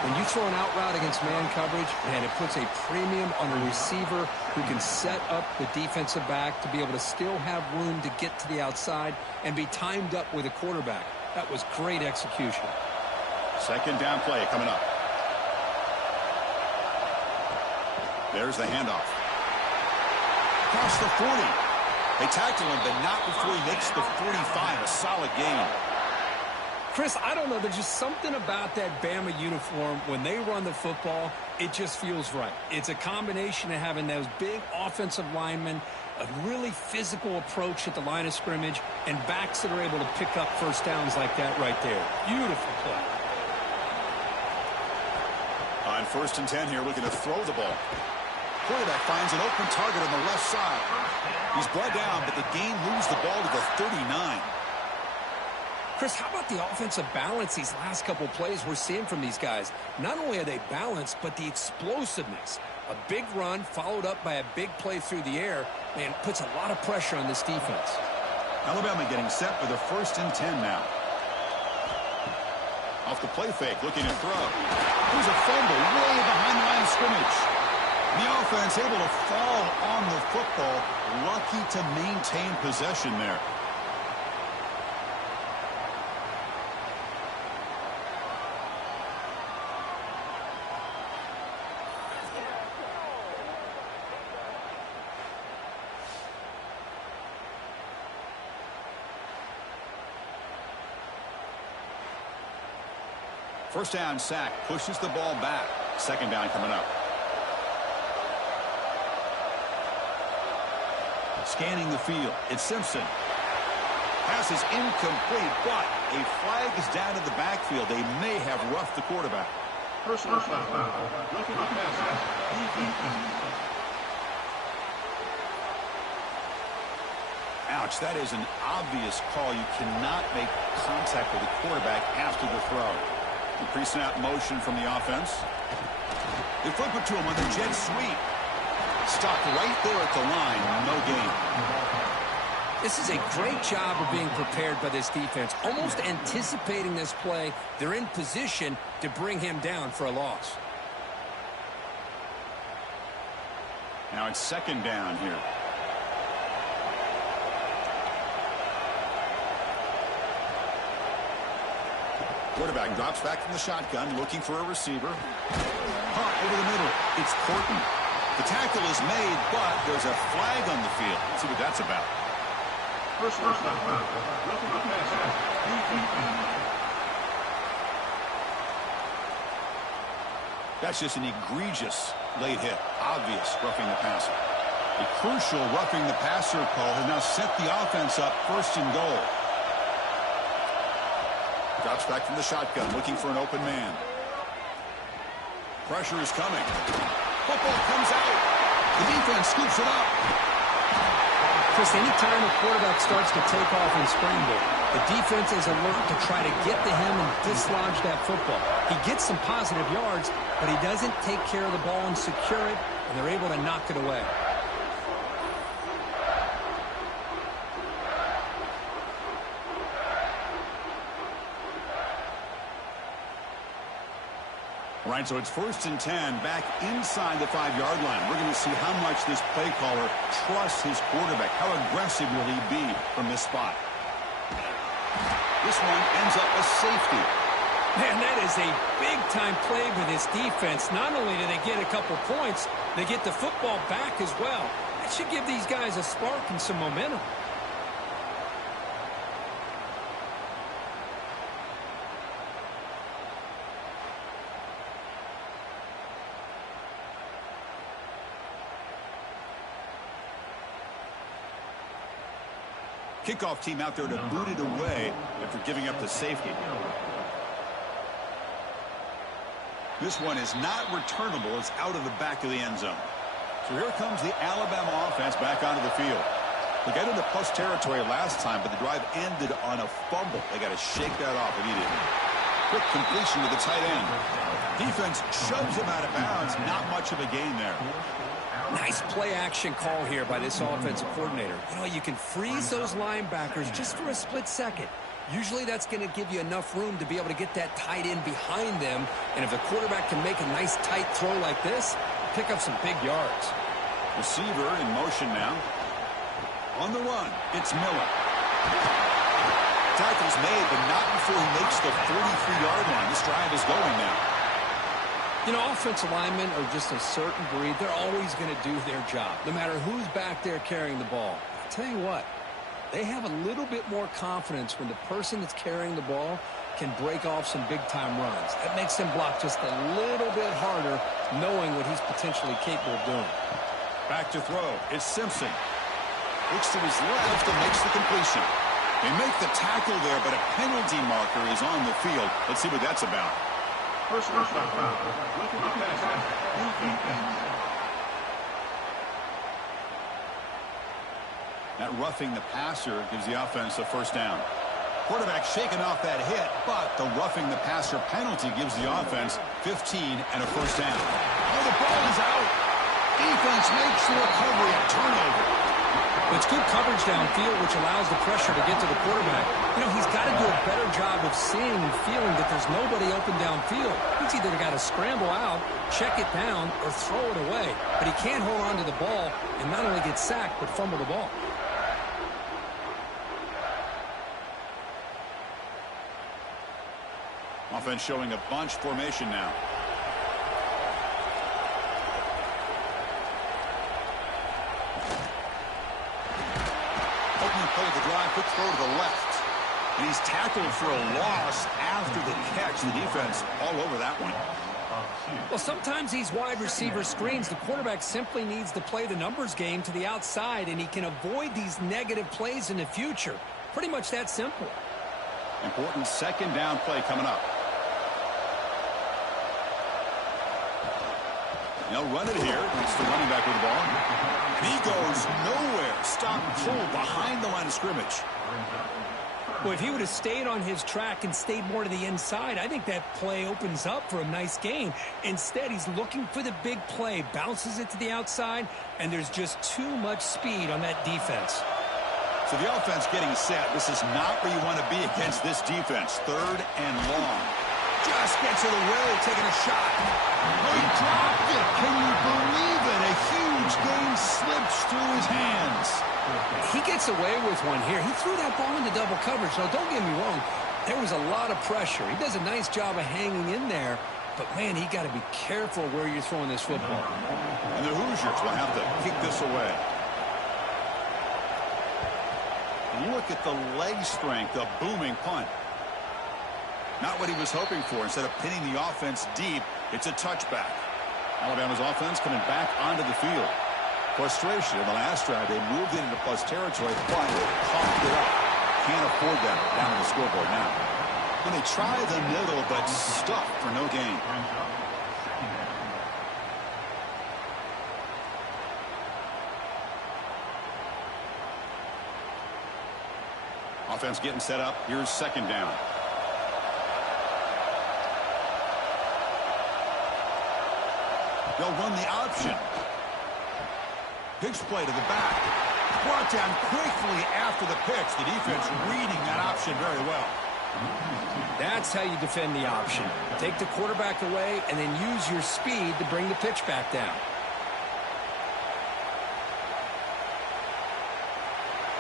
When you throw an out route against man coverage, man, it puts a premium on a receiver who can set up the defensive back to be able to still have room to get to the outside and be timed up with a quarterback. That was great execution. Second down play coming up. There's the handoff. Across the 40. They tackle him, but not before he makes the 45. A solid gain. Chris, I don't know. There's just something about that Bama uniform. When they run the football, it just feels right. It's a combination of having those big offensive linemen, a really physical approach at the line of scrimmage, and backs that are able to pick up first downs like that right there. Beautiful play. On 1st and 10 here, looking to throw the ball. Quarterback finds an open target on the left side. He's brought down, but the game moves the ball to the 39. Chris, how about the offensive balance these last couple plays we're seeing from these guys? Not only are they balanced, but the explosiveness. A big run followed up by a big play through the air, man, puts a lot of pressure on this defense. Alabama getting set for the 1st and 10 now. Off the play fake, looking to throw. There's a fumble way behind the line of scrimmage. The offense able to fall on the football. Lucky to maintain possession there. First down sack, pushes the ball back. 2nd down coming up. Scanning the field. It's Simpson. Pass is incomplete, but a flag is down in the backfield. They may have roughed the quarterback. Personal foul. Roughing the passer. Defense. Ouch, that is an obvious call. You cannot make contact with the quarterback after the throw. Increasing out motion from the offense. They flip it to him on the jet sweep. Stopped right there at the line. No gain. This is a great job of being prepared by this defense. Almost anticipating this play. They're in position to bring him down for a loss. Now it's 2nd down here. Quarterback drops back from the shotgun, looking for a receiver. Hot over the middle. It's Corton. The tackle is made, but there's a flag on the field. Let's see what that's about. Personal foul. Roughing the passer. Defense. That's just an egregious late hit. Obvious roughing the passer. A crucial roughing the passer call has now set the offense up 1st and goal. Drops back from the shotgun, looking for an open man. Pressure is coming. Football comes out. The defense scoops it up. Chris, anytime a quarterback starts to take off and scramble, the defense is alert to try to get to him and dislodge that football. He gets some positive yards, but he doesn't take care of the ball and secure it, and they're able to knock it away. All right, so it's 1st and 10, back inside the 5-yard line. We're going to see how much this play caller trusts his quarterback. How aggressive will he be from this spot? This one ends up a safety. Man, that is a big-time play for this defense. Not only do they get a couple points, they get the football back as well. That should give these guys a spark and some momentum. Kickoff team out there to boot it away after giving up the safety. This one is not returnable. It's out of the back of the end zone. So here comes the Alabama offense back onto the field. They got into plus territory last time, but the drive ended on a fumble. They got to shake that off immediately. Quick completion to the tight end. Defense shoves him out of bounds. Not much of a gain there. Nice play-action call here by this offensive coordinator. You know, you can freeze those linebackers just for a split second. Usually that's going to give you enough room to be able to get that tight end behind them. And if the quarterback can make a nice tight throw like this, pick up some big yards. Receiver in motion now. On the run, it's Miller. Tackle's made, but not before he makes the 43-yard line. This drive is going now. You know, offensive linemen are just a certain breed. They're always going to do their job, no matter who's back there carrying the ball. I'll tell you what, they have a little bit more confidence when the person that's carrying the ball can break off some big-time runs. That makes them block just a little bit harder, knowing what he's potentially capable of doing. Back to throw. It's Simpson. Looks to his left and makes the completion. They make the tackle there, but a penalty marker is on the field. Let's see what that's about. Personal foul. Roughing the passer. Defense. That roughing the passer gives the offense a first down. Quarterback shaking off that hit, but the roughing the passer penalty gives the offense 15 and a first down. Oh, the ball is out. Defense makes the recovery, a turnover. It's good coverage downfield, which allows the pressure to get to the quarterback. You know, he's got to do a better job of seeing and feeling that there's nobody open downfield. He's either got to scramble out, check it down, or throw it away. But he can't hold on to the ball and not only get sacked, but fumble the ball. Offense showing a bunch formation now. Opening play of the drive, quick throw to the left. And he's tackled for a loss after the catch. The defense all over that one. Well, sometimes these wide receiver screens, the quarterback simply needs to play the numbers game to the outside, and he can avoid these negative plays in the future. Pretty much that simple. Important second down play coming up. They'll run it here. It's the running back with the ball. And he goes nowhere. Stop and pull behind the line of scrimmage. Well, if he would have stayed on his track and stayed more to the inside, I think that play opens up for a nice gain. Instead, he's looking for the big play, bounces it to the outside, and there's just too much speed on that defense. So the offense getting set. This is not where you want to be against this defense. Third and long. Just gets it away, taking a shot. Oh, he dropped it. Can you believe it? A huge game slips through his hands. He gets away with one here. He threw that ball into double coverage. Now, don't get me wrong. There was a lot of pressure. He does a nice job of hanging in there. But, man, he got to be careful where you're throwing this football. And the Hoosiers will have to kick this away. Look at the leg strength, a booming punt. Not what he was hoping for. Instead of pinning the offense deep, it's a touchback. Alabama's offense coming back onto the field. Frustration in the last drive. They moved it into plus territory, but coughed it up. Can't afford that down on the scoreboard now. When they try the middle, but stuck for no gain. Offense getting set up. Here's second down. They'll run the option. Pitch play to the back. Brought down quickly after the pitch. The defense reading that option very well. That's how you defend the option. Take the quarterback away and then use your speed to bring the pitch back down.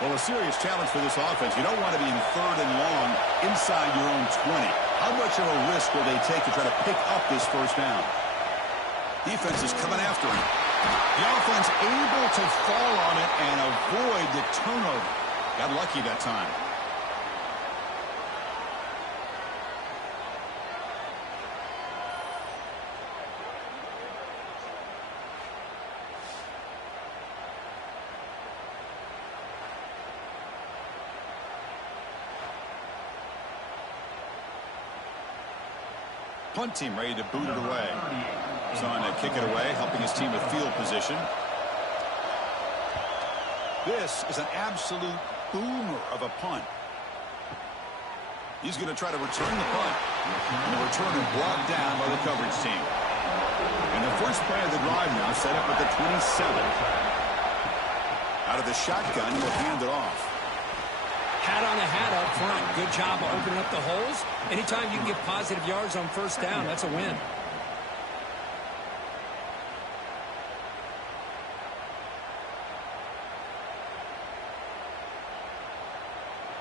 Well, a serious challenge for this offense. You don't want to be in third and long inside your own 20. How much of a risk will they take to try to pick up this first down? Defense is coming after him. The offense able to fall on it and avoid the turnover. Got lucky that time. Punt team ready to boot it away. He's on to kick it away, helping his team with field position. This is an absolute boomer of a punt. He's going to try to return the punt. And the return is brought down by the coverage team. And the first play of the drive now set up at the 27. Out of the shotgun, he'll hand it off. Hat on a hat up front. Good job of opening up the holes. Anytime you can get positive yards on first down, that's a win.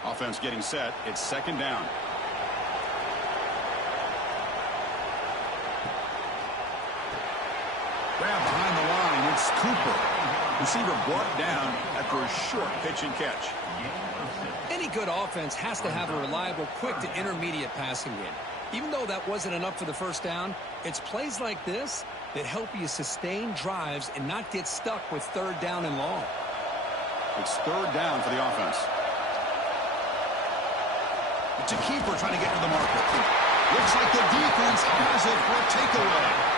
Offense getting set. It's second down. Grab behind the line. It's Cooper. Receiver brought down after a short pitch and catch. Any good offense has to have a reliable, quick to intermediate passing game. Even though that wasn't enough for the first down, it's plays like this that help you sustain drives and not get stuck with third down and long. It's third down for the offense. It's a keeper trying to get to the marker. Looks like the defense has it for a takeaway.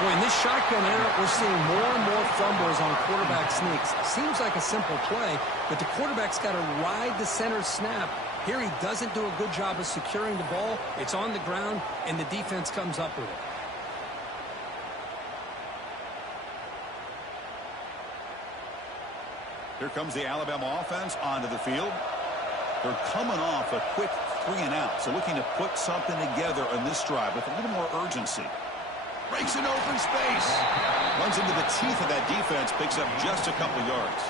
Boy, in this shotgun era, we're seeing more and more fumbles on quarterback sneaks. Seems like a simple play, but the quarterback's got to ride the center snap. Here he doesn't do a good job of securing the ball. It's on the ground, and the defense comes up with it. Here comes the Alabama offense onto the field. They're coming off a quick 3-and-out, so looking to put something together on this drive with a little more urgency. Breaks an open space. Runs into the teeth of that defense, picks up just a couple yards.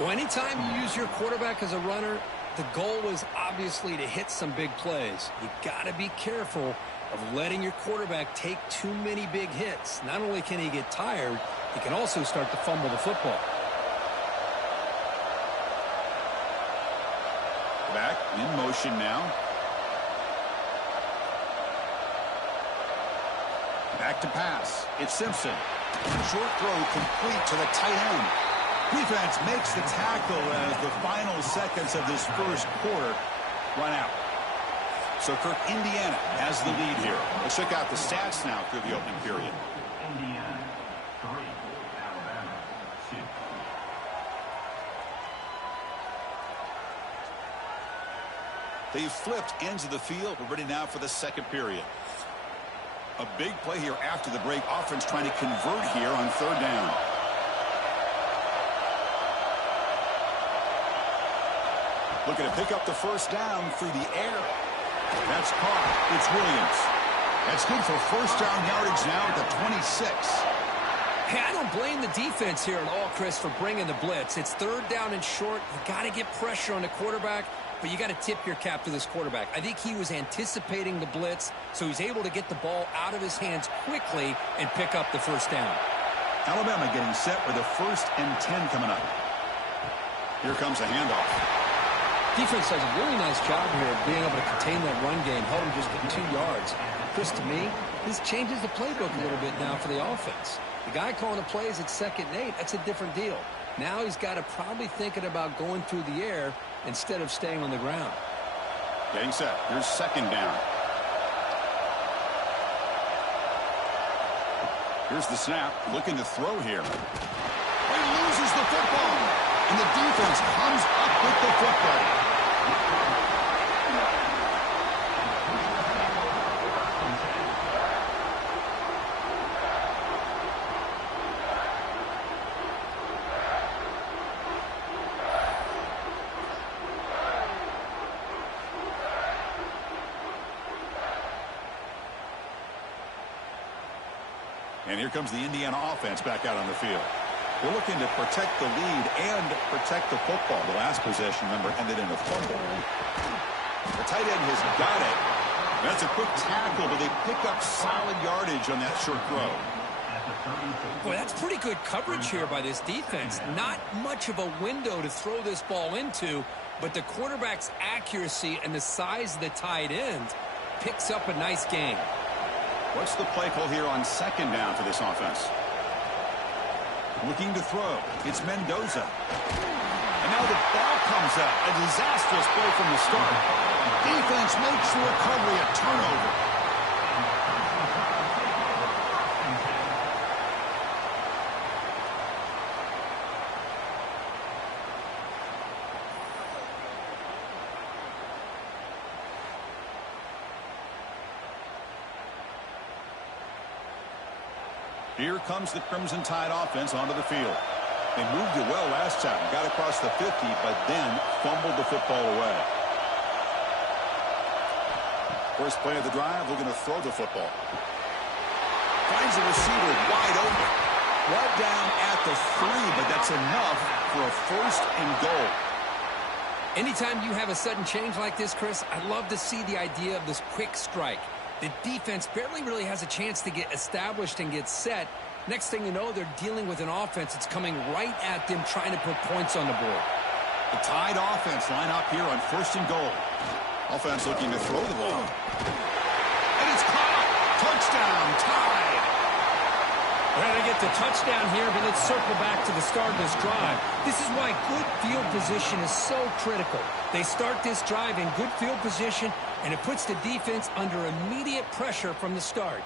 Well, anytime you use your quarterback as a runner, the goal is obviously to hit some big plays. You got to be careful of letting your quarterback take too many big hits. Not only can he get tired, he can also start to fumble the football. Back in motion now. Back to pass. It's Simpson. Short throw complete to the tight end. Defense makes the tackle as the final seconds of this first quarter run out. So Kirk, Indiana has the lead here. Let's check out the stats now through the opening period. Indiana 3, Alabama 2. They've flipped ends of the field. We're ready now for the second period. A big play here after the break. Offense trying to convert here on third down. Looking to pick up the first down through the air. That's caught. It's Williams. That's good for first down yardage now at the 26. Hey, I don't blame the defense here at all, Chris, for bringing the blitz. It's third down and short. You got to get pressure on the quarterback, but you got to tip your cap to this quarterback. I think he was anticipating the blitz, so he's able to get the ball out of his hands quickly and pick up the first down. Alabama getting set with a 1st and 10 coming up. Here comes a handoff. Defense does a really nice job here of being able to contain that run game, held him just at 2 yards. Chris, to me, this changes the playbook a little bit now for the offense. The guy calling the plays at 2nd and 8, that's a different deal. Now he's got to probably thinking about going through the air instead of staying on the ground. Getting set. Here's 2nd down. Here's the snap. Looking to throw here. He loses the football. And the defense comes up with the football. And here comes the Indiana offense back out on the field. We're looking to protect the lead and protect the football. The last possession, remember, ended in a fumble. The tight end has got it. That's a quick tackle, but they pick up solid yardage on that short throw. Boy, that's pretty good coverage here by this defense. Not much of a window to throw this ball into, but the quarterback's accuracy and the size of the tight end picks up a nice gain. What's the play call here on 2nd down for this offense? Looking to throw. It's Mendoza. And now the ball comes out. A disastrous play from the start. Defense makes the recovery a turnover. Here comes the Crimson Tide offense onto the field. They moved it well last time. Got across the 50, but then fumbled the football away. First play of the drive, looking to throw the football. Finds the receiver wide open. Brought down at the 3, but that's enough for a 1st and goal. Anytime you have a sudden change like this, Chris, I love to see the idea of this quick strike. The defense barely really has a chance to get established and get set. Next thing you know, they're dealing with an offense that's coming right at them, trying to put points on the board. The Tide offense line up here on 1st and goal. Offense looking to throw the ball. And it's caught. Touchdown, Tide. We're going to get the touchdown here, but let's circle back to the start of this drive. This is why good field position is so critical. They start this drive in good field position, and it puts the defense under immediate pressure from the start.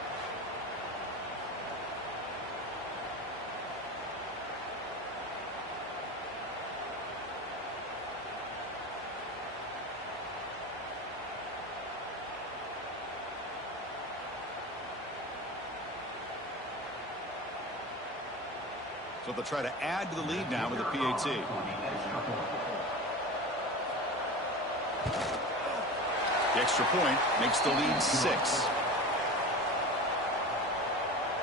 So they'll try to add to the lead now with the PAT. The extra point makes the lead 6.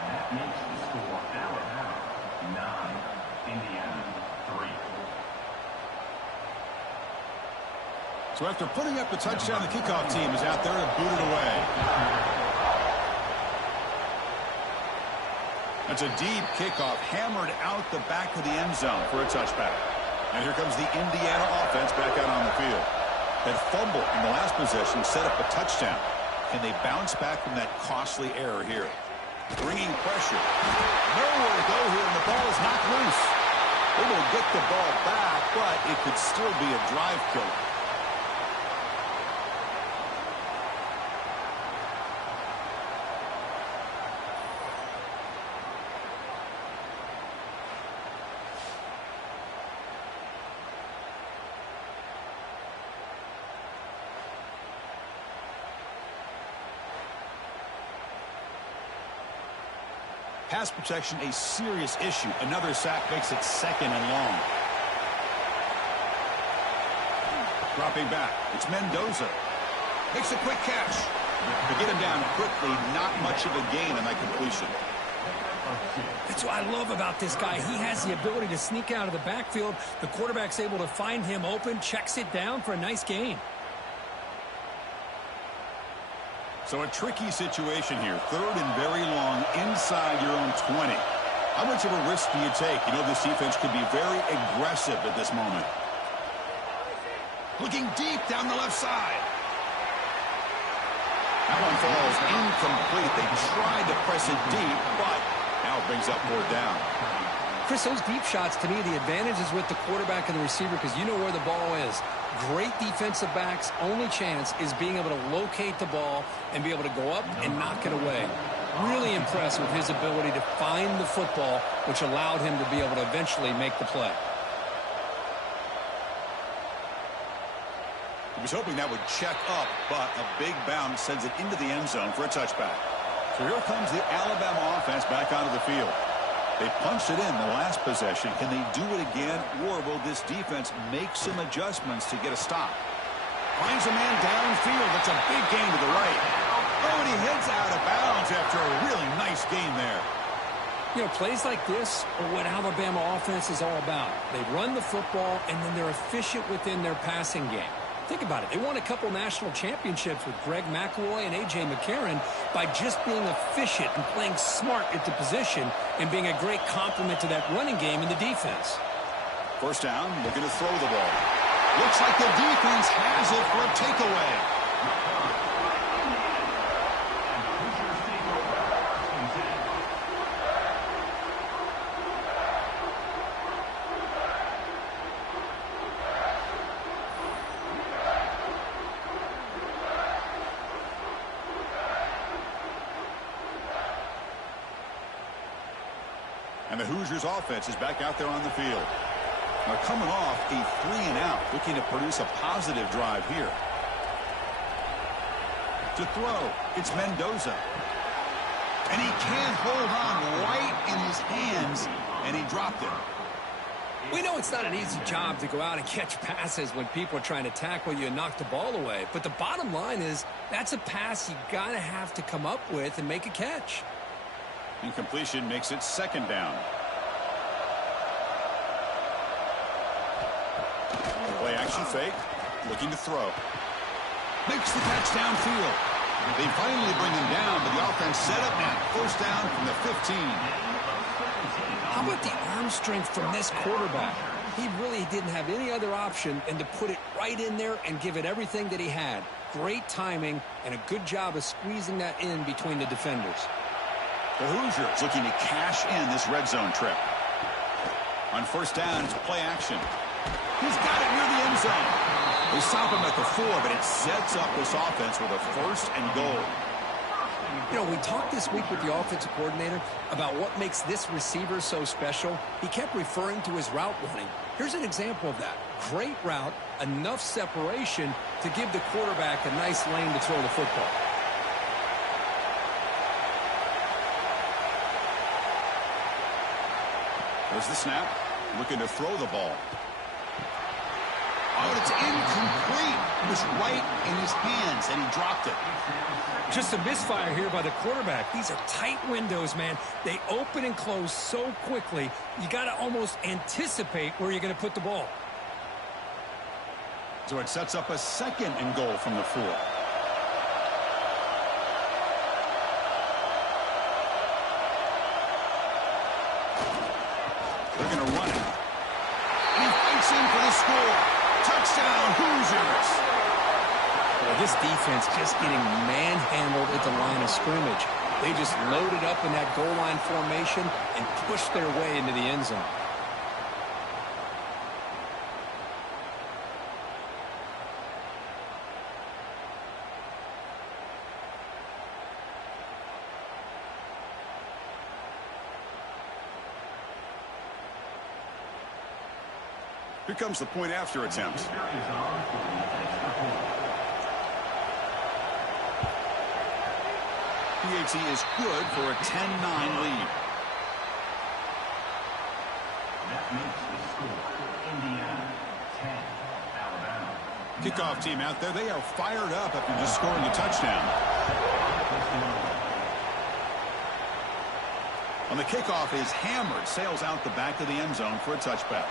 That makes the score Alabama 9, Indiana 3. So after putting up the touchdown, the kickoff team is out there to boot it away. That's a deep kickoff, hammered out the back of the end zone for a touchback. And here comes the Indiana offense back out on the field. That fumble in the last possession set up a touchdown. Can they bounce back from that costly error here? Bringing pressure. Nowhere to go here, and the ball is knocked loose. They will get the ball back, but it could still be a drive killer. Pass protection a serious issue. Another sack makes it 2nd and long. Dropping back. It's Mendoza. Makes a quick catch. To get him down quickly, not much of a gain on that completion. That's what I love about this guy. He has the ability to sneak out of the backfield. The quarterback's able to find him open, checks it down for a nice gain. So a tricky situation here. 3rd and very long inside your own 20. How much of a risk do you take? You know, this defense could be very aggressive at this moment. Looking deep down the left side. That one falls incomplete. They tried to press it deep, but now it brings up 4th down. Chris, those deep shots, to me, the advantage is with the quarterback and the receiver because you know where the ball is. Great defensive backs' only chance is being able to locate the ball and be able to go up and knock it away. Really impressed with his ability to find the football, which allowed him to be able to eventually make the play. He was hoping that would check up, but a big bounce sends it into the end zone for a touchback. So here comes the Alabama offense back onto the field. They punched it in the last possession. Can they do it again, or will this defense make some adjustments to get a stop? Finds a man downfield. That's a big gain to the right. Oh, and he heads out of bounds after a really nice gain there. You know, plays like this are what Alabama offense is all about. They run the football, and then they're efficient within their passing game. Think about it. They won a couple national championships with Greg McElroy and A.J. McCarron by just being efficient and playing smart at the position and being a great complement to that running game in the defense. 1st down, looking to throw the ball. Looks like the defense has it for a takeaway. And the Hoosiers offense is back out there on the field. Now coming off a 3-and-out, looking to produce a positive drive here. To throw, it's Mendoza. And he can't hold on right in his hands, and he dropped it. We know it's not an easy job to go out and catch passes when people are trying to tackle you and knock the ball away. But the bottom line is that's a pass you got to have to come up with and make a catch. Incompletion makes it 2nd down. Play action fake. Looking to throw. Makes the catch downfield. They finally bring him down, but the offense set up now. 1st down from the 15. How about the arm strength from this quarterback? He really didn't have any other option than to put it right in there and give it everything that he had. Great timing and a good job of squeezing that in between the defenders. The Hoosiers looking to cash in this red zone trip. On 1st down, it's play action. He's got it near the end zone. They stop him at the 4, but it sets up this offense with a 1st and goal. You know, we talked this week with the offensive coordinator about what makes this receiver so special. He kept referring to his route running. Here's an example of that. Great route, enough separation to give the quarterback a nice lane to throw the football. There's the snap. Looking to throw the ball. Oh, it's incomplete. It was right in his hands, and he dropped it. Just a misfire here by the quarterback. These are tight windows, man. They open and close so quickly, you got to almost anticipate where you're going to put the ball. So it sets up a 2nd and goal from the 4. They're going to run it. And he fights in for the score. Touchdown, Hoosiers. Well, this defense just getting manhandled at the line of scrimmage. They just loaded up in that goal line formation and pushed their way into the end zone. Here comes the point after attempt. PAT is good for a 10-9 lead. That makes the score Indiana 10, Alabama. Kickoff team out there. They are fired up after just scoring a touchdown. On the kickoff is hammered. Sails out the back of the end zone for a touchback.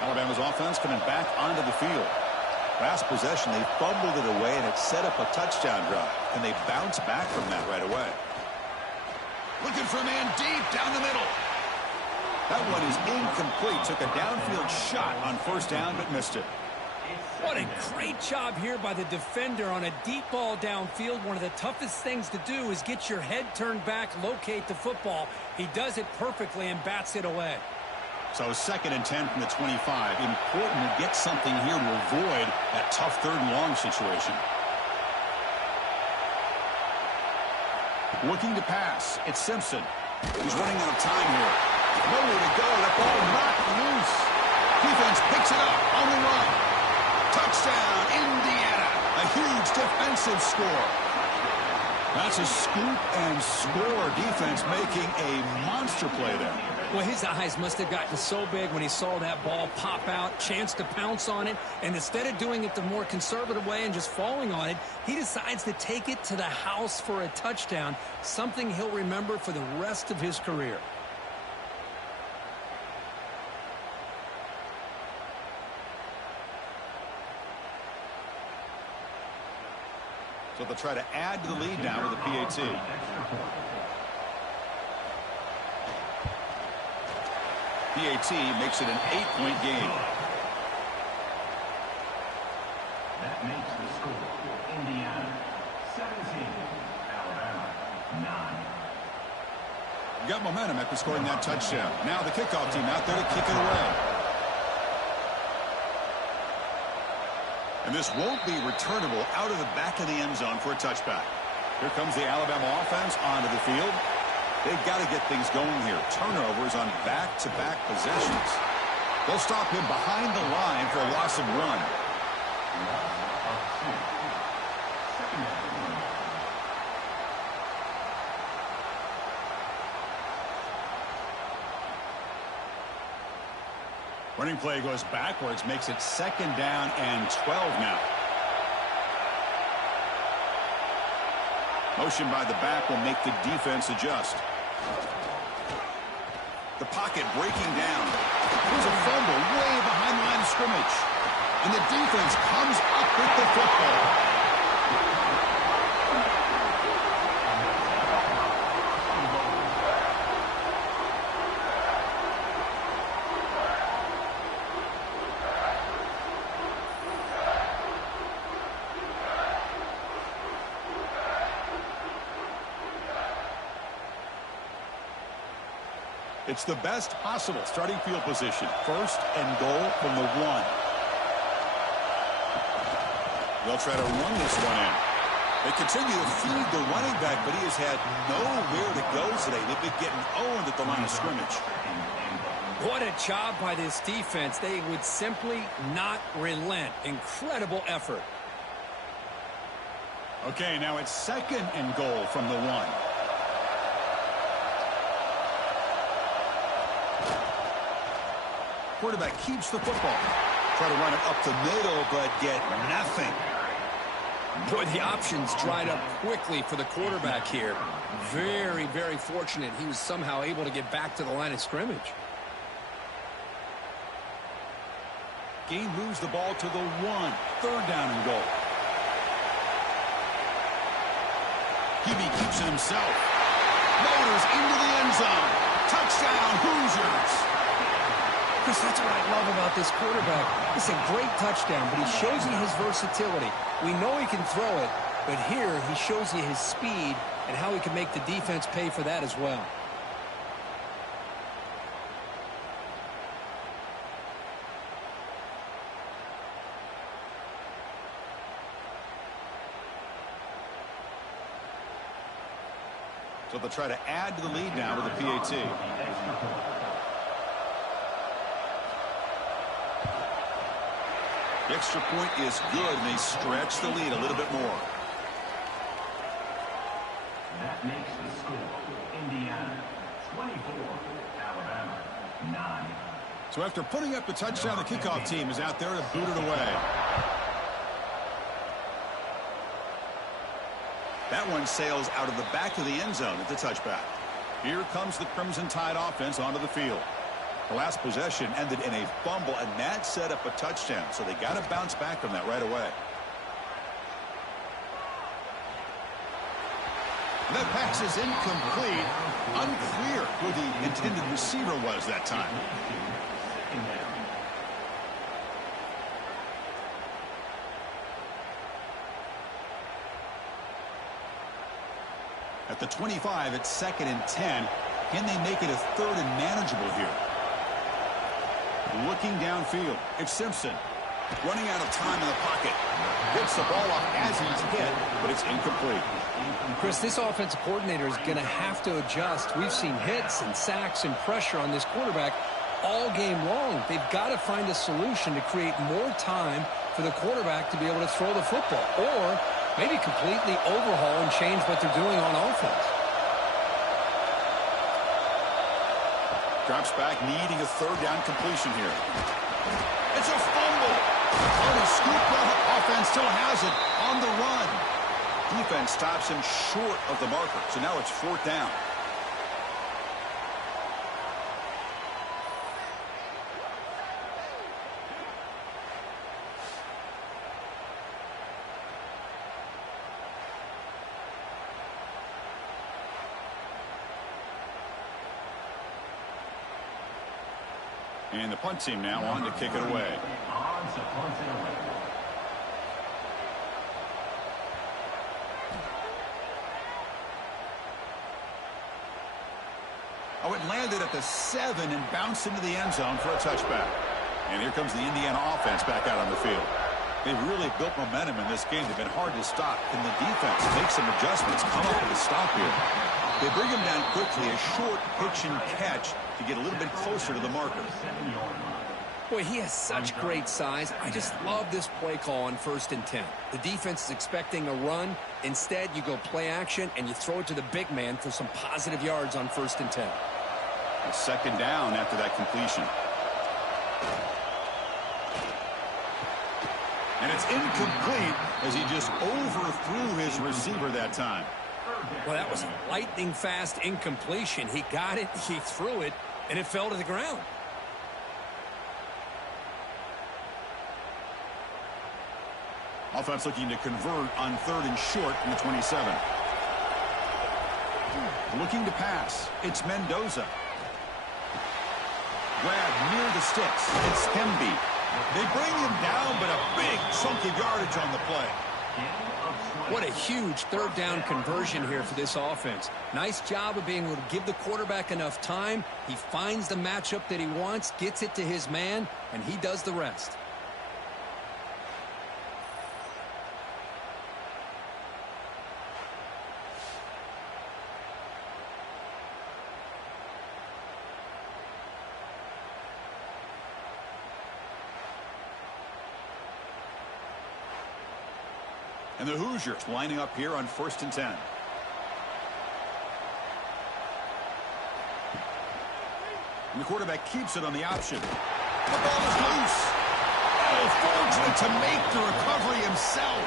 Alabama's offense coming back onto the field. Last possession, they fumbled it away, and it set up a touchdown drive. And they bounce back from that right away. Looking for a man deep down the middle. That one is incomplete. Took a downfield shot on 1st down, but missed it. What a great job here by the defender on a deep ball downfield. One of the toughest things to do is get your head turned back, locate the football. He does it perfectly and bats it away. So 2nd and 10 from the 25. Important to get something here to avoid that tough 3rd and long situation. Looking to pass. It's Simpson. He's running out of time here. Nowhere to go. That ball knocked loose. Defense picks it up on the run. Touchdown, Indiana. A huge defensive score. That's a scoop and score. Defense making a monster play there. Well, his eyes must have gotten so big when he saw that ball pop out, chance to pounce on it, and instead of doing it the more conservative way and just falling on it, he decides to take it to the house for a touchdown, something he'll remember for the rest of his career. So they'll try to add to the lead now with a PAT. PAT makes it an 8-point game. That makes the score Indiana 17, Alabama 9. Got momentum after scoring that touchdown. Now the kickoff team out there to kick it away. And this won't be returnable out of the back of the end zone for a touchback. Here comes the Alabama offense onto the field. They've got to get things going here. Turnovers on back-to-back possessions. They'll stop him behind the line for a loss of 1. Running play goes backwards, makes it 2nd down and 12 now. Motion by the back will make the defense adjust. The pocket breaking down. There's a fumble way behind the line of scrimmage. And the defense comes up with the football. It's the best possible starting field position. 1st and goal from the 1. They'll try to run this one in. They continue to feed the running back, but he has had nowhere to go today. They've been getting owned at the line of scrimmage. What a job by this defense. They would simply not relent. Incredible effort. Okay, now it's 2nd and goal from the 1. Quarterback keeps the football. Try to run it up the middle, but get nothing. Boy, the options dried up quickly for the quarterback here. Very, very fortunate he was somehow able to get back to the line of scrimmage. Gain moves the ball to the 1. Third down and goal. Hebe keeps it himself. Motors into the end zone. Touchdown, Hoosiers. Chris, that's what I love about this quarterback. It's a great touchdown, but he shows you his versatility. We know he can throw it, but here he shows you his speed and how he can make the defense pay for that as well. So they'll try to add to the lead now with a PAT. The extra point is good, and they stretch the lead a little bit more. That makes the score Indiana 24, Alabama 9. So after putting up the touchdown, the kickoff team is out there to boot it away. That one sails out of the back of the end zone at the touchback. Here comes the Crimson Tide offense onto the field. The last possession ended in a fumble, and that set up a touchdown, so they got to bounce back from that right away. That pass is incomplete. Unclear who the intended receiver was that time. At the 25, it's 2nd and 10. Can they make it a 3rd and manageable here? Looking downfield, it's Simpson. Running out of time in the pocket. Gets the ball off as he's hit, but it's incomplete. Chris, this offensive coordinator is going to have to adjust. We've seen hits and sacks and pressure on this quarterback all game long. They've got to find a solution to create more time for the quarterback to be able to throw the football, or maybe completely overhaul and change what they're doing on offense. Drops back, needing a 3rd down completion here. It's a fumble. On a scoop, offense still has it on the run. Defense stops him short of the marker, so now it's 4th down. And the punt team now on to kick it away. Oh, it landed at the 7 and bounced into the end zone for a touchback. And here comes the Indiana offense back out on the field. They've really built momentum in this game. They've been hard to stop. Can the defense make some adjustments, come up with a stop here? They bring him down quickly, a short pitch and catch to get a little bit closer to the marker. Boy, he has such great size. I just love this play call on 1st and 10. The defense is expecting a run. Instead, you go play action, and you throw it to the big man for some positive yards on 1st and 10. A 2nd down after that completion. And it's incomplete as he just overthrew his receiver that time. Well, that was a lightning-fast incompletion. He got it, he threw it, and it fell to the ground. Offense looking to convert on 3rd and short from the 27. Looking to pass. It's Mendoza. Grab near the sticks. It's Hemby. They bring him down, but a big chunk of yardage on the play. What a huge 3rd down conversion here for this offense. Nice job of being able to give the quarterback enough time. He finds the matchup that he wants, gets it to his man, and he does the rest. And the Hoosiers lining up here on 1st and 10. And the quarterback keeps it on the option. The ball is loose. Oh, fortunate to make the recovery himself.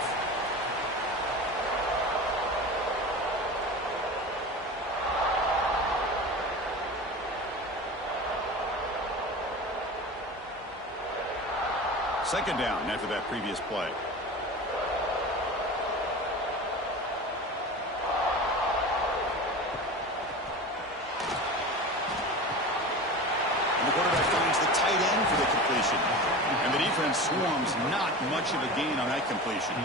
Second down after that previous play. And the quarterback finds the tight end for the completion. And the defense swarms, not much of a gain on that completion.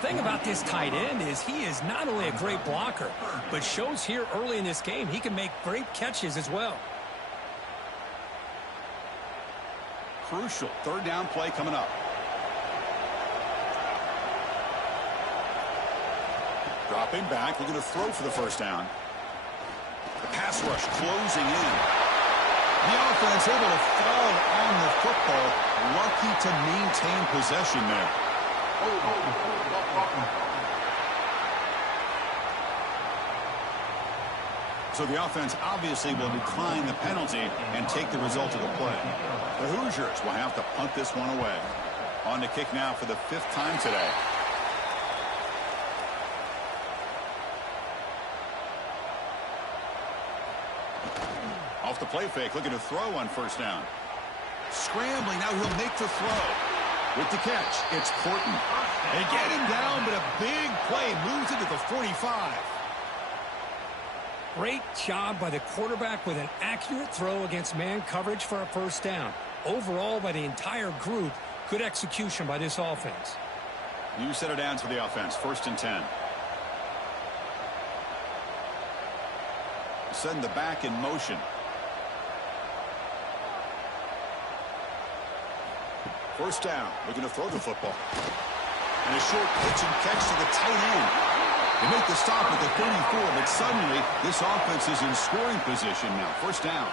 The thing about this tight end is he is not only a great blocker, but shows here early in this game he can make great catches as well. Crucial third down play coming up. Dropping back, looking to throw for the first down. The pass rush closing in. The offense able to fall on the football. Lucky to maintain possession there. So the offense obviously will decline the penalty and take the result of the play. The Hoosiers will have to punt this one away. On to kick now for the 5th time today. Off the play fake, looking to throw on first down. Scrambling, now he'll make the throw. With the catch, it's Porton. They get him down, but a big play moves into the 45. Great job by the quarterback with an accurate throw against man coverage for a first down. Overall, by the entire group, good execution by this offense. New set of downs for the offense, 1st and 10. Send the back in motion. First down, looking to throw the football. And a short pitch and catch to the tight end. They make the stop at the 34, but suddenly this offense is in scoring position now. First down.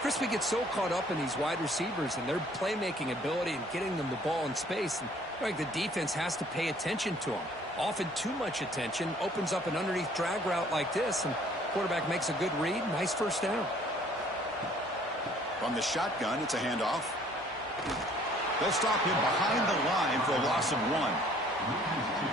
Chris, we get so caught up in these wide receivers and their playmaking ability and getting them the ball in space. And like the defense has to pay attention to them. Often too much attention opens up an underneath drag route like this, and quarterback makes a good read. Nice first down. From the shotgun, it's a handoff. They'll stop him behind the line for a loss of 1.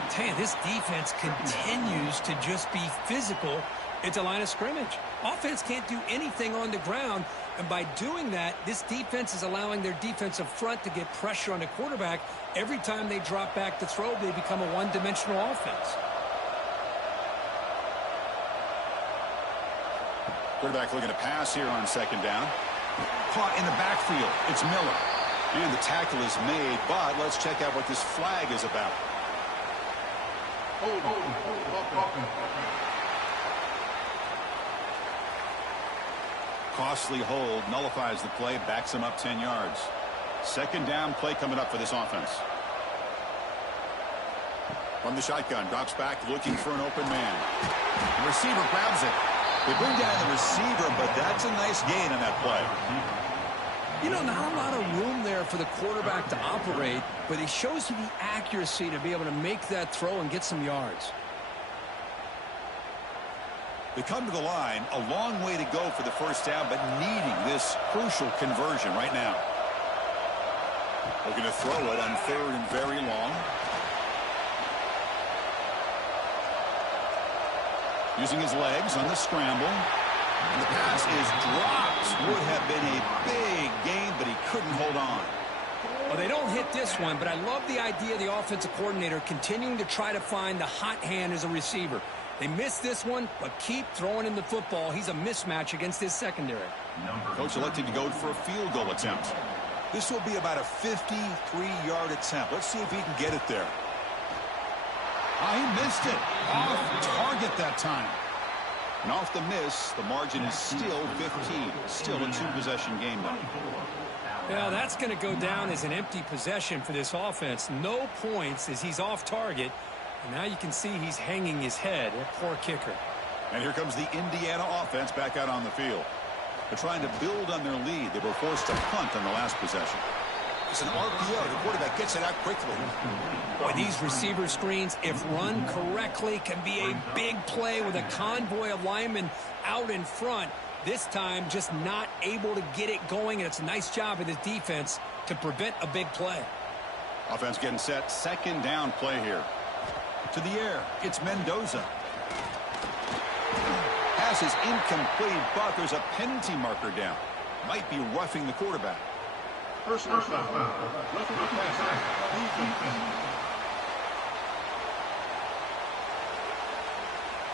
Tell you, this defense continues to just be physical at the line of scrimmage. Offense can't do anything on the ground, and by doing that, this defense is allowing their defensive front to get pressure on the quarterback. Every time they drop back to throw, they become a one-dimensional offense. Quarterback looking to pass here on second down. Caught in the backfield. It's Miller. And the tackle is made, but let's check out what this flag is about. Costly hold, nullifies the play, backs him up 10 yards. Second down play coming up for this offense. From the shotgun, drops back, looking for an open man. The receiver grabs it. They bring down the receiver, but that's a nice gain on that play. You know, not a lot of room there for the quarterback to operate, but he shows you the accuracy to be able to make that throw and get some yards. They come to the line, a long way to go for the first down, but needing this crucial conversion right now. Looking to throw it on 3rd and very long. Using his legs on the scramble. And the pass is dropped. Would have been a big gain, but he couldn't hold on. Well, they don't hit this one, but I love the idea of the offensive coordinator continuing to try to find the hot hand as a receiver. They missed this one, but keep throwing him the football. He's a mismatch against his secondary. Coach elected to go for a field goal attempt. This will be about a 53-yard attempt. Let's see if he can get it there. He missed it. Off target that time. And off the miss, the margin is still 15. Still a 2-possession game, though. Well, that's going to go down as an empty possession for this offense. No points as he's off target. And now you can see he's hanging his head. A poor kicker. And here comes the Indiana offense back out on the field. They're trying to build on their lead. They were forced to punt on the last possession. It's an RPO. The quarterback gets it out quickly. Boy, these receiver screens, if run correctly, can be a big play with a convoy of linemen out in front. This time, just not able to get it going, and it's a nice job of the defense to prevent a big play. Offense getting set. Second down play here. To the air. It's Mendoza. Pass is incomplete, but there's a penalty marker down. Might be roughing the quarterback. Personal foul. Roughing the passer.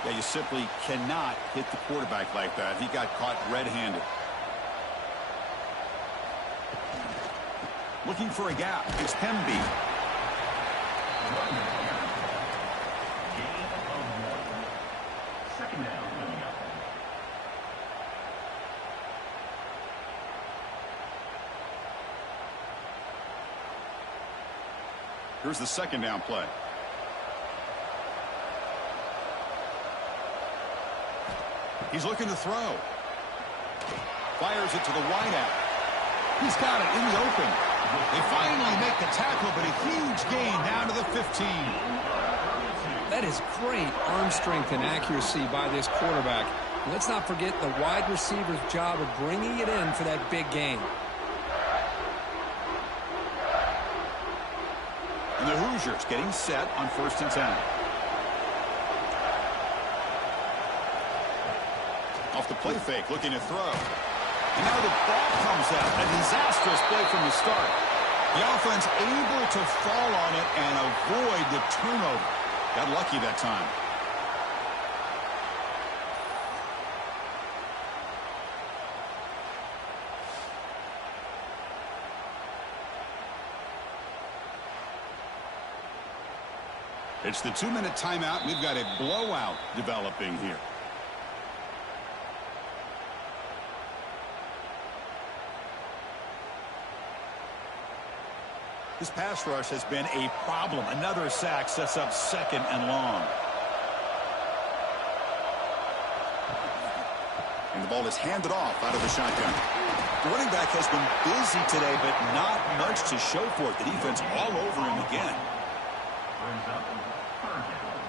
Yeah, you simply cannot hit the quarterback like that. He got caught red-handed. Looking for a gap. It's Pemby. Second down. Here's the second down play. He's looking to throw. Fires it to the wideout. He's got it in the open. They finally make the tackle, but a huge gain down to the 15. That is great arm strength and accuracy by this quarterback. Let's not forget the wide receiver's job of bringing it in for that big gain. And the Hoosiers getting set on 1st and 10. Off the play fake, looking to throw. And now the ball comes out. A disastrous play from the start. The offense able to fall on it and avoid the turnover. Got lucky that time. It's the 2-minute timeout. We've got a blowout developing here. This pass rush has been a problem. Another sack sets up 2nd and long. And the ball is handed off out of the shotgun. The running back has been busy today, but not much to show for it. The defense all over him again. Brings up third down.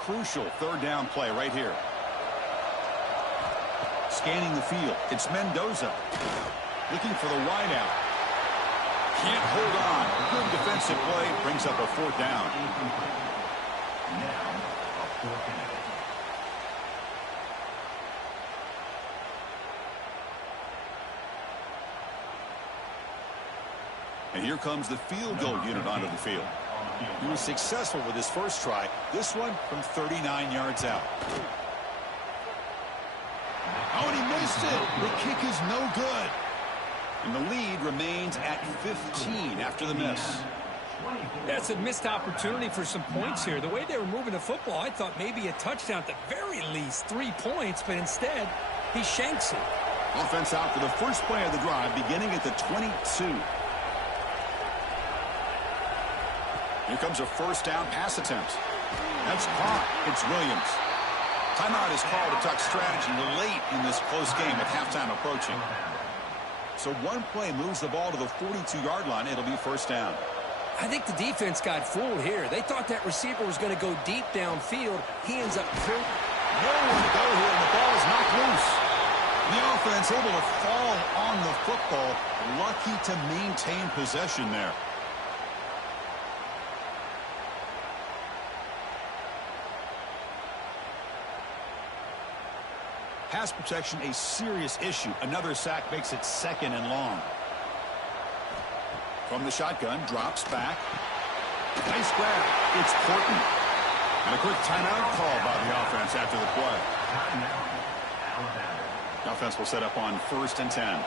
Crucial 3rd down play right here. Scanning the field. It's Mendoza. Looking for the wideout. Can't hold on. Good defensive play. Brings up a 4th down. Now, a 4th down. And here comes the field goal unit onto the field. He was successful with his first try. This one from 39 yards out. Oh, and he missed it. The kick is no good. And the lead remains at 15 after the miss. That's a missed opportunity for some points here. The way they were moving the football, I thought maybe a touchdown at the very least, 3 points, but instead, he shanks it. Offense out for the first play of the drive, beginning at the 22. Here comes a 1st down pass attempt. That's caught. It's Williams. Timeout is called to talk strategy. We're late in this close game with halftime approaching. So one play moves the ball to the 42-yard line. It'll be 1st down. I think the defense got fooled here. They thought that receiver was going to go deep downfield. He ends up nowhere to go here, and the ball is knocked loose. The offense able to fall on the football. Lucky to maintain possession there. Pass protection, a serious issue. Another sack makes it 2nd and long. From the shotgun, drops back. Nice grab. It's Porton. And a quick timeout call by the offense after the play. The offense will set up on 1st and 10.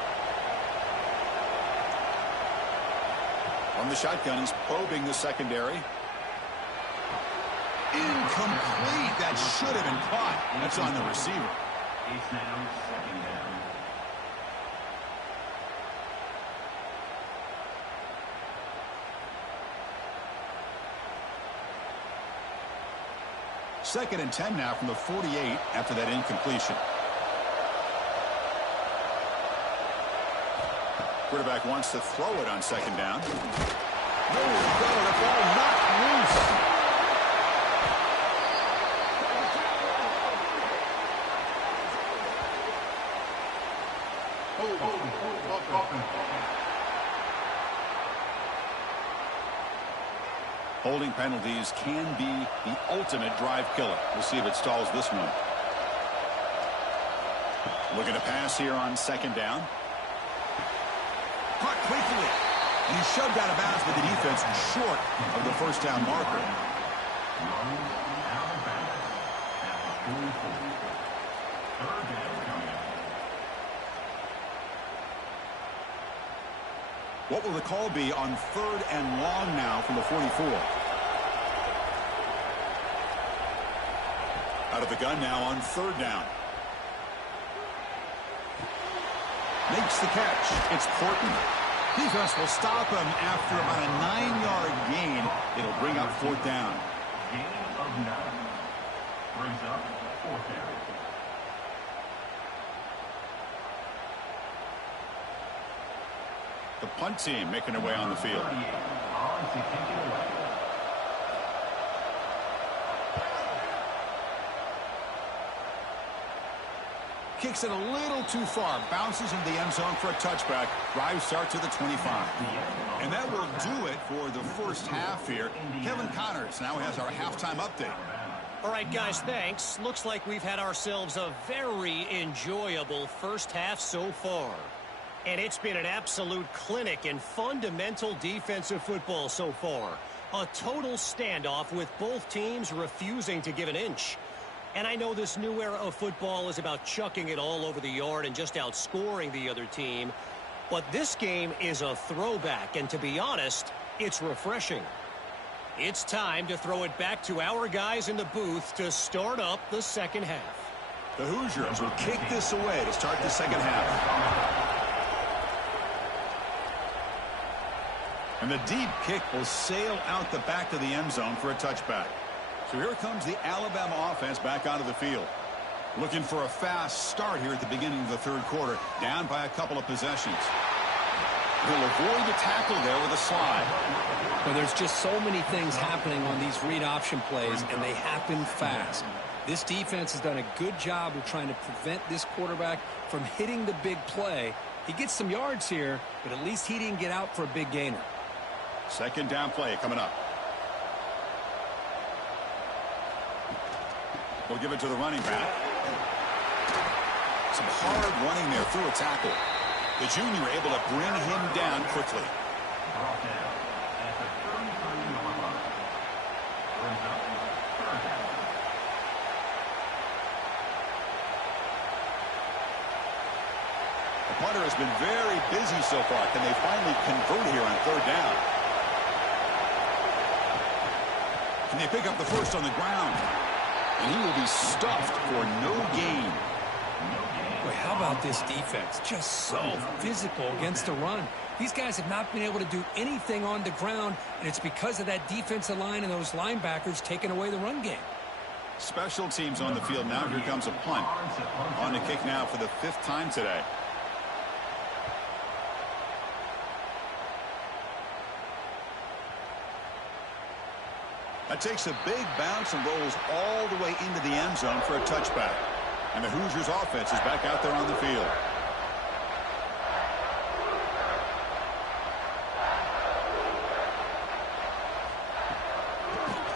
From the shotgun, he's probing the secondary. Incomplete. That should have been caught. That's on the receiver. It's now 2nd down. Second and 10 now from the 48 after that incompletion. Quarterback wants to throw it on 2nd down. Nowhere to go. The ball knocked loose. Holding penalties can be the ultimate drive killer. We'll see if it stalls this one. Looking to pass here on second down. Caught quickly. And he shoved out of bounds with the defense short of the first down marker. What will the call be on third and long now from the 44? Out of the gun now on third down. Makes the catch. It's Porton. Defense will stop him after about a 9-yard gain. It'll bring up fourth down. Gain of 9. Brings up fourth down. The punt team making their way on the field. On to kick it away. Kicks it a little too far. Bounces into the end zone for a touchback. Drive starts at the 25. And that will do it for the first half here. Kevin Connors now has our halftime update. All right, guys, thanks. Looks like we've had ourselves a very enjoyable first half so far. And it's been an absolute clinic in fundamental defensive football so far. A total standoff with both teams refusing to give an inch. And I know this new era of football is about chucking it all over the yard and just outscoring the other team. But this game is a throwback, and to be honest, it's refreshing. It's time to throw it back to our guys in the booth to start up the second half. The Hoosiers will kick this away to start the second half. And the deep kick will sail out the back of the end zone for a touchback. So here comes the Alabama offense back onto the field. Looking for a fast start here at the beginning of the third quarter. Down by a couple of possessions. He'll avoid the tackle there with a slide. Well, there's just so many things happening on these read option plays, and they happen fast. This defense has done a good job of trying to prevent this quarterback from hitting the big play. He gets some yards here, but at least he didn't get out for a big gainer. Second down play coming up. We'll give it to the running back. Some hard running there through a tackle. The junior able to bring him down quickly. Brought down at the 33-yard line. Brings up third down. The punter has been very busy so far. Can they finally convert here on third down? Can they pick up the first on the ground? And he will be stuffed for no gain. Boy, how about this defense? Just so physical against the run. These guys have not been able to do anything on the ground, and it's because of that defensive line and those linebackers taking away the run game. Special teams on the field now. Here comes a punt. On the kick now for the 5th time today. That takes a big bounce and rolls all the way into the end zone for a touchback. And the Hoosiers offense is back out there on the field.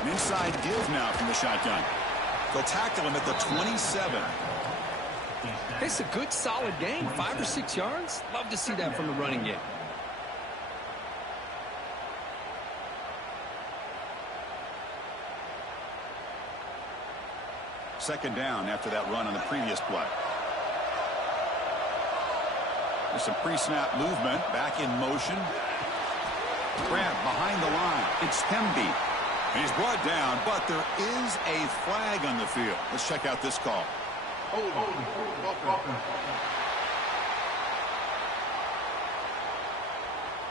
An inside give now from the shotgun. They'll tackle him at the 27. It's a good, solid game. 5 or 6 yards. Love to see that from the running game. Second down after that run on the previous play. There's some pre-snap movement. Back in motion. Grab behind the line. It's Hemby. He's brought down, but there is a flag on the field. Let's check out this call.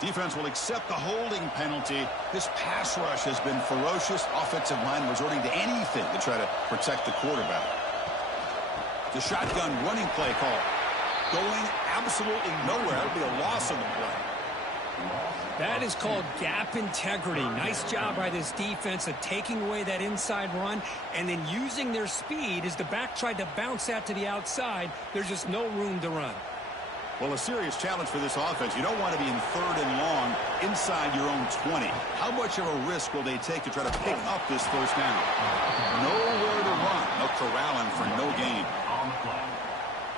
Defense will accept the holding penalty. This pass rush has been ferocious. Offensive line resorting to anything to try to protect the quarterback. The shotgun running play call. Going absolutely nowhere. That would be a loss on the play. That is called gap integrity. Nice job by this defense of taking away that inside run and then using their speed as the back tried to bounce that to the outside. There's just no room to run. Well, a serious challenge for this offense. You don't want to be in 3rd and long inside your own 20. How much of a risk will they take to try to pick up this first down? Nowhere to run. No corralling for no gain.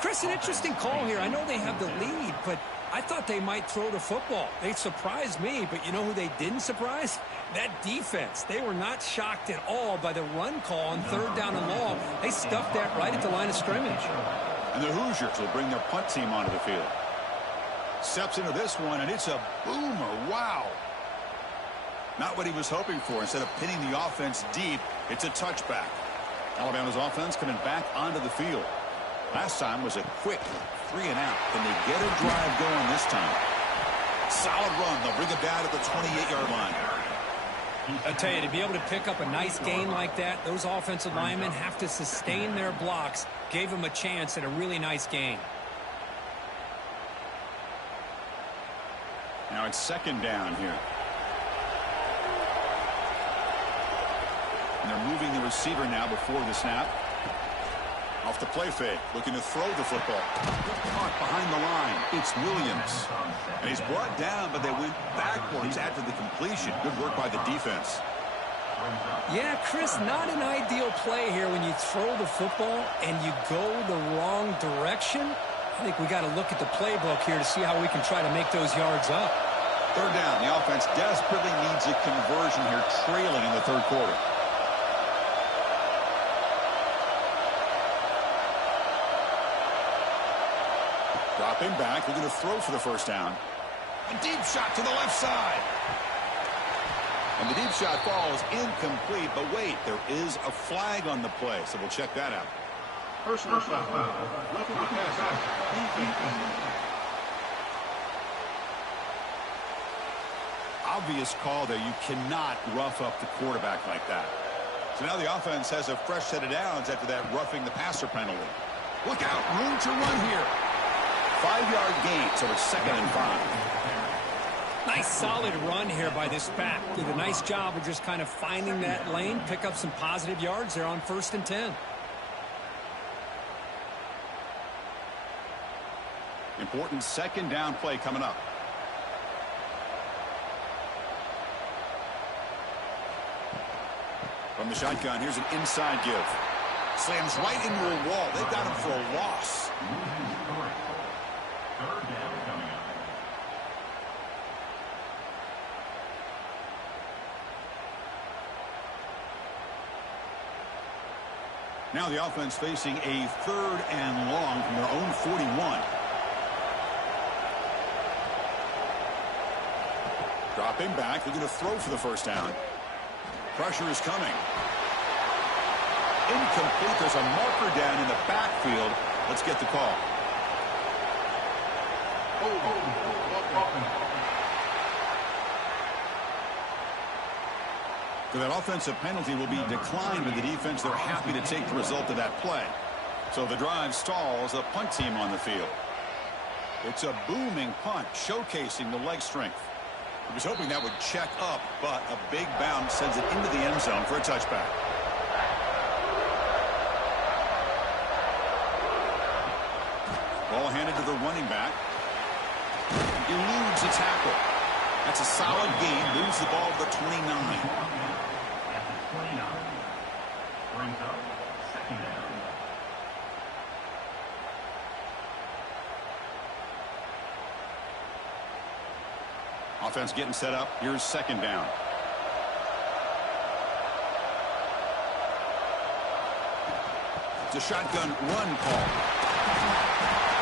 Chris, an interesting call here. I know they have the lead, but I thought they might throw the football. They surprised me, but you know who they didn't surprise? That defense. They were not shocked at all by the run call on 3rd down and long. They stuffed that right at the line of scrimmage. And the Hoosiers will bring their punt team onto the field. Steps into this one, and it's a boomer. Wow. Not what he was hoping for. Instead of pinning the offense deep, it's a touchback. Alabama's offense coming back onto the field. Last time was a quick 3 and out. Can they get a drive going this time? Solid run. They'll bring it down at the 28-yard line. I tell you, to be able to pick up a nice gain like that, those offensive linemen have to sustain their blocks. Gave them a chance at a really nice gain. Now it's 2nd down here. And they're moving the receiver now before the snap. Off the play fake, looking to throw the football. Caught behind the line. It's Williams. And he's brought down, but they went backwards after the completion. Good work by the defense. Yeah, Chris, not an ideal play here when you throw the football and you go the wrong direction. I think we got to look at the playbook here to see how we can try to make those yards up. 3rd down. The offense desperately needs a conversion here, trailing in the 3rd quarter. Dropping back, they're going to throw for the first down. A deep shot to the left side. And the deep shot falls incomplete, but wait, there is a flag on the play, so we'll check that out. Personal foul. Roughing the pass. Obvious call there. You cannot rough up the quarterback like that. So now the offense has a fresh set of downs after that roughing the passer penalty. Look out, room to run here. 5-yard gain, so it's 2nd and 5. Nice solid run here by this back. Did a nice job of just kind of finding that lane, pick up some positive yards there on 1st and 10. Important 2nd down play coming up. From the shotgun, here's an inside give. Slams right into a wall. They've got him for a loss. Now the offense facing a 3rd and long from their own 41. Dropping back, they're going to throw for the first down. Pressure is coming. Incomplete. There's a marker down in the backfield. Let's get the call. So that offensive penalty will be declined by the defense. They're happy to take the result of that play. So the drive stalls, a punt team on the field. It's a booming punt, showcasing the leg strength. He was hoping that would check up, but a big bounce sends it into the end zone for a touchback. Ball handed to the running back. Eludes a tackle. That's a solid gain. Moves the ball to the 29. At the 29. Brings up 2nd down. Offense getting set up. Here's 2nd down. It's a shotgun run call.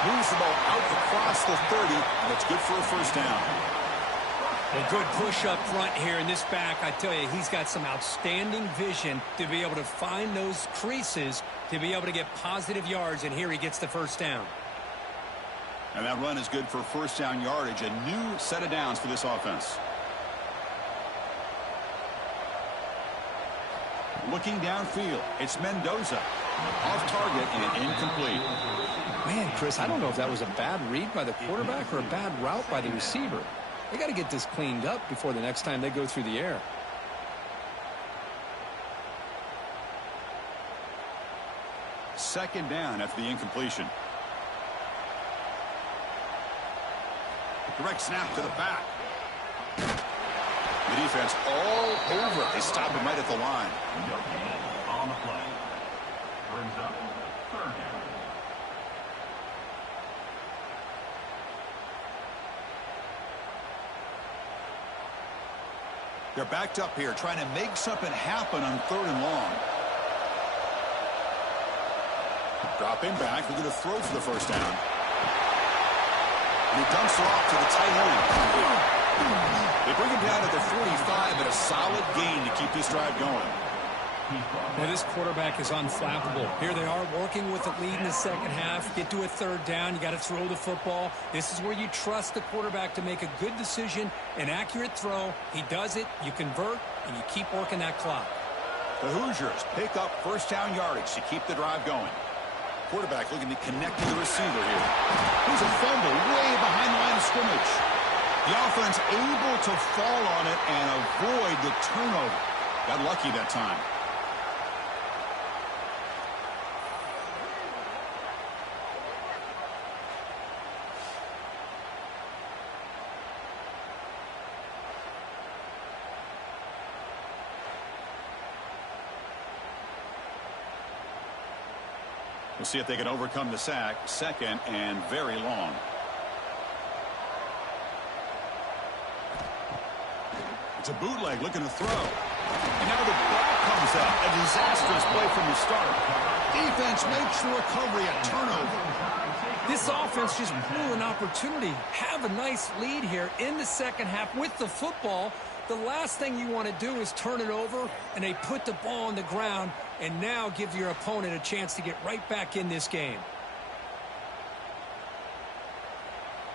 Moves the ball out across the 30. That's good for a first down. A good push up front here in this back. I tell you, he's got some outstanding vision to be able to find those creases, to be able to get positive yards, and here he gets the first down. And that run is good for first down yardage. A new set of downs for this offense. Looking downfield, it's Mendoza. Off target and incomplete. Man, Chris, I don't know if that was a bad read by the quarterback or a bad route by the receiver. They got to get this cleaned up before the next time they go through the air. Second down after the incompletion. Direct snap to the back. The defense all over it. They stop him right at the line. No gain on the play. Brings up third down. They're backed up here trying to make something happen on 3rd and long. Dropping back. They're going to throw for the first down. And he dumps it off to the tight end. They bring him down at the 45, but a solid gain to keep this drive going. Well, this quarterback is unflappable. Here they are working with the lead in the second half. Get to a 3rd down. You got to throw the football. This is where you trust the quarterback to make a good decision, an accurate throw. He does it, you convert, and you keep working that clock. The Hoosiers pick up first down yardage to keep the drive going. Quarterback looking to connect to the receiver here. Here's a fumble way behind the line of scrimmage. The offense able to fall on it and avoid the turnover. Got lucky that time. We'll see if they can overcome the sack. 2nd and very long. It's a bootleg looking to throw. And now the ball comes up. A disastrous play from the start. Defense makes the recovery a turnover. This offense just blew an opportunity. Have a nice lead here in the second half with the football. The last thing you want to do is turn it over, and they put the ball on the ground and now give your opponent a chance to get right back in this game.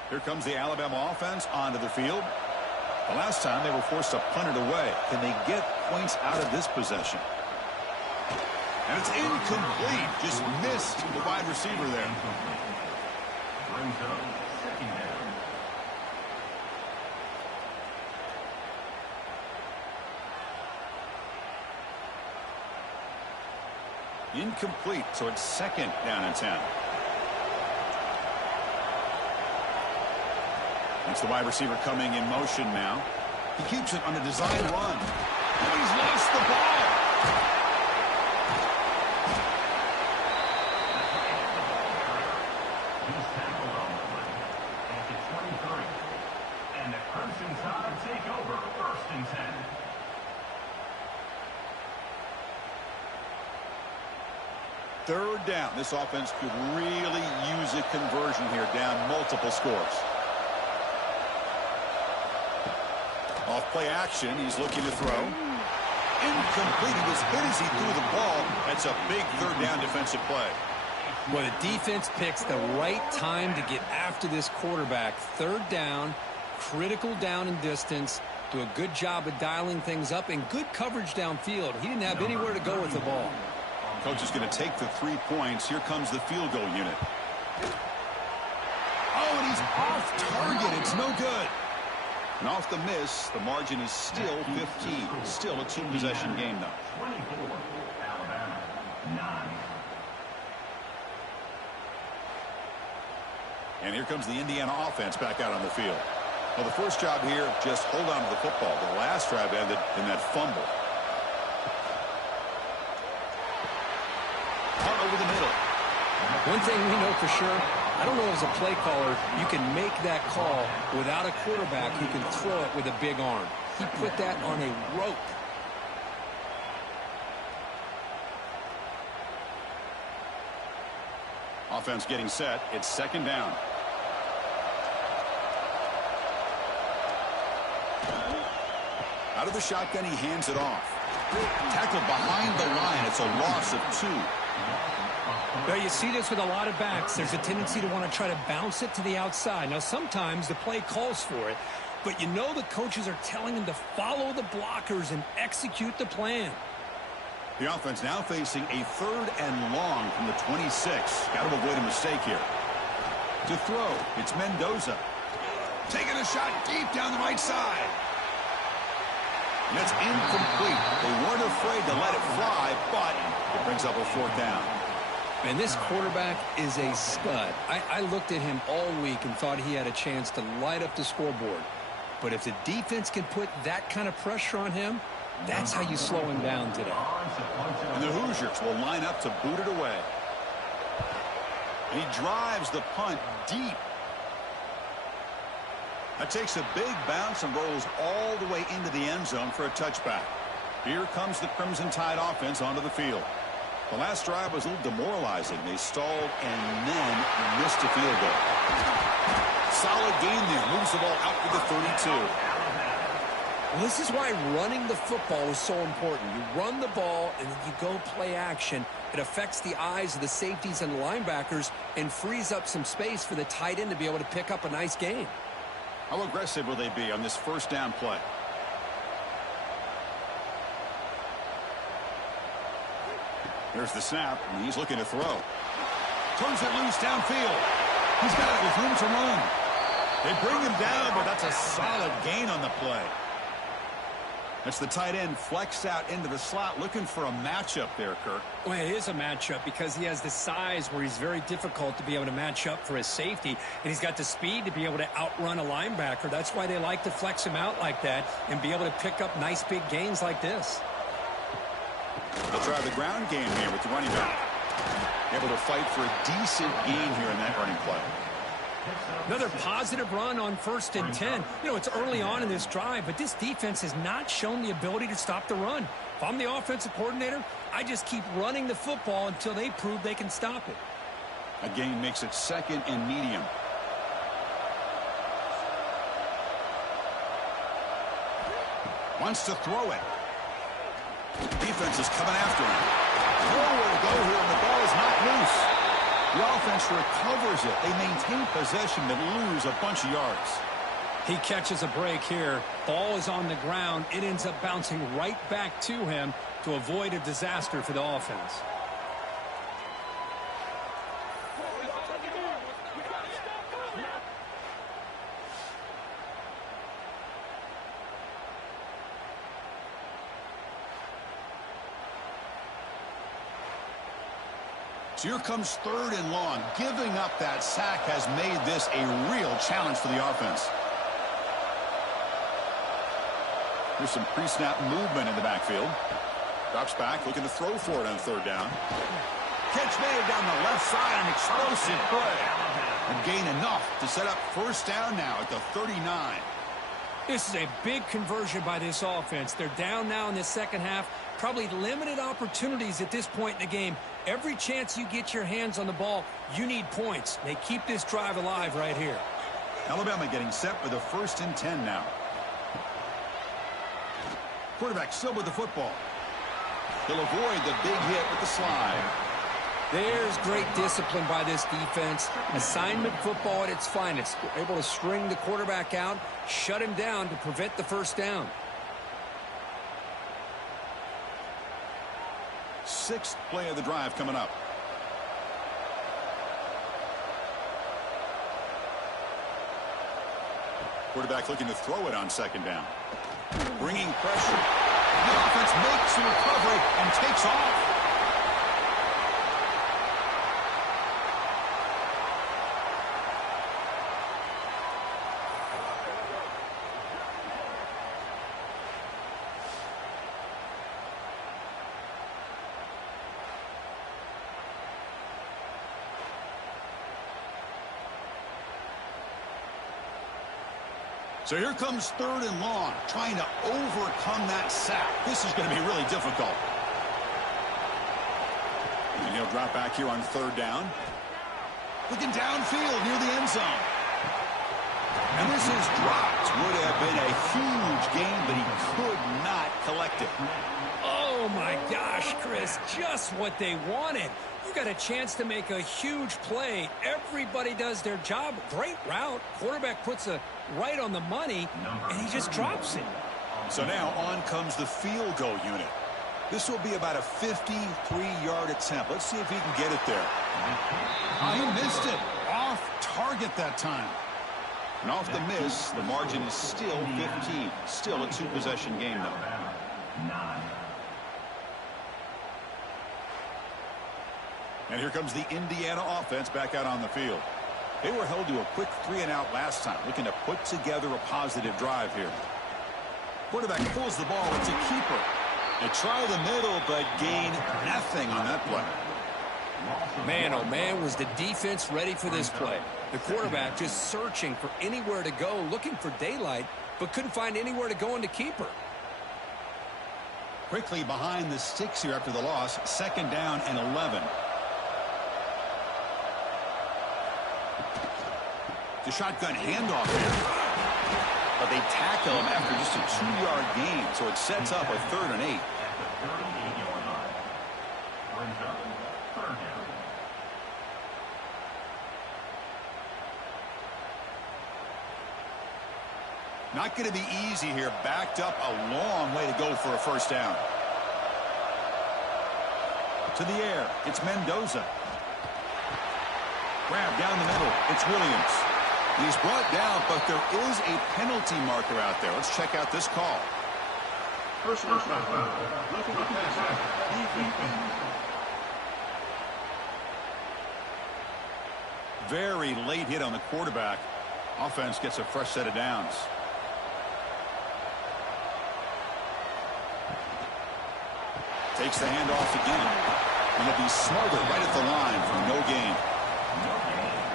Here comes the Alabama offense onto the field. The last time they were forced to punt it away. Can they get points out of this possession? And it's incomplete. Just missed the wide receiver there. Brings up 2nd down. Incomplete, so it's 2nd down and 10. It's the wide receiver coming in motion now. He keeps it on a design run. And he's lost the ball. He's tackled on the play at the 23. And the Crimson Tide take over 1st and 10. Third down. This offense could really use a conversion here, down multiple scores. Off play action. He's looking to throw. Incomplete. He was hit as he threw the ball. That's a big 3rd down defensive play. Well, the defense picks the right time to get after this quarterback. 3rd down, critical down and distance. Do a good job of dialing things up and good coverage downfield. He didn't have anywhere to go with the ball. Coach is going to take the 3 points. Here comes the field goal unit. Oh, and he's off target. It's no good. And off the miss, the margin is still 15. Still a 2-possession game, though. 24, Alabama, 9. And here comes the Indiana offense back out on the field. Well, the first job here, just hold on to the football. The last drive ended in that fumble. Punt over the middle. One thing we know for sure, I don't know as a play caller, you can make that call without a quarterback who can throw it with a big arm. He put that on a rope. Offense getting set. It's 2nd down. Out of the shotgun, he hands it off. Tackled behind the line. It's a loss of 2. Well, you see this with a lot of backs. There's a tendency to want to try to bounce it to the outside. Now, sometimes the play calls for it, but you know the coaches are telling them to follow the blockers and execute the plan. The offense now facing a 3rd and long from the 26. Got to avoid a mistake here. To throw, it's Mendoza. Taking a shot deep down the right side. And that's incomplete. They weren't afraid to let it fly, but it brings up a 4th down. And this quarterback is a stud. I looked at him all week and thought he had a chance to light up the scoreboard. But if the defense can put that kind of pressure on him, that's how you slow him down today. And the Hoosiers will line up to boot it away. And he drives the punt deep. That takes a big bounce and rolls all the way into the end zone for a touchback. Here comes the Crimson Tide offense onto the field. The last drive was a little demoralizing. They stalled and then missed a field goal. Solid gain there. Moves the ball out to the 32. Well, this is why running the football is so important. You run the ball and then you go play action. It affects the eyes of the safeties and the linebackers and frees up some space for the tight end to be able to pick up a nice gain. How aggressive will they be on this 1st down play? Here's the snap, and he's looking to throw. Turns it loose downfield. He's got it with room to run. They bring him down, but that's a solid gain on the play. That's the tight end flexed out into the slot, looking for a matchup there, Kirk. Well, it is a matchup because he has the size where he's very difficult to be able to match up for his safety, and he's got the speed to be able to outrun a linebacker. That's why they like to flex him out like that and be able to pick up nice big gains like this. They'll try the ground game here with the running back. Able to fight for a decent gain here in that running play. Another positive run on 1st and 10. You know, it's early on in this drive, but this defense has not shown the ability to stop the run. If I'm the offensive coordinator, I just keep running the football until they prove they can stop it. A gain makes it 2nd and medium. Wants to throw it. Defense is coming after him. Nowhere to go here, and the ball is not loose. The offense recovers it. They maintain possession but lose a bunch of yards. He catches a break here. Ball is on the ground. It ends up bouncing right back to him to avoid a disaster for the offense. So here comes 3rd and long. Giving up that sack has made this a real challenge for the offense. There's some pre-snap movement in the backfield. Drops back, looking to throw for it on 3rd down. Catch made down the left side, an explosive play. And gain enough to set up 1st down now at the 39. This is a big conversion by this offense. They're down now in the 2nd half. Probably limited opportunities at this point in the game. Every chance you get your hands on the ball, you need points. They keep this drive alive right here. Alabama getting set for the 1st and 10 now. Quarterback still with the football. He'll avoid the big hit with the slide. There's great discipline by this defense. Assignment football at its finest. They're able to string the quarterback out, shut him down to prevent the 1st down. 6th play of the drive coming up. Quarterback looking to throw it on 2nd down. Bringing pressure. The offense makes the recovery and takes off. So here comes 3rd and long, trying to overcome that sack. This is going to be really difficult. And he'll drop back here on 3rd down. Looking downfield near the end zone. And this is dropped. Would have been a huge gain, but he could not collect it. Oh, my gosh, Chris, just what they wanted. You got a chance to make a huge play. Everybody does their job. Great route. Quarterback puts it right on the money, and he just drops it. So now on comes the field goal unit. This will be about a 53-yard attempt. Let's see if he can get it there. He missed it. Off target that time. And off the miss, the margin is still 15. Still a two-possession game, though. 9. And here comes the Indiana offense back out on the field. They were held to a quick 3-and-out last time, looking to put together a positive drive here. Quarterback pulls the ball. It's a keeper. They try the middle, but gain nothing on that play. Man, oh man, was the defense ready for this play. The quarterback just searching for anywhere to go, looking for daylight, but couldn't find anywhere to go in the keeper. Quickly behind the sticks here after the loss. 2nd down and 11. The shotgun handoff here. But they tackle him after just a 2-yard gain, so it sets up a 3rd and 8. At the 38-yard line. Brings up 3rd down. Not going to be easy here. Backed up a long way to go for a 1st down. To the air. It's Mendoza. Grab down the middle. It's Williams. He's brought down, but there is a penalty marker out there. Let's check out this call. Personal foul. Looking to pass defense. Very late hit on the quarterback. Offense gets a fresh set of downs. Takes the handoff again. And he'll be smothered right at the line for no gain.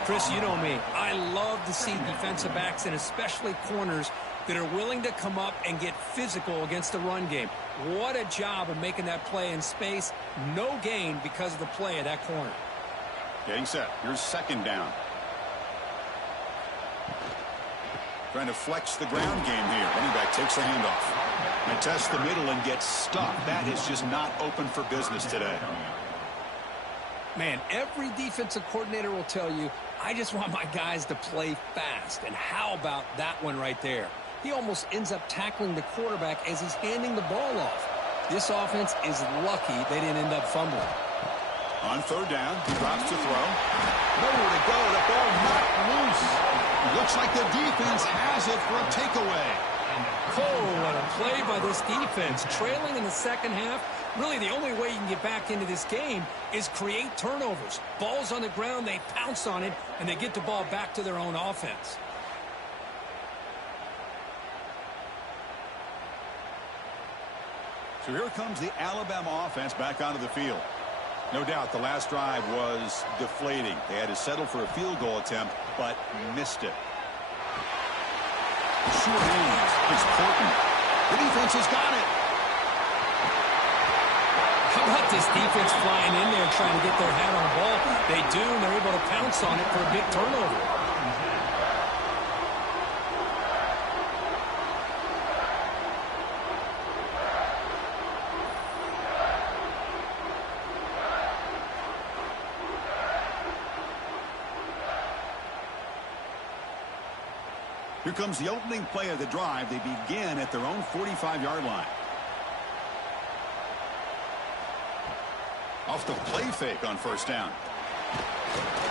Chris, you know me. I love to see defensive backs and especially corners that are willing to come up and get physical against the run game. What a job of making that play in space. No gain because of the play of that corner. Getting set. Here's 2nd down. Trying to flex the ground game here. Running back takes the handoff. And tests the middle and gets stuck. That is just not open for business today. Man, every defensive coordinator will tell you, I just want my guys to play fast. And how about that one right there? He almost ends up tackling the quarterback as he's handing the ball off. This offense is lucky they didn't end up fumbling. On 3rd down, he drops to throw. Nowhere to go. The ball knocked loose. Looks like the defense has it for a takeaway. Oh, what a play by this defense. Trailing in the 2nd half. Really, the only way you can get back into this game is create turnovers. Ball's on the ground, they pounce on it, and they get the ball back to their own offense. So here comes the Alabama offense back onto the field. No doubt the last drive was deflating. They had to settle for a field goal attempt, but missed it. Short hands. It's Portman. The defense has got it. How about this defense flying in there trying to get their hat on the ball? They do, and they're able to pounce on it for a big turnover. Here comes the opening play of the drive. They begin at their own 45-yard line. Off the play fake on 1st down.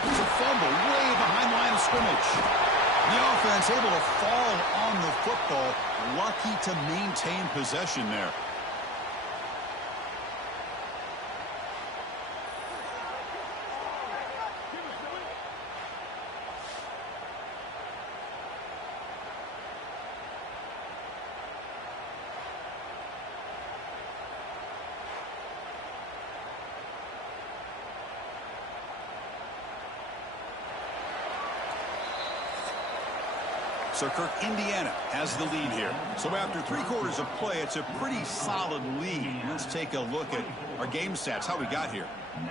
There's a fumble way behind the line of scrimmage. The offense able to fall on the football. Lucky to maintain possession there. So Kirk, Indiana has the lead here. So after 3 quarters of play, it's a pretty solid lead. Let's take a look at our game stats, how we got here. 9.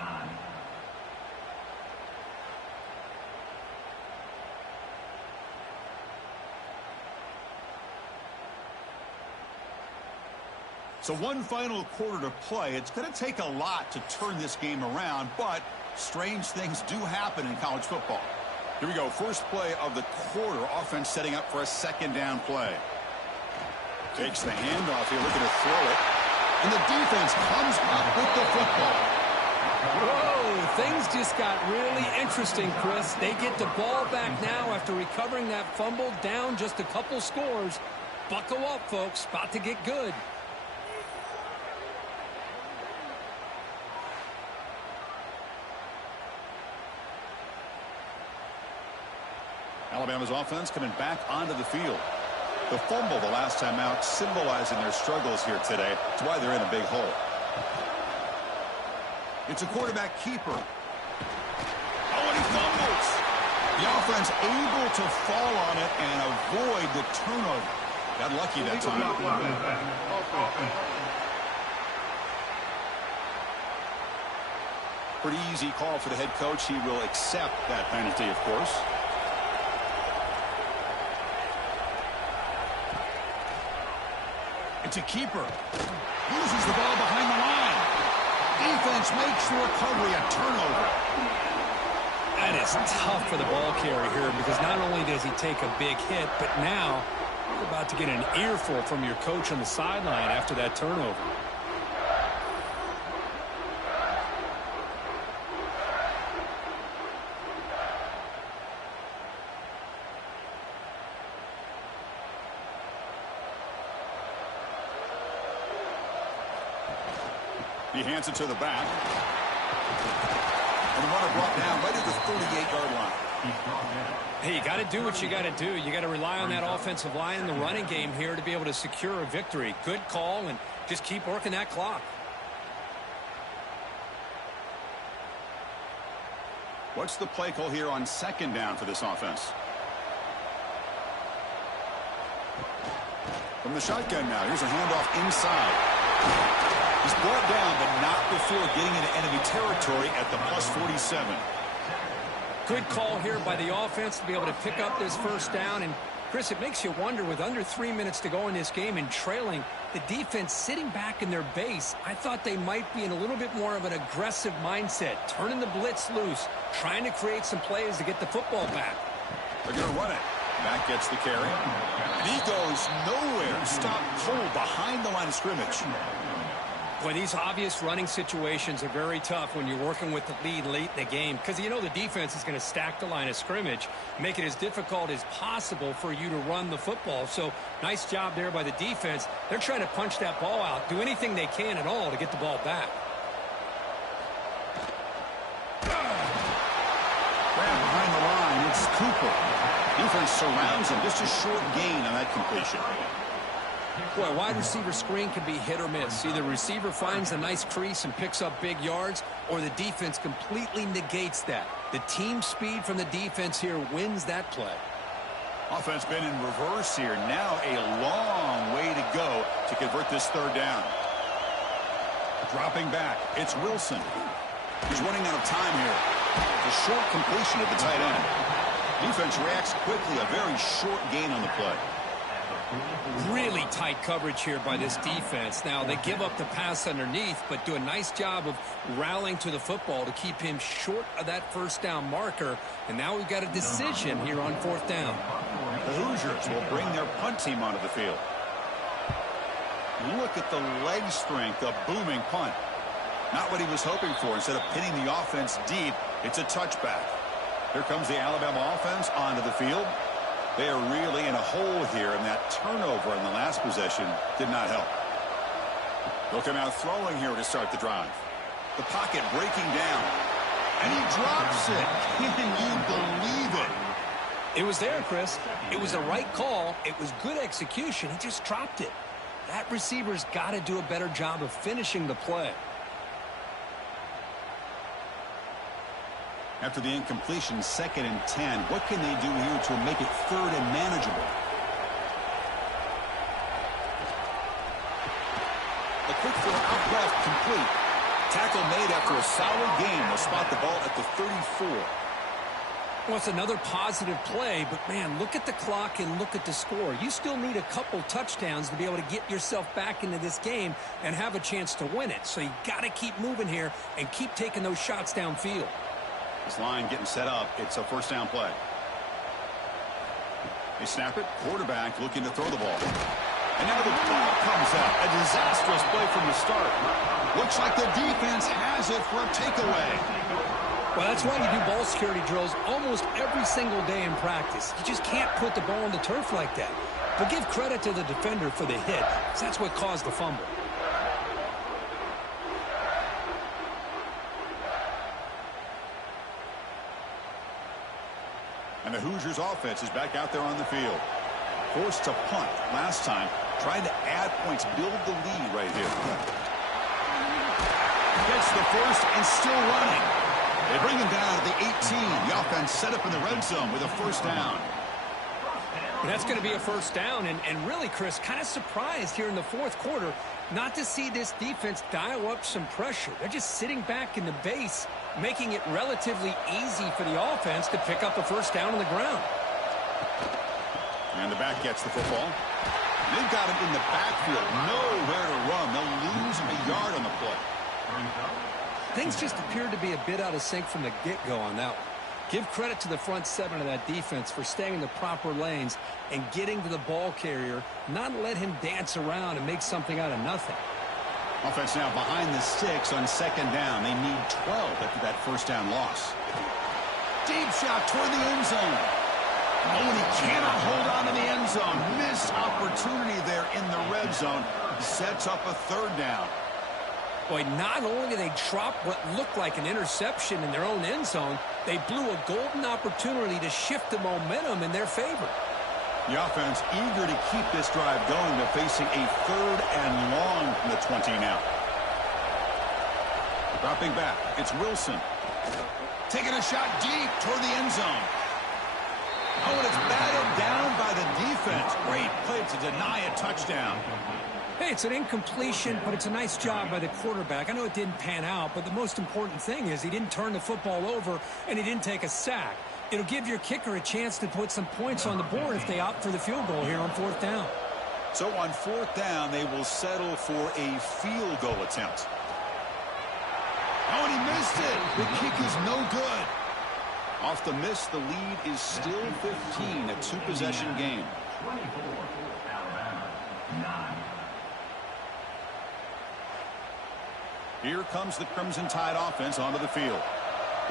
So one final quarter to play. It's going to take a lot to turn this game around, but strange things do happen in college football. Here we go. First play of the quarter. Offense setting up for a 2nd down play. Takes the handoff here, looking to throw it. And the defense comes up with the football. Whoa, things just got really interesting, Chris. They get the ball back now after recovering that fumble, down just a couple scores. Buckle up, folks. About to get good. Alabama's offense coming back onto the field. The fumble the last time out symbolizing their struggles here today. That's why they're in a big hole. It's a quarterback keeper. Oh, and he fumbles. The offense able to fall on it and avoid the turnover. Got lucky that time. Pretty easy call for the head coach. He will accept that penalty, of course. It's a keeper. Loses the ball behind the line. Defense makes the recovery a turnover. That is tough for the ball carrier here because not only does he take a big hit, but now you're about to get an earful from your coach on the sideline after that turnover. He hands it to the back. And the runner brought down right at the 38-yard line. Hey, you got to do what you got to do. You got to rely on that offensive line in the running game here to be able to secure a victory. Good call, and just keep working that clock. What's the play call here on second down for this offense? From the shotgun now, here's a handoff inside. He's brought down, but not before getting into enemy territory at the +47. Good call here by the offense to be able to pick up this first down. And, Chris, it makes you wonder, with under 3 minutes to go in this game and trailing, the defense sitting back in their base, I thought they might be in a little bit more of an aggressive mindset, turning the blitz loose, trying to create some plays to get the football back. They're going to run it. Back gets the carry. And he goes nowhere. Stopped cold behind the line of scrimmage. Boy, these obvious running situations are very tough when you're working with the lead late in the game because you know the defense is going to stack the line of scrimmage, make it as difficult as possible for you to run the football. So nice job there by the defense. They're trying to punch that ball out, do anything they can at all to get the ball back. Grab behind the line, it's Cooper. Defense surrounds him, just a short gain on that completion. Boy, wide receiver screen can be hit or miss. Either receiver finds a nice crease and picks up big yards, or the defense completely negates that. The team speed from the defense here wins that play. Offense been in reverse here. Now a long way to go to convert this third down. Dropping back, it's Wilson. He's running out of time here. The short completion at the tight end. Defense reacts quickly, a very short gain on the play. Really tight coverage here by this defense. Now, they give up the pass underneath, but do a nice job of rallying to the football to keep him short of that first down marker. And now we've got a decision here on fourth down. The Hoosiers will bring their punt team onto the field. Look at the leg strength, a booming punt. Not what he was hoping for. Instead of pinning the offense deep, it's a touchback. Here comes the Alabama offense onto the field. They are really in a hole here, and that turnover in the last possession did not help. They'll come out throwing here to start the drive. The pocket breaking down, and he drops it. Can you believe it? It was there, Chris. It was the right call. It was good execution. He just dropped it. That receiver's got to do a better job of finishing the play. After the incompletion, 2nd and 10. What can they do here to make it 3rd and manageable? A quick throw out left, complete. Tackle made after a solid game. They'll spot the ball at the 34. Well, it's another positive play, but, man, look at the clock and look at the score. You still need a couple touchdowns to be able to get yourself back into this game and have a chance to win it. So you got to keep moving here and keep taking those shots downfield. This line getting set up. It's a first down play. They snap it. Quarterback looking to throw the ball. And now the ball comes out. A disastrous play from the start. Looks like the defense has it for a takeaway. Well, that's why you do ball security drills almost every single day in practice. You just can't put the ball on the turf like that. But give credit to the defender for the hit, because that's what caused the fumble. And the Hoosiers offense is back out there on the field. Forced to punt last time. Trying to add points, build the lead right here. Gets the first and still running. They bring him down to the 18. The offense set up in the red zone with a first down. That's going to be a first down, and really, Chris, kind of surprised here in the fourth quarter not to see this defense dial up some pressure. They're just sitting back in the base, making it relatively easy for the offense to pick up a first down on the ground. And the back gets the football. They've got him in the backfield. Nowhere to run. They'll lose a yard on the play. Things just appeared to be a bit out of sync from the get-go on that one. Give credit to the front seven of that defense for staying in the proper lanes and getting to the ball carrier, not let him dance around and make something out of nothing. Offense now behind the sticks on second down. They need 12 after that first down loss. Deep shot toward the end zone. Oh, and he cannot hold on to the end zone. Missed opportunity there in the red zone. Sets up a third down. Boy, not only did they drop what looked like an interception in their own end zone, they blew a golden opportunity to shift the momentum in their favor. The offense eager to keep this drive going. They're facing a third and long from the 20 now. Dropping back, it's Wilson. Taking a shot deep toward the end zone. Oh, and it's batted down by the defense. Great play to deny a touchdown. Hey, it's an incompletion, but it's a nice job by the quarterback. I know it didn't pan out, but the most important thing is he didn't turn the football over and he didn't take a sack. It'll give your kicker a chance to put some points on the board if they opt for the field goal here on fourth down. So on fourth down, they will settle for a field goal attempt. Oh, and he missed it. The kick is no good. Off the miss, the lead is still 15, a two-possession game. 24, Alabama, 9. Here comes the Crimson Tide offense onto the field.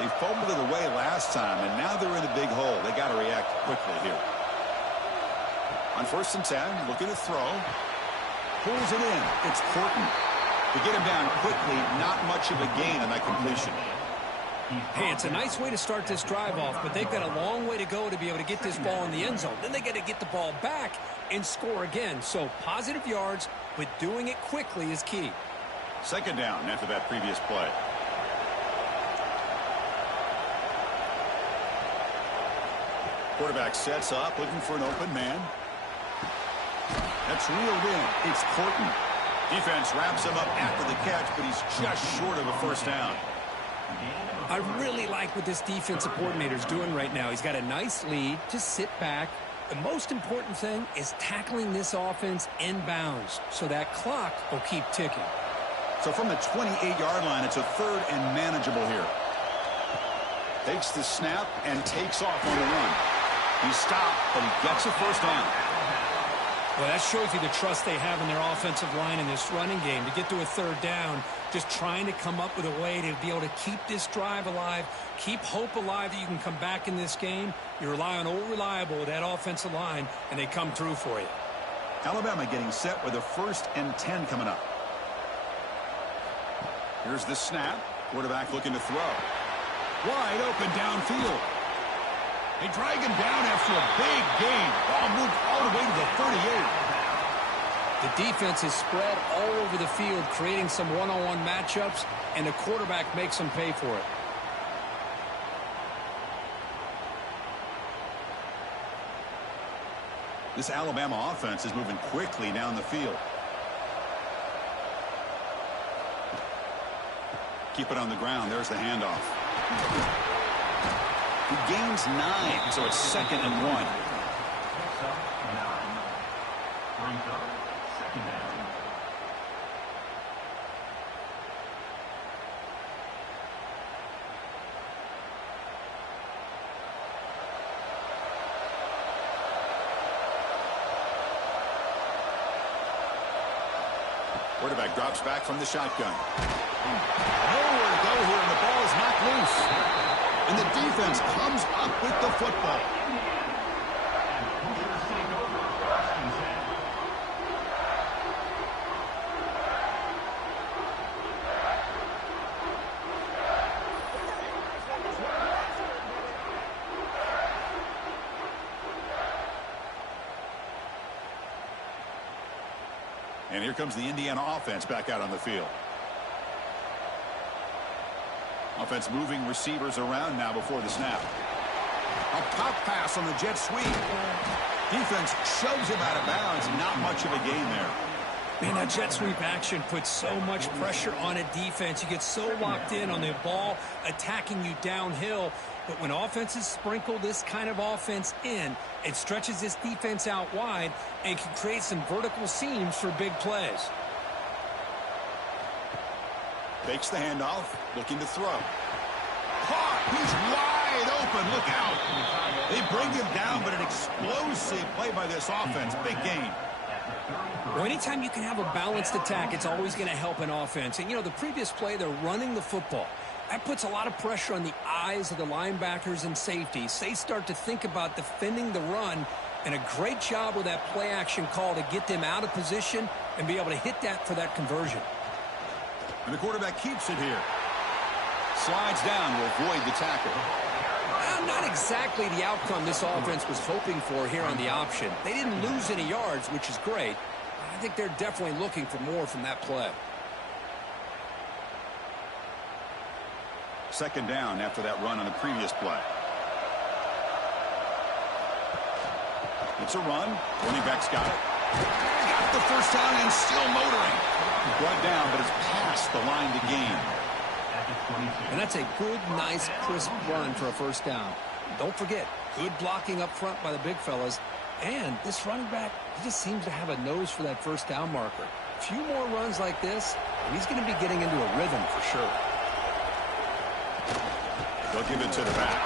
They fumbled it away last time, and now they're in a big hole. They got to react quickly here. On first and 10, looking to throw. Pulls it in. It's Corton. To get him down quickly, not much of a gain on that completion. Hey, it's a nice way to start this drive off, but they've got a long way to go to be able to get this ball in the end zone. Then they got to get the ball back and score again. So positive yards, but doing it quickly is key. Second down after that previous play. Quarterback sets up, looking for an open man. That's reeled in. It's Corton. Defense wraps him up after the catch, but he's just short of a first down. I really like what this defensive coordinator is doing right now. He's got a nice lead. Just sit back. The most important thing is tackling this offense inbounds so that clock will keep ticking. So from the 28-yard line, it's a third and manageable here. Takes the snap and takes off on the run. He stopped, but he gets a first down. Well, that shows you the trust they have in their offensive line in this running game. To get to a third down, just trying to come up with a way to be able to keep this drive alive, keep hope alive that you can come back in this game. You rely on old reliable with that offensive line, and they come through for you. Alabama getting set with a first and 10 coming up. Here's the snap. Quarterback looking to throw. Wide open downfield. They drag him down after a big gain. Ball moved all the way to the 38. The defense is spread all over the field, creating some one-on-one matchups, and the quarterback makes them pay for it. This Alabama offense is moving quickly down the field. Keep it on the ground. There's the handoff. He gains 9, so it's second and 1. Brings up second down. Quarterback drops back from the shotgun. Nowhere to go here, and the ball is knocked loose. And the defense comes up with the football. And here comes the Indiana offense back out on the field. Offense moving receivers around now before the snap. A pop pass on the jet sweep. Defense shoves him out of bounds. Not much of a gain there. Man, that jet sweep action puts so much pressure on a defense. You get so locked in on the ball attacking you downhill. But when offenses sprinkle this kind of offense in, it stretches this defense out wide and can create some vertical seams for big plays. Fakes the handoff, looking to throw. Caught! He's wide open. Look out. They bring him down, but an explosive play by this offense. Big gain. Well, anytime you can have a balanced attack, it's always going to help an offense. And, you know, the previous play, they're running the football. That puts a lot of pressure on the eyes of the linebackers and safeties. They start to think about defending the run, and a great job with that play action call to get them out of position and be able to hit that for that conversion. And the quarterback keeps it here. Slides down to avoid the tackle. Not exactly the outcome this offense was hoping for here on the option. They didn't lose any yards, which is great. I think they're definitely looking for more from that play. Second down after that run on the previous play. It's a run. Running back's got it. Got the first down and still motoring. Brought down, but it's past the line to gain. And that's a good, nice, crisp run for a first down. Don't forget, good blocking up front by the big fellas. And this running back, he just seems to have a nose for that first down marker. A few more runs like this, and he's going to be getting into a rhythm for sure. They'll give it to the back.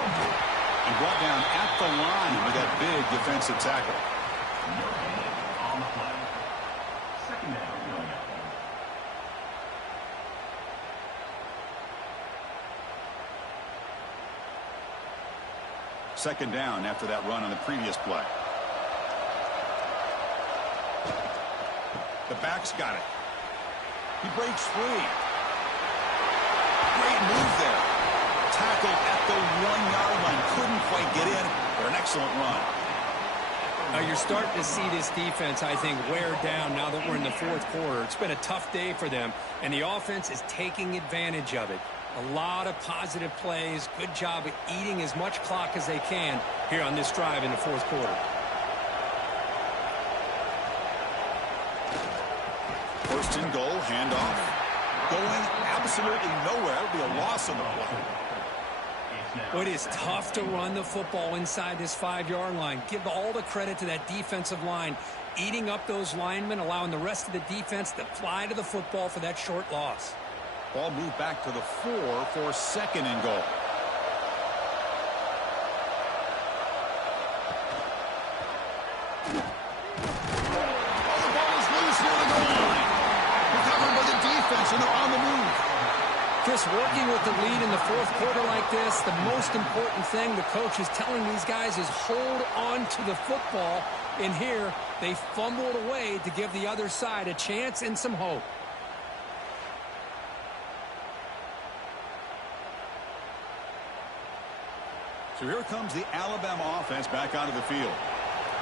And brought down at the line with that big defensive tackle. On the play. Second down. Second down after that run on the previous play. The back's got it. He breaks free. Great move there. Tackled at the 1-yard line. Couldn't quite get in, but an excellent run. Now you're starting to see this defense, I think, wear down now that we're in the fourth quarter. It's been a tough day for them, and the offense is taking advantage of it. A lot of positive plays. Good job of eating as much clock as they can here on this drive in the fourth quarter. First and goal, handoff. Going absolutely nowhere. It'll be a loss on the play. Well, it is tough to run the football inside this 5-yard line. Give all the credit to that defensive line. Eating up those linemen, allowing the rest of the defense to fly to the football for that short loss. Ball moved back to the 4 for second and goal. Oh, the ball is loose near the goal line. Recovered by the defense, and they're on the move. Chris, working with the lead in the fourth quarter like this, the most important thing the coach is telling these guys is hold on to the football. And here, they fumbled away to give the other side a chance and some hope. So here comes the Alabama offense back onto the field.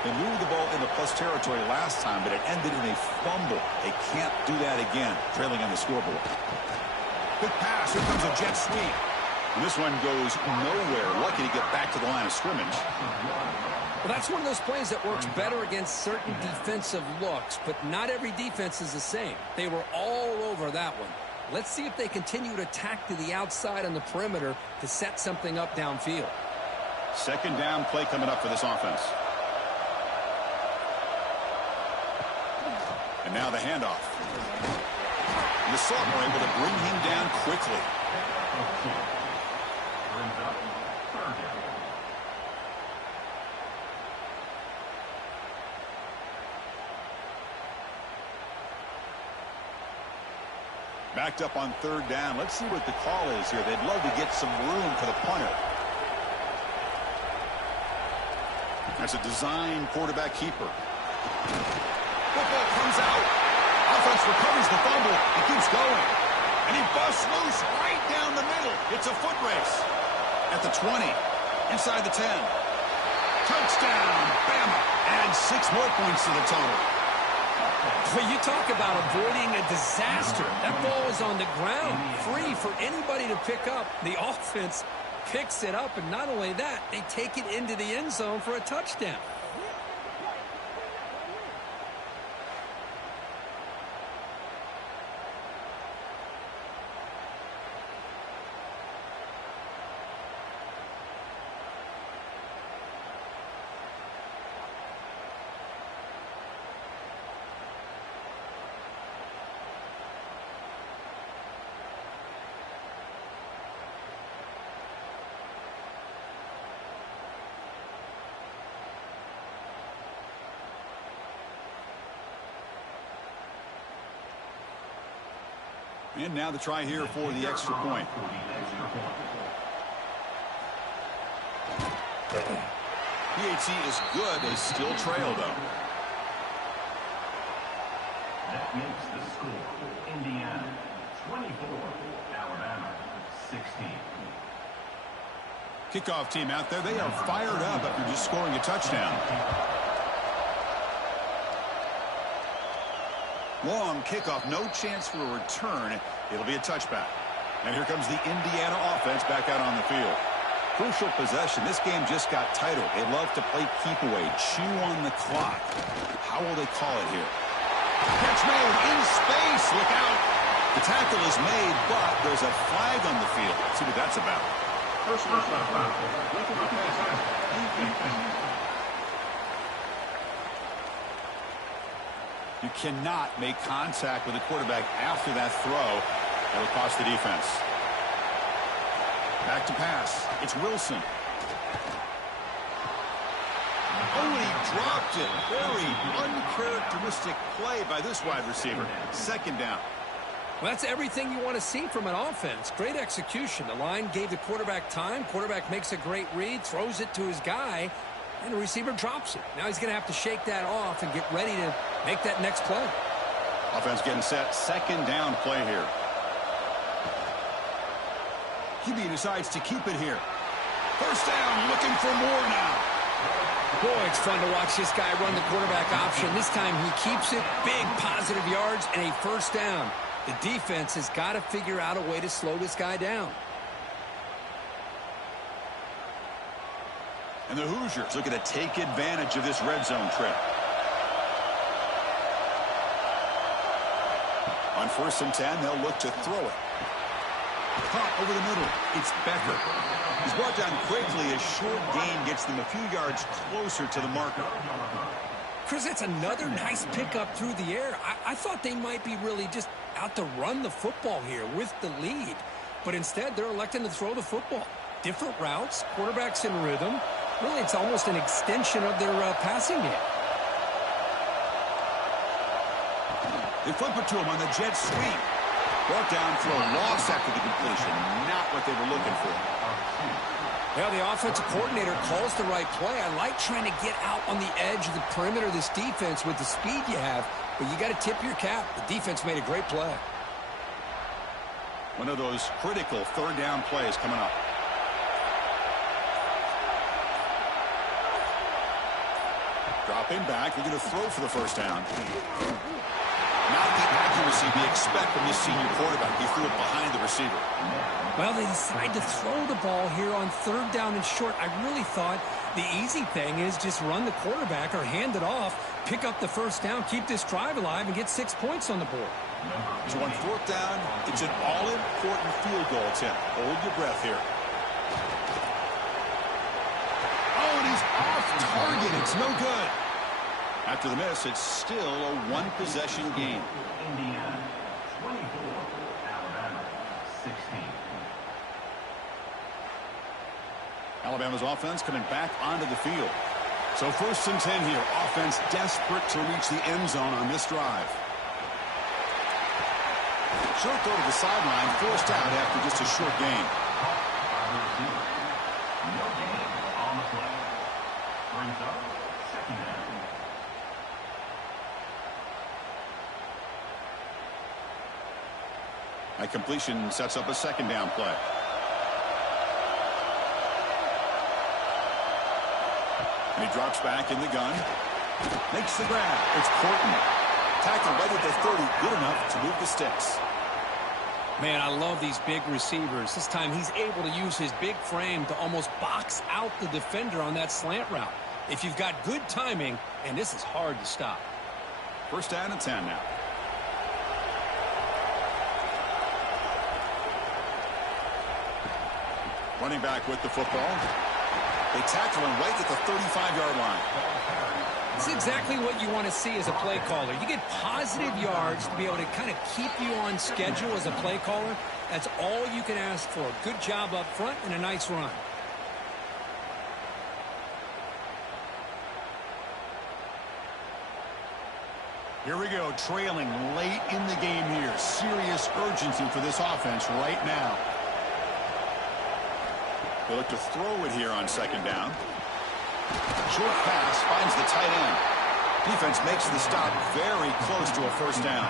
They moved the ball into plus territory last time, but it ended in a fumble. They can't do that again, trailing on the scoreboard. Quick pass. Here comes a jet sweep. And this one goes nowhere. Lucky to get back to the line of scrimmage. Well, that's one of those plays that works better against certain defensive looks, but not every defense is the same. They were all over that one. Let's see if they continue to attack to the outside on the perimeter to set something up downfield. Second down play coming up for this offense. And now the handoff. And the Sultan able to bring him down quickly. Brings up third down. Backed up on third down. Let's see what the call is here. They'd love to get some room for the punter. That's a design quarterback keeper. Football comes out. Offense recovers the fumble. He keeps going. And he busts loose right down the middle. It's a foot race. At the 20. Inside the 10. Touchdown, Bama. And 6 more points to the total. Well, you talk about avoiding a disaster. That ball is on the ground, free for anybody to pick up. The offense picks it up, and not only that, they take it into the end zone for a touchdown. And now the try here for the extra point. PAT is good. They still trail, though. That makes the score Indiana 24, Alabama 16. Kickoff team out there. They are fired up after just scoring a touchdown. Long kickoff, no chance for a return. It'll be a touchback. And here comes the Indiana offense back out on the field. Crucial possession. This game just got tighter. They love to play keep away, chew on the clock. How will they call it here? Catch made in space. Look out. The tackle is made, but there's a flag on the field. Let's see what that's about. Personal foul. You cannot make contact with the quarterback after that throw. That'll cost the defense. Back to pass. It's Wilson. Oh, and he dropped it. Very uncharacteristic play by this wide receiver. Second down. Well, that's everything you want to see from an offense. Great execution. The line gave the quarterback time. Quarterback makes a great read, throws it to his guy, and the receiver drops it. Now he's going to have to shake that off and get ready to make that next play. Offense getting set. Second down play here. QB decides to keep it here. First down, looking for more now. Boy, it's fun to watch this guy run the quarterback option. This time he keeps it. Big positive yards and a first down. The defense has got to figure out a way to slow this guy down. And the Hoosiers looking to take advantage of this red zone trip. On 1st and 10, they'll look to throw it. Caught over the middle. It's Becker. He's brought down quickly. A short gain gets them a few yards closer to the marker. Chris, that's another nice pickup through the air. I thought they might be really just out to run the football here with the lead. But instead, they're electing to throw the football. Different routes, quarterbacks in rhythm. Really, it's almost an extension of their passing game. They flip it to him on the jet sweep. Brought down for a loss after the completion. Not what they were looking for. Well, the offensive coordinator calls the right play. I like trying to get out on the edge of the perimeter of this defense with the speed you have, but you got to tip your cap. The defense made a great play. One of those critical third down plays coming up. Dropping back. They're going to throw for the first down. Not the accuracy we expect from this senior quarterback. He threw it behind the receiver. Well, they decide to throw the ball here on third down and short. I really thought the easy thing is just run the quarterback or hand it off, pick up the first down, keep this drive alive, and get 6 points on the board. So on 4th down, it's an all-important field goal attempt. Hold your breath here. Oh, and he's off target. It's no good. After the miss, it's still a one-possession game. Indiana 24, Alabama 16. Alabama's offense coming back onto the field. So 1st and 10 here. Offense desperate to reach the end zone on this drive. Short throw to the sideline, forced out after just a short gain. No gain on the play. Brings up second down. A completion sets up a second down play. And he drops back in the gun. Makes the grab. It's Porton. Tackled right at the 30. Good enough to move the sticks. Man, I love these big receivers. This time he's able to use his big frame to almost box out the defender on that slant route. If you've got good timing, and this is hard to stop. First down and 10 now. Running back with the football. They tackle him right at the 35-yard line. It's exactly what you want to see as a play caller. You get positive yards to be able to kind of keep you on schedule as a play caller. That's all you can ask for. Good job up front and a nice run. Here we go, trailing late in the game here. Serious urgency for this offense right now. They look to throw it here on second down. Short pass finds the tight end. Defense makes the stop very close to a first down.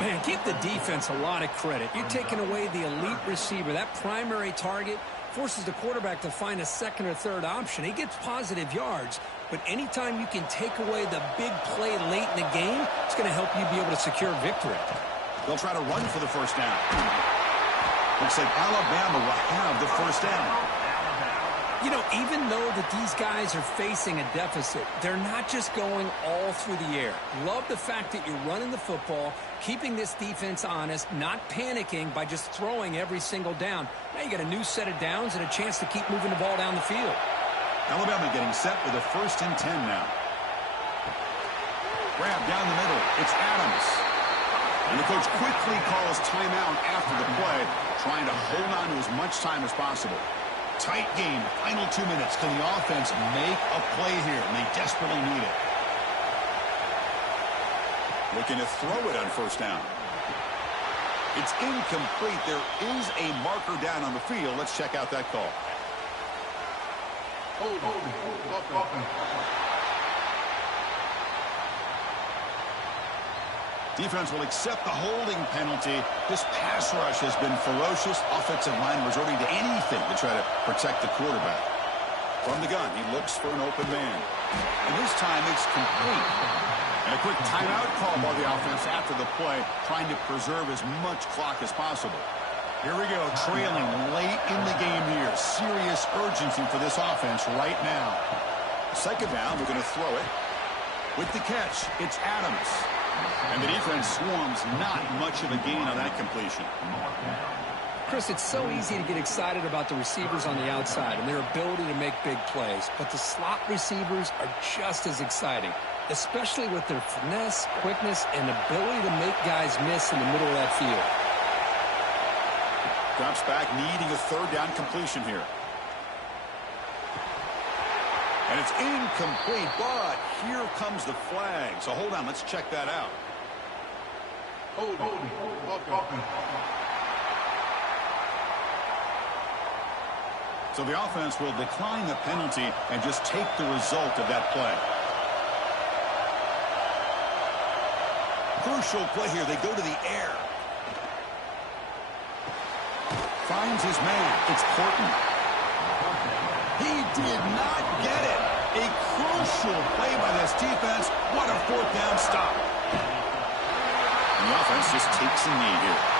Man, give the defense a lot of credit. You're taking away the elite receiver. That primary target forces the quarterback to find a second or third option. He gets positive yards, but anytime you can take away the big play late in the game, it's going to help you be able to secure victory. They'll try to run for the first down. Looks like Alabama will have the first down. You know, even though that these guys are facing a deficit, they're not just going all through the air. Love the fact that you're running the football, keeping this defense honest, not panicking by just throwing every single down. Now you got a new set of downs and a chance to keep moving the ball down the field. Alabama getting set with a first and 10 now. Grab down the middle. It's Adams. And the coach quickly calls timeout after the play, trying to hold on to as much time as possible. Tight game, final 2 minutes. Can the offense make a play here? And they desperately need it. Looking to throw it on first down. It's incomplete. There is a marker down on the field. Let's check out that call. Defense will accept the holding penalty. This pass rush has been ferocious. Offensive line resorting to anything to try to protect the quarterback. From the gun, he looks for an open man. And this time it's complete. And a quick timeout call by the offense after the play, trying to preserve as much clock as possible. Here we go, trailing late in the game here. Serious urgency for this offense right now. Second down, we're going to throw it. With the catch, it's Adams. And the defense swarms, not much of a gain on that completion. Chris, it's so easy to get excited about the receivers on the outside and their ability to make big plays, but the slot receivers are just as exciting, especially with their finesse, quickness, and ability to make guys miss in the middle of that field. Drops back, needing a third down completion here. And it's incomplete, but here comes the flag. So hold on, let's check that out. So the offense will decline the penalty and just take the result of that play. Crucial play here. They go to the air. Finds his man. It's Porton. He did not get it. A crucial play by this defense. What a fourth down stop. And the offense just takes a knee here.